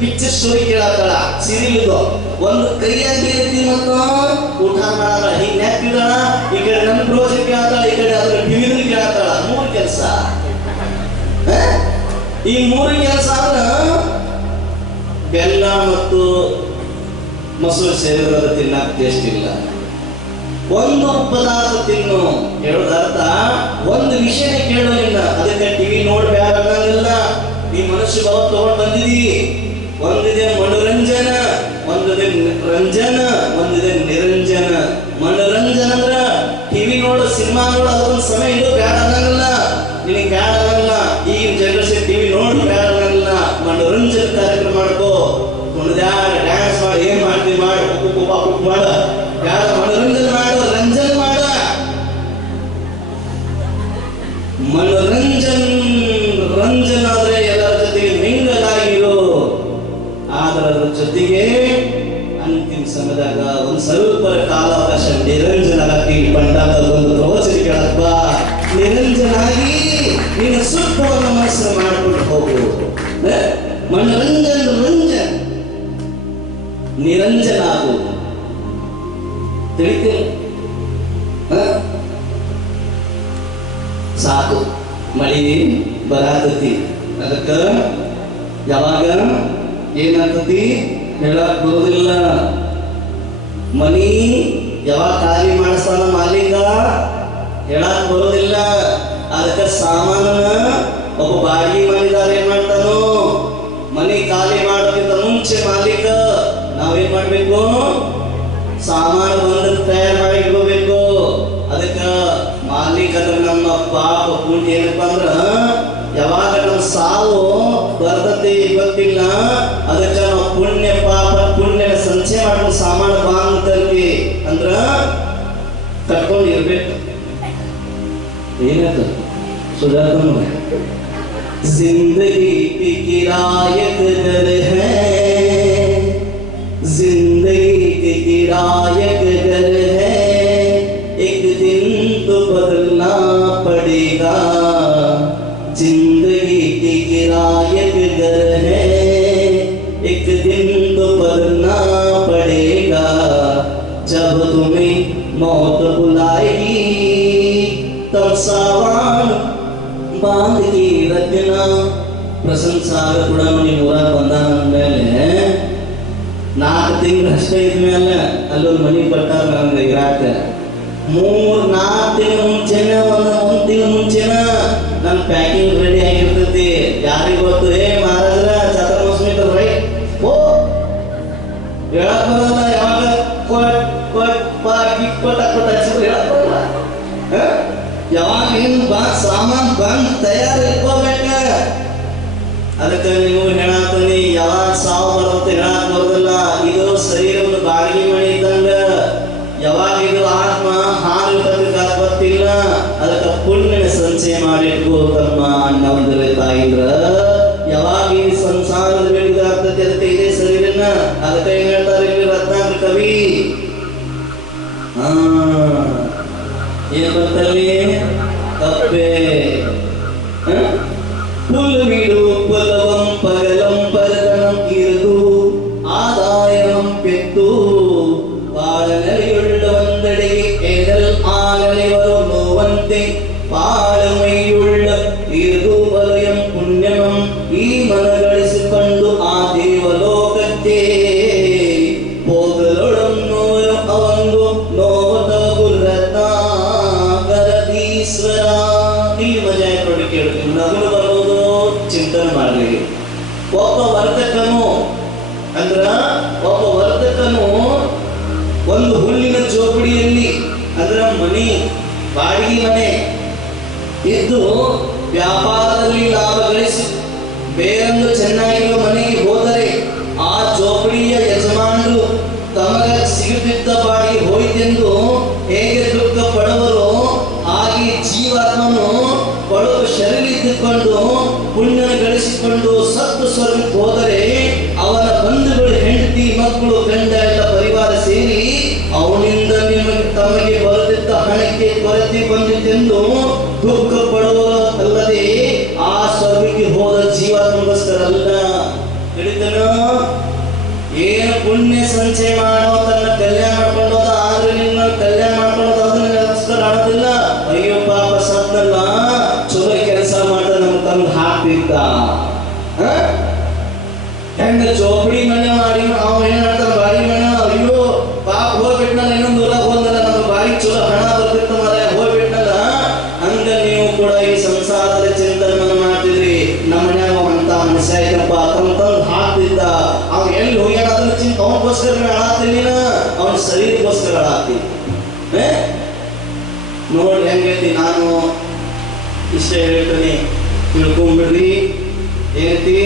ಪಿಕ್ಚರ್ ಸ್ಟೋರಿ ಕೇಳತ್ತಾಳ ಸೀರಿಯಲ್ ಒಂದು ಕೈಯಾಗಿ ಮತ್ತ ಊಟ ಮಾಡಲ್ಲ ಹಿಂಗ್ ನೆಕ್ಕಿದಾಳ ಈ ಕಡೆ ನನ್ನ ಪ್ರೋಜೆಕ್ಟ್ ಕೇಳತ್ತಾಳ ಈ ಕಡೆ ಅದ್ರ ಟಿವಿ ಕೇಳತ್ತಾಳ ಮೂರು ಕೆಲಸ ಈ ಮೂರು ಕೆಲಸ ಆದ್ರ ಬೆಲ್ಲ ಮತ್ತು ಮೊಸರು ಸೇರಿದ್ರೆ ತಿನ್ನಕ್ ಟೇಸ್ಟ್ ಇಲ್ಲ ಒಂದು ಪದಾರ್ಥ ತಿನ್ನು ಹೇಳೋದರ್ಥ ಒಂದು ವಿಷಯನೇ ಕೇಳೋದಿಲ್ಲ ಅದಕ್ಕೆ ಟಿವಿ ನೋಡ್ಬೇಡ ಅನ್ನಂಗಿಲ್ಲ ಈ ಮನುಷ್ಯ ಭಾವ ತಗೊಂಡು ಬಂದಿದಿ ಒಂದಿದೆ ಮನೋರಂಜನ ಒಂದಿದೆ ರಂಜನ ಒಂದಿದೆ ನಿರಂಜನ ಮನೋರಂಜನ ಅಂದ್ರ ಟಿವಿ ನೋಡು ಸಿನಿಮಾ ನೋಡು ಅದಕ್ಕೊಂದು ಸಮಯ ಇದು ಬೇಡ ಅನ್ನಂಗಿಲ್ಲ ನಿನಗೆ ಬೇಡ ಅನ್ನಲ್ಲ ಈಗ ಜನರೇಷನ್ ಟಿವಿ ನೋಡು ಬೇಡ ಅನ್ನಂಗಿಲ್ಲ ಮನೋರಂಜನ ಕಾರ್ಯಕ್ರಮ ಮಾಡ್ಕೋ ಕುಣಿದಾಡ ಡ್ಯಾನ್ಸ್ ಮಾಡಿ ಏನ್ ಮಾಡ್ತೀವಿ ಮಾಡು ಮಾಡ ಬೇಡ ಮನೋರಂಜನೆ ಮಾಡು ರಂಜನ್ ಮಾಡ ಮನೋರಂಜನ್ ರಂಜನ್ ಆದ್ರೆ ಎಲ್ಲರ ಜೊತೆಗೆ ಮಿಂಗಲಾಗಿರೋ ಆದ್ರೆ ಅದ್ರ ಜೊತೆಗೆ ಅಂತಿಮ ಸಮಯದಾಗ ಒಂದ್ ಸ್ವಲ್ಪ ಕಾಲಾವಕಾಶ ನಿರಂಜನ ಬಂದಾಗ ಒಂದು ಪ್ರವಚನ ಕೇಳಪ್ಪ ನಿರಂಜನಾಗಿ ನೀನು ಸುಖವನ್ನು ಮನಸ್ಸು ಮಾಡ್ಕೊಂಡು ಹೋಗು ಮನೋರಂಜನ್ ರಂಜನ್ ನಿರಂಜನ ಆಗು ತಿಳಿತೀನಿ ಸಾಕು ಮಳಿ ಬರಾತತಿ ಅದಕ್ಕ ಯಾವಾಗ ಏನಾಗ್ತತಿ ಹೇಳಕ್ ಬರೋದಿಲ್ಲ ಮನಿ ಯಾವಾಗ ಖಾಲಿ ಮಾಡಿಸ್ತಾನ ಮಾಲೀಕ ಹೇಳಕ್ ಬರೋದಿಲ್ಲ ಅದಕ್ಕ ಸಾಮಾನ ಒಬ್ಬ ಬಾಡಿಗೆ ಮನಿದಾರ ಏನ್ ಮಾಡ್ತಾನೋ ಮನಿ ಖಾಲಿ ಮಾಡೋಕ್ಕಿಂತ ಮುಂಚೆ ಮಾಲೀಕ ನಾವೇನ್ ಮಾಡ್ಬೇಕು ಸಾಮಾನು ಬಂದ ತಯಾರು ಮಾಡಿ ಇಟ್ಕೋಬೇಕು ಅದಕ್ಕ ಮಾಲೀಕರ ನಮ್ಮ ಪಾಪ ಪುಣ್ಯ ಏನಪ್ಪಾ ಅಂದ್ರ ಯಾವಾಗ ನಮ್ಮ ಸಾವು ಬರ್ತತಿ ಗೊತ್ತಿಲ್ಲ ಅದಕ್ಕ ನಾವು ಪುಣ್ಯ ಪಾಪ ಪುಣ್ಯನ ಸಂಚಯ ಮಾಡ್ಕೊಂಡು ಸಾಮಾನು ಬಾಂಗ್ತರ್ತಿ ಅಂದ್ರ ಕಟ್ಕೊಂಡು ಇರ್ಬೇಕು ಏನಾಯ್ತು ಸುಧಾರ್ಥ जिंदगी की किरायत दर है जिंदगी की किरायत दर है एक दिन तो बदलना पड़ेगा जिंदगी की किरायत दर है एक दिन तो बदलना पड़ेगा जब तुम्हें मौत बुलाएगी तब सावन बांध की रचना ಪ್ರಶಂಸಾಗ ಕೂಡ ನೀವು ಊರಾಗ ಬಂದಾನ ಅಂದಮೇಲೆ 4 ತಿಂಗಳು ಅಷ್ಟೇ ಇದ್ಮೇಲೆ ಅಲ್ಲೊಂದು ಮನಿ ಕೊಟ್ಟಾರ ನನಗೆ ಇರಾಕ 3-4 ತಿಂಗಳ ಮುಂಚೆನ ಒಂದು ತಿಂಗಳ ಮುಂಚೆನ ನನ್ನ ಪ್ಯಾಕಿಂಗ್ ರೆಡಿ ಆಗಿರ್ತೈತಿ ಯಾರಿಗೆ ಗೊತ್ತು ಮಹಾರಾಜರ ಚಾತ್ರ ಮೋಸಮಿ ರೈಟ್ ಓ ಹೇಳಕ್ ಬರಲ್ಲ ಯಾವಾಗ ಹೇಳಕ್ ಬರಲ್ಲ ಯಾವಾಗ ಏನು ಸಾಮಾನ್ ಬಂದ್ ತಯಾರು ಇಟ್ಕೋಬೇಕ ಅದಕ್ಕೆ ನೀವು ಹೇಳತ್ತೀನಿ ಯಾವಾಗ ಸಾವು ಬರುತ್ತೆ ಹೇಳಕ್ ಬರೋದಿಲ್ಲ ಇದು ಶರೀರವನ್ನು ಬಾಡಿಗೆ ಮನೆ ಇದ್ದಂಗ ಯಾವಾಗ ಇದು ಆತ್ಮ ಹಾಲು ಗೊತ್ತಿಲ್ಲ ಅದಕ್ಕೆ ಪುಣ್ಯನ ಸಂಚಯ ಮಾಡಿಟ್ಕೋ ತಮ್ಮ ಅಣ್ಣ ಒಂದಿರ ತಾಯಿಂದ್ರ ಯಾವಾಗ ಈ ಸಂಸಾರದ ಬೆಳೆದಾಗ್ತದೆ ಅದಕ್ಕೆ ಇದೇ ಶರೀರನ ಅದಕ್ಕೆ ಏನ್ ಹೇಳ್ತಾರೆ ಇಲ್ಲಿ ರತ್ನಾಕರ ಕವಿ ಏನ್ ಬರ್ತಾರೆ ತಪ್ಪೆ പുൽവിടു പുലവം പകലം പരതണം ഇരുതു ആദായം പെട്ടു പാലനലിയുള്ള വന്തടിಗೆ ഏതൽ ആലനി വരും നോവന്തെ പാലമയുള്ള ഇരുതു വലയം പുണ്യമം ഈ മനಗಳಿಸಿಕೊಂಡು ಆ ದೇವಲೋಕಕ್ಕೆ ಹೋಗಲೊಡಂ ನೋರು ಅವಂದು ನೋವತ ಗುರತ ಗರದೀಶ್ವರ ಇಲ್ಲಿ ಮಜಾ ಇಟ್ಕೊಂಡು ಕೇಳ್ತೀನಿ ನಗಲು ಬರೋದು ಚಿಂತನೆ ಮಾಡಲಿ ಒಬ್ಬ ವರ್ಧಕನು ಅಂದ್ರ ಒಬ್ಬ ವರ್ಧಕನು ಒಂದು ಹುಲ್ಲಿನ ಚೋಪಡಿಯಲ್ಲಿ ಅದರ ಮನೆ ಬಾಡಿಗೆ ಮನೆ ಇದ್ದು ವ್ಯಾಪಾರದಲ್ಲಿ ಲಾಭ ಗಳಿಸಿ ಬೇರೊಂದು ಚೆನ್ನಾಗಿರುವ ಮನೆಗೆ ಹೋದರೆ ಆ ಚೋಪಡಿಯ ಯಜಮಾನರು ತಮಗೆ ಸಿಗುತ್ತಿದ್ದ ಬಾಡಿಗೆ ಹೋಯಿತೆಂದು ಹೇಗೆ ದುಃಖ ಪಡುವರು ಹಾಗೆ ಜೀವಾತ್ಮನು ಪಡುವ ಶರೀರಿದ್ದುಕೊಂಡು ಪುಣ್ಯನ ಗಳಿಸಿಕೊಂಡು ಸತ್ತು ಸ್ವರ್ಗಕ್ಕೆ ಹೋದರೆ ಅವನ ಬಂಧುಗಳು ಹೆಂಡತಿ ಮಕ್ಕಳು ಗಂಡ ಎಲ್ಲ ಪರಿವಾರ ಸೇರಿ ಅವನಿಂದ ನಿಮಗೆ ತಮಗೆ ಬರುತ್ತಿದ್ದ ಹಣಕ್ಕೆ ಕೊರತೆ ಬಂದಿತ್ತೆಂದು ದುಃಖ ಪಡುವಲ್ಲದೆ ಆ ಸ್ವರ್ಗಕ್ಕೆ ಹೋದ ಜೀವಾತ್ಮಗೋಸ್ಕರ ಅಲ್ಲ ತಿಳಿತನ ಸಂಚಯ ಮಾಡೋ ತನ್ನ ಕಲ್ಯಾಣ ಮಾಡ್ಕೊಂಡೋದ, ಆದ್ರೆ ನಿನ್ನ ಕಲ್ಯಾಣ ಮಾಡ್ಕೊಂಡೋದ ಅದನ್ನ ಕಾಣೋದಿಲ್ಲ. ಅಯ್ಯೋ ಪಾಪ ಸತ್ತಲ್ಲ, ಚಲೋ ಕೆಲಸ ಮಾಡ್ದ ನಮ್ ತಂದು ಹಾಕ್ತಿದ್ದ. ಹೆಂಗ ಚೋಪಡಿ ಮನೆ ಮಾಡಿ ಅವ ಏನ್ ಮಾಡ್ತಾನ, ಬಾಡಿ ಮನೆ, ಅಯ್ಯೋ ಪಾಪ ಹೋಗ್ಬಿಟ್ನಲ್ಲ, ಇನ್ನೊಂದು ಊರಾಗ ಹೋದಲ್ಲ, ನಮ್ಮ ಬಾಡಿ ಚಲೋ ಹಣ ಬರ್ತಿತ್ತ ಮರ ಹೋಗ್ಬಿಟ್ನಲ್ಲ. ಹಂಗ ನೀವು ಕೂಡ ಈ ಸಂಸಾರದ ಚಿಂತನೆ ಮಾಡ್ತಿದ್ರಿ. ನಮ್ಮ ಮನ್ಯಾಗ ಅಂತ ಮನುಷ್ಯ ಐತಪ್ಪ ತಂದು ಹಾಕ್ತಿದ್ದ, ಅವ್ ಎಲ್ಲಿ ಹೋಗ್ಯಾನ ಅದನ್ನ ಚಿಂತ ಅವನಿಗೋಸ್ಕರ ಹಾಳಾಗ್ತೀನಿ, ಅವನ ಶರೀರಕ್ಕೋಸ್ಕರ ಹಾಳಾಗ್ತೀನಿ. ನೋಡಿ ಹೆಂಗೈತಿ. ನಾನು ಇಷ್ಟ ಹೇಳ್ತೀನಿ, ತಿಳ್ಕೊಂಡ್ಬಿಡ್ರಿ. ಏನೈತಿ,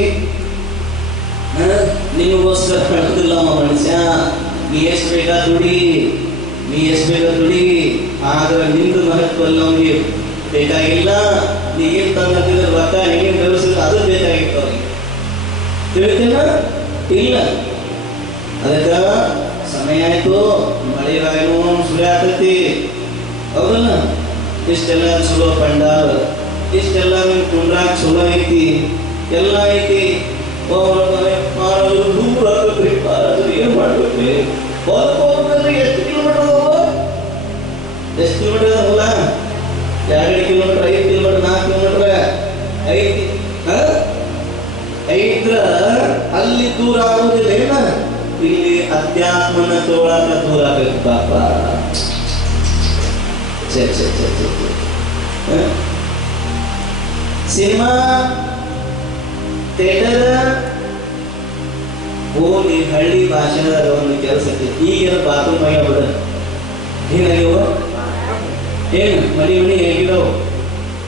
ನಿಮಗೋಸ್ಕರ ಹೇಳೋದಿಲ್ಲ ಮನುಷ್ಯ. ನೀ ಎಷ್ಟು ಬೇಕಾ ದುಡಿ, ನೀ ಎಷ್ಟು ಬೇಕಾ ದುಡಿ, ಆದ್ರೆ ನಿಂದು ಮಹತ್ವ ನಮಗೆ ಬೇಕಾಗಿಲ್ಲ. ನೀಗೇನು ತಂದಿದ್ರೆ ರೊಕ್ಕ ಹೇಗೇನು ವ್ಯವಸ್ಥೆ ಅದು ಬೇಕಾಗಿತ್ತು ಅವ್ರಿಗೆ. ತಿಳಿತೇನ ಇಲ್ಲ. ಅದಕ್ಕೆ ಸಮಯ ಆಯ್ತು, ಮಳೆ ರಾಯನು ಸುಳಿ ಆಗ್ತೈತಿ, ಹೌದಲ್ಲ. ಇಷ್ಟೆಲ್ಲ ಚಲೋ ಪಂಡಾಲ, ಇಷ್ಟೆಲ್ಲ ನಿಮ್ ಕುಂಡ್ರಾಗ ಚಲೋ ಐತಿ, ಎಲ್ಲ ಐತಿ. ದೂರ ಆಗತ್ರಿ, ಏನ್ ಮಾಡ್ಬೇಕ್ರಿ? ಎಷ್ಟು ಕಿಲೋಮೀಟರ್ ಎಷ್ಟು ಕಿಲೋಮೀಟರ್ ಅಲ್ಲ, 2 ಕಿಲೋಮೀಟರ್, 5 ಕಿಲೋಮೀಟರ್, 4 ಕಿಲೋಮೀಟರ್ ಐತಿ. ಐತ್ರ ಅಲ್ಲಿ ದೂರ ಆಗುದಿಲ್ಲ ಏನ, ಇಲ್ಲಿ ಅಧ್ಯಾತ್ಮನ ತೋಳಾಕ ದೂರ ಆಗಬೇಕು ಪಾಪ. ಸಿನಿಮಾ ಥಿಯೇಟರ್ ಹೋಗಿ ಹಳ್ಳಿ ಭಾಷೆದಾಗ ಒಂದು ಕೆಲಸಕ್ಕೆ ಈಗಿನ ಬಾತ್ರೂಮ್ ಆಗ್ಯಾವ. ಏನಾಗ್ಯವ, ಏನು ಮನಿ ಹೇಗಿದಾವ,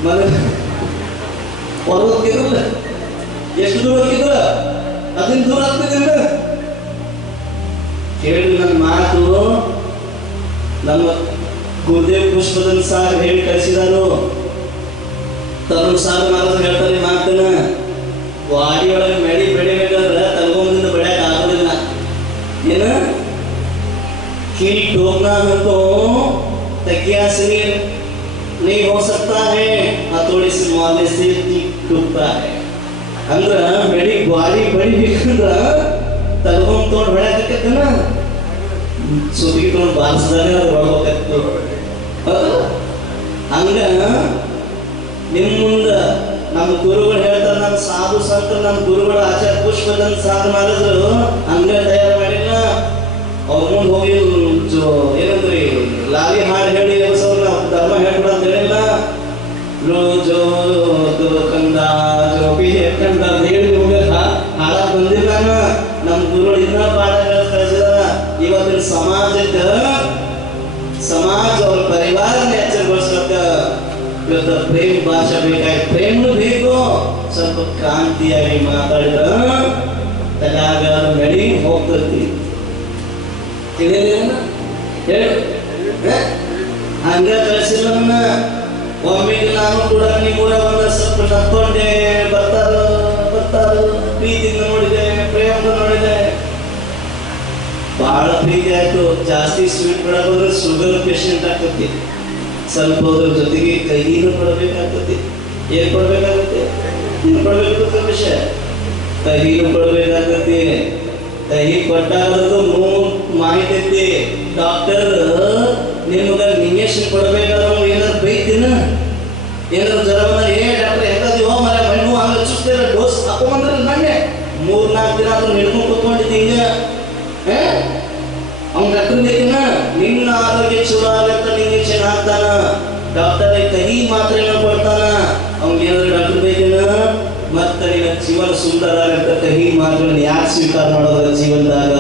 ಮನೆ ಹೊರಗೋಗ್ತಿರಲ್ಲ, ಎಷ್ಟು ದೂರ ಹೋಗಿದ್ರ ಅದನ್ನ ದೂರ ಆಗ್ತಿದ್ದಿಲ್ಲ. ಹೇಳಿ ನನ್ನ ಮಾತು ನಮ್ಮ ಗುರುದೇವ್ ಪುಷ್ಪದನ್ ಸಾರ್ ಹೇಳಿ ಕಳಿಸಿದಾರು. ತರುಣ್ ಸಾರ್ ಮಾತ್ರ ಹೇಳ್ತಾರೆ ಮಾತನ್ನ, ವಾಡಿಯೊಳಗೆ ಮೆಡಿ ಬೆಳಿಬೇಕಾದ್ರೆ ತಗೊಂಡಿಂದ ಬೆಳೆಯಕ್ಕೆ ಆಗೋದಿಲ್ಲ. ಏನ कील ठोकना हमको तकिया से नहीं हो सकता है, हथौड़ी से मारने से टूटता है. अंदर बड़ी ग्वारी बड़ी बिखंड तलगों तोड़ बड़ा करके ना सुधी तो बांस जाने और बड़ा करके अंग निम्मुंद ನಮ್ಮ ಗುರುಗಳು ಹೇಳ್ತಾರೆ, ನಮ್ಮ ಸಾಧು ಸಂತರು ನಮ್ಮ ಗುರುಗಳು ಆಚಾರ್ಯ ಪುಷ್ಪದನ್ ಸಾಧು ಮಾಡಿದ್ರು, ಹಂಗ ತಯಾರು ಮಾಡಿಲ್ಲ. ಅವ್ರ ಮುಂದೆ ಹೋಗಿ ಏನಂದ್ರಿ ಲಾಲಿ ಹಾಡು ಹೇಳಿ ನಾವು ಧರ್ಮ ಹೇಳ್ಕೊಡ ಅಂತ ಹೇಳಿಲ್ಲ. ಜೋ ಕಂದ ಜೋಪಿ ಕಂದ ಹೇಳಿ ಹೋಗಿ ಹಾಡಕ್ ಬಂದಿಲ್ಲ. ನಮ್ಮ ಗುರುಗಳು ಇದನ್ನ ಪಾಠ ಕಳಿಸಿದ. ಇವತ್ತಿನ ಸಮಾಜ ಅವ್ರ ಪರಿವಾರನ ಎಚ್ಚರಗೊಳಿಸ್ಬೇಕ. ಇವತ್ತು ಪ್ರೇಮ ಭಾಷೆ ಬೇಕಾಗಿ ಪ್ರೇಮ ಬೇಕು. ಸ್ವಲ್ಪ ಕ್ರಾಂತಿಯಾಗಿ ಮಾತಾಡಿದ್ರ ತಲೆಯಾಗ ನಡಿ ಹೋಗ್ತೈತಿ. ಹಂಗ ಕಳಿಸಿಲ್ಲ. ಒಮ್ಮೆಗೆ ನಾನು ಕೂಡ ನಿಮ್ಮೂರ ಬಂದ ಸ್ವಲ್ಪ ನಕ್ಕೊಂಡೆ. ಬರ್ತಾರ ಪ್ರೀತಿಯಿಂದ ನೋಡಿದೆ, ಪ್ರೇಮದಿಂದ ನೋಡಿದೆ, ಬಹಳ ಪ್ರೀತಿ ಆಯ್ತು. ಜಾಸ್ತಿ ಸ್ವೀಟ್ ಕೊಡೋದ್ರೆ ಶುಗರ್ ಪೇಷಂಟ್ ಆಗ್ತತಿ. ಸ್ವಲ್ಪ ಅದ್ರ ಜೊತೆಗೆ ಕೈನೂ ಕೊಡಬೇಕಾಗ್ತತಿ. ಏನ್ ಕೊಡ್ಬೇಕಾಗತ್ತೆ, ಏನ್ ಕೊಡ್ಬೇಕಾಗುತ್ತೆ ವಿಷಯ, ಕೈನೂ ಕೊಡ್ಬೇಕಾಗತ್ತೆ. ಕೈ ಕೊಟ್ಟಾಗದು ಮಾಹಿತಿ ಐತಿ. ಡಾಕ್ಟರ್ ನಿಮ್ಗ ಇಂಜೆಕ್ಷನ್ ಕೊಡ್ಬೇಕಾದ್ರೆ ಏನಾದ್ರು ಬೈತಿನ, ಏನಾದ್ರು ಜ್ವರ ಬಂದ್ರೆ ಏ ಡಾಕ್ಟರ್ ಎಂತದಿವೋ ಮರ ಮಣ್ಣು ಹಂಗ ಚುಸ್ತಿರ ಡೋಸ್ ಹಾಕೊಂಬಂದ್ರೆ ಮೊನ್ನೆ 3-4 ದಿನ ಆದ್ರೂ ಹಿಡ್ಕೊಂಡು ಕೂತ್ಕೊಂಡಿದ್ದೆ. ಹಿಂಗ ಅವ್ನ ಡಾಕ್ಟರ್ ಬೇಕಿನ ನಿನ್ನ ಆರೋಗ್ಯ ಚಲೋ ಆಗತ್ತ ಇಂಜೆಕ್ಷನ್ ಹಾಕ್ತಾನ. ಡಾಕ್ಟರ್ ಕಹಿ ಮಾತ್ರೆ ಕೊಡ್ತಾನ. ಅವ್ನಿಗೆ ಏನಾದ್ರು ಡಾಕ್ಟರ್ ಬೇಕಿನ ಮತ್ತೆ ನಿನ್ನ ಜೀವನ ಸುಂದರ ಆಗತ್ತ. ಕಹಿ ಮಾತುಗಳನ್ನ ಯಾಕೆ ಸ್ವೀಕಾರ ಮಾಡೋದ್ರ ಜೀವನದಾಗ?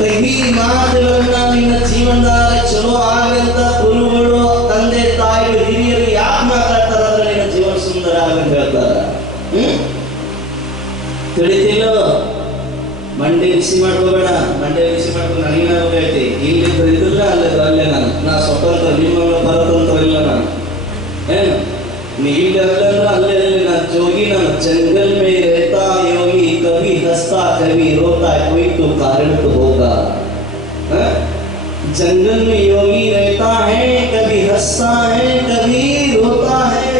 ಕಹಿ ಮಾತುಗಳನ್ನ ನಿನ್ನ ಜೀವನದಾಗ ಚಲೋ ಆಗಂತ ಗುರುಗಳು, ತಂದೆ ತಾಯಿಗಳು, ಹಿರಿಯರು ಯಾಕೆ ಮಾತಾಡ್ತಾರ ಅಂದ್ರೆ ನಿನ್ನ ಜೀವನ ಸುಂದರ ಆಗಂತ ಹೇಳ್ತಾರ. ತಿಳಿತಿಲ್ಲ? ಮಂಡೆ ಬಿಸಿ ಮಾಡ್ಕೋಬೇಡ. ಮಂಡೆ ಬಿಸಿ ಮಾಡ್ಕೊಂಡು ನನಗೇನಾಗೈತಿ, ಇಲ್ಲಿದ್ರೆ ಇದ್ರಲ್ಲ ಅಲ್ಲೇ ನಾ ಸ್ವತಂತ್ರ, ನಿಮ್ಮ ಪರತಂತ್ರ ಇಲ್ಲ ನಾನು. ಏನು ನೀ ಇಲ್ಲಂದ್ರೆ ಅಲ್ಲೇ ನಾನು ಜೋಗಿ. ನಾನು जंगल में रहता योगी, कभी हंसता कभी रोता, कोई तो कारण तो होगा. जंगल में योगी रहता है, कभी हंसता है कभी रोता है,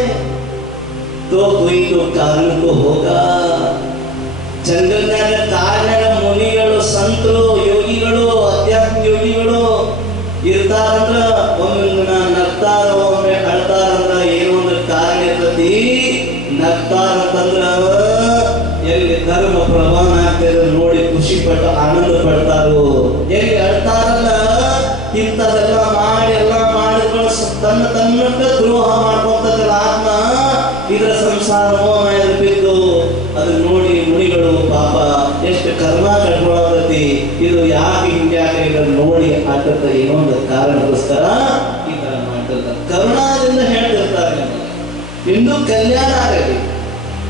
तो कोई तो कारण तो होगा. जंगल कारणಗಳ ಮುನಿಗಳು ಸಂತ ಅದನ್ನ ನೋಡಿ ಖುಷಿ ಪಟ್ಟು ಆನಂದ ಪಡ್ತಾರೋ. ಎಲ್ಲಿ ಅಳ್ತಾರಲ್ಲ ಇಂಥದೆಲ್ಲ ಮಾಡಿ ಎಲ್ಲ ಮಾಡಿಕೊಂಡು ತನ್ನಕ್ಕ ದ್ರೋಹ ಮಾಡ್ಕೊಂತದಲ್ಲ ಆತ್ಮ, ಇದರ ಸಂಸಾರ ಮೋಹ ಬಿದ್ದು ಅದನ್ನ ನೋಡಿ ಮುನಿಗಳು ಪಾಪ ಎಷ್ಟು ಕರ್ಮ ಕಟ್ಕೊಳ್ಳತಿ, ಇದು ಯಾಕೆ ಹಿಂಗೆ ಯಾಕೆ ಇದನ್ನ ನೋಡಿ ಆಗ್ತದ ಏನೋ ಒಂದು ಕಾರಣಕ್ಕೋಸ್ಕರ ಈ ತರ ಮಾಡ್ತಿರ್ತಾರೆ. ಕರುಣಾದಿಂದ ಹೇಳ್ತಿರ್ತಾರೆ, ನಿಂದು ಕಲ್ಯಾಣ ಆಗಲಿ,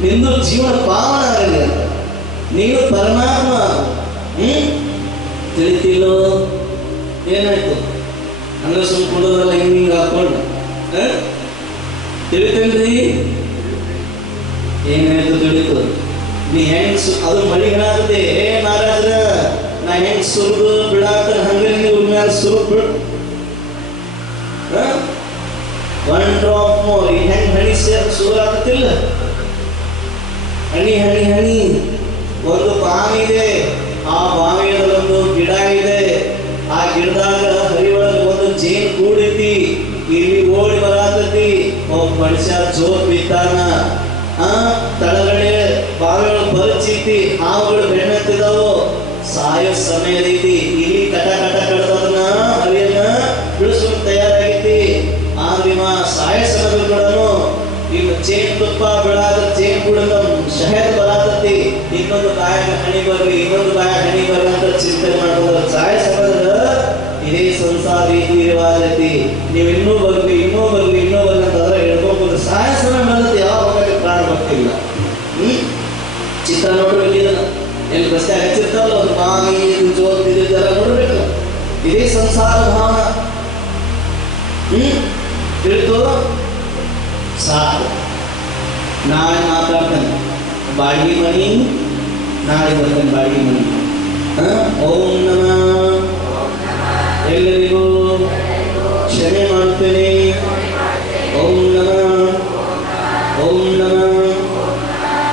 ನಿಂದು ಜೀವನ ಪಾವನ ಆಗಲಿ ಅಂತ. ನೀನು ಪರಮಾತ್ಮ ತಿಳಿತಿಲ್ಲೋ ಏನಾಯ್ತು ಅಂದ್ರೆ ಸುಮ್ ಕೊಡೋದಲ್ಲ ಹಿಂಗ ಹಾಕೊಂಡು ತಿಳಿತೇನ್ರಿ ಏನಾಯ್ತು ತಿಳಿತು. ನೀ ಹೆಂಗ್ ಅದು ಮಳಿಗಳಾಗದೆ ಮಹಾರಾಜ್ರ ನಾ ಹೆಂಗ್ ಸುರಿದು ಬಿಡಾಕ ಹಂಗೆ ನೀವು ಮ್ಯಾಲ ಸುರು ಬಿಡು ಒನ್ ಡ್ರಾಪ್ ಮೋರ್ ಹೆಂಗ್ ಹನಿ ಸುರಾಕತ್ತಿಲ್ಲ. ಹನಿ ಹನಿ ಹನಿ ಒಂದು ಬಾವಿ ಇದೆ, ಆ ಬಾವಿಯಲ್ಲಿ ಒಂದು ಗಿಡ ಇದೆ, ಆ ಗಿಡದಾಗ ಹರಿಯೊಳಗೆ ಒಂದು ಜೇನು ಕೂಡೈತಿ, ಇಲ್ಲಿ ಓಡಿ ಬರಾತತಿ, ಒಬ್ಬ ಮನುಷ್ಯ ಜೋರ್ ಬಿದ್ದಾನ, ತಳಗಡೆ ಬಾವಿಯೊಳಗೆ ಬರಚೈತಿ, ಹಾವುಗಳು ಬೆಣ್ಣತ್ತಿದಾವು, ಸಾಯೋ ಸಮಯ ಐತಿ, ಇಲ್ಲಿ ಕಟ ಕಟ ಕಡ್ದದನ್ನ ಹರಿಯನ್ನ ಬಿಡಿಸೋಕ್ ತಯಾರಾಗೈತಿ. ಆದ್ರಿಮ ಸಾಯ ಸಮಯದ ಕೂಡನು ಈಗ ಚೇನ್ ತುಪ್ಪ ಬೆಳಾದ ಚೇನ್ ಕೂಡ ಶಹದ್ ಬರಾತತಿ, ಇನ್ನೊಂದು ಬಾಯಾಗ ಹಣಿ ಬರ್ಲಿ, ಇನ್ನೊಂದು ಬಾಯಾಗ ಹಣಿ ಬರ್ಲಿ ಅಂತ ಚಿಂತನೆ ಮಾಡ್ಕೊಂಡ್ರೆ ಸಾಯ ಸಮಯದ ಇದೇ ಸಂಸಾರ ರೀತಿ ಇರವಾದತಿ. ನೀವು ಇನ್ನೂ ಬರ್ಲಿ ಇನ್ನೂ ಬರ್ಲಿ ಇನ್ನೂ ಬರ್ಲಿ ಅಂತಂದ್ರೆ ಹೇಳ್ಕೊಂಡ್ರೆ ಸಾಯ ಸಮಯ ಬಂದದ್ದು ಯಾವ ಮಕ್ಕಳಿಗೆ ಪ್ರಾಣ ಬರ್ತಿಲ್ಲ. ಚಿತ್ರ ನೋಡ್ಬೇಕಿಲ್ಲ, ಎಲ್ಲಿ ಬಸ್ತೆ ಹಚ್ಚಿರ್ತಾರಲ್ಲ ಒಂದು ಬಾವಿ ಜೋತಿದ್ದೆಲ್ಲ ನೋಡ್ಬೇಕು. ಇದೇ ಸಂಸಾರ ಭಾವನ ತಿಳಿತು ಸಾಕು. ನಾಳೆ ಮಾತಾಡ್ತಾನೆ ಬಾಡಿಗೆ ಮನಿ, ನಾಳೆ ಬರ್ತಾನೆ ಬಾಡಿಗೆ ಮನಿ. ಓಂ ನಮಃ ಎಲ್ಲರಿಗೂ ಕ್ಷಮೆ ಮಾಡ್ತೇನೆ. ಓಂ ನಮಃ ಓಂ ನಮಃ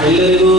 ಎಲ್ಲರಿಗೂ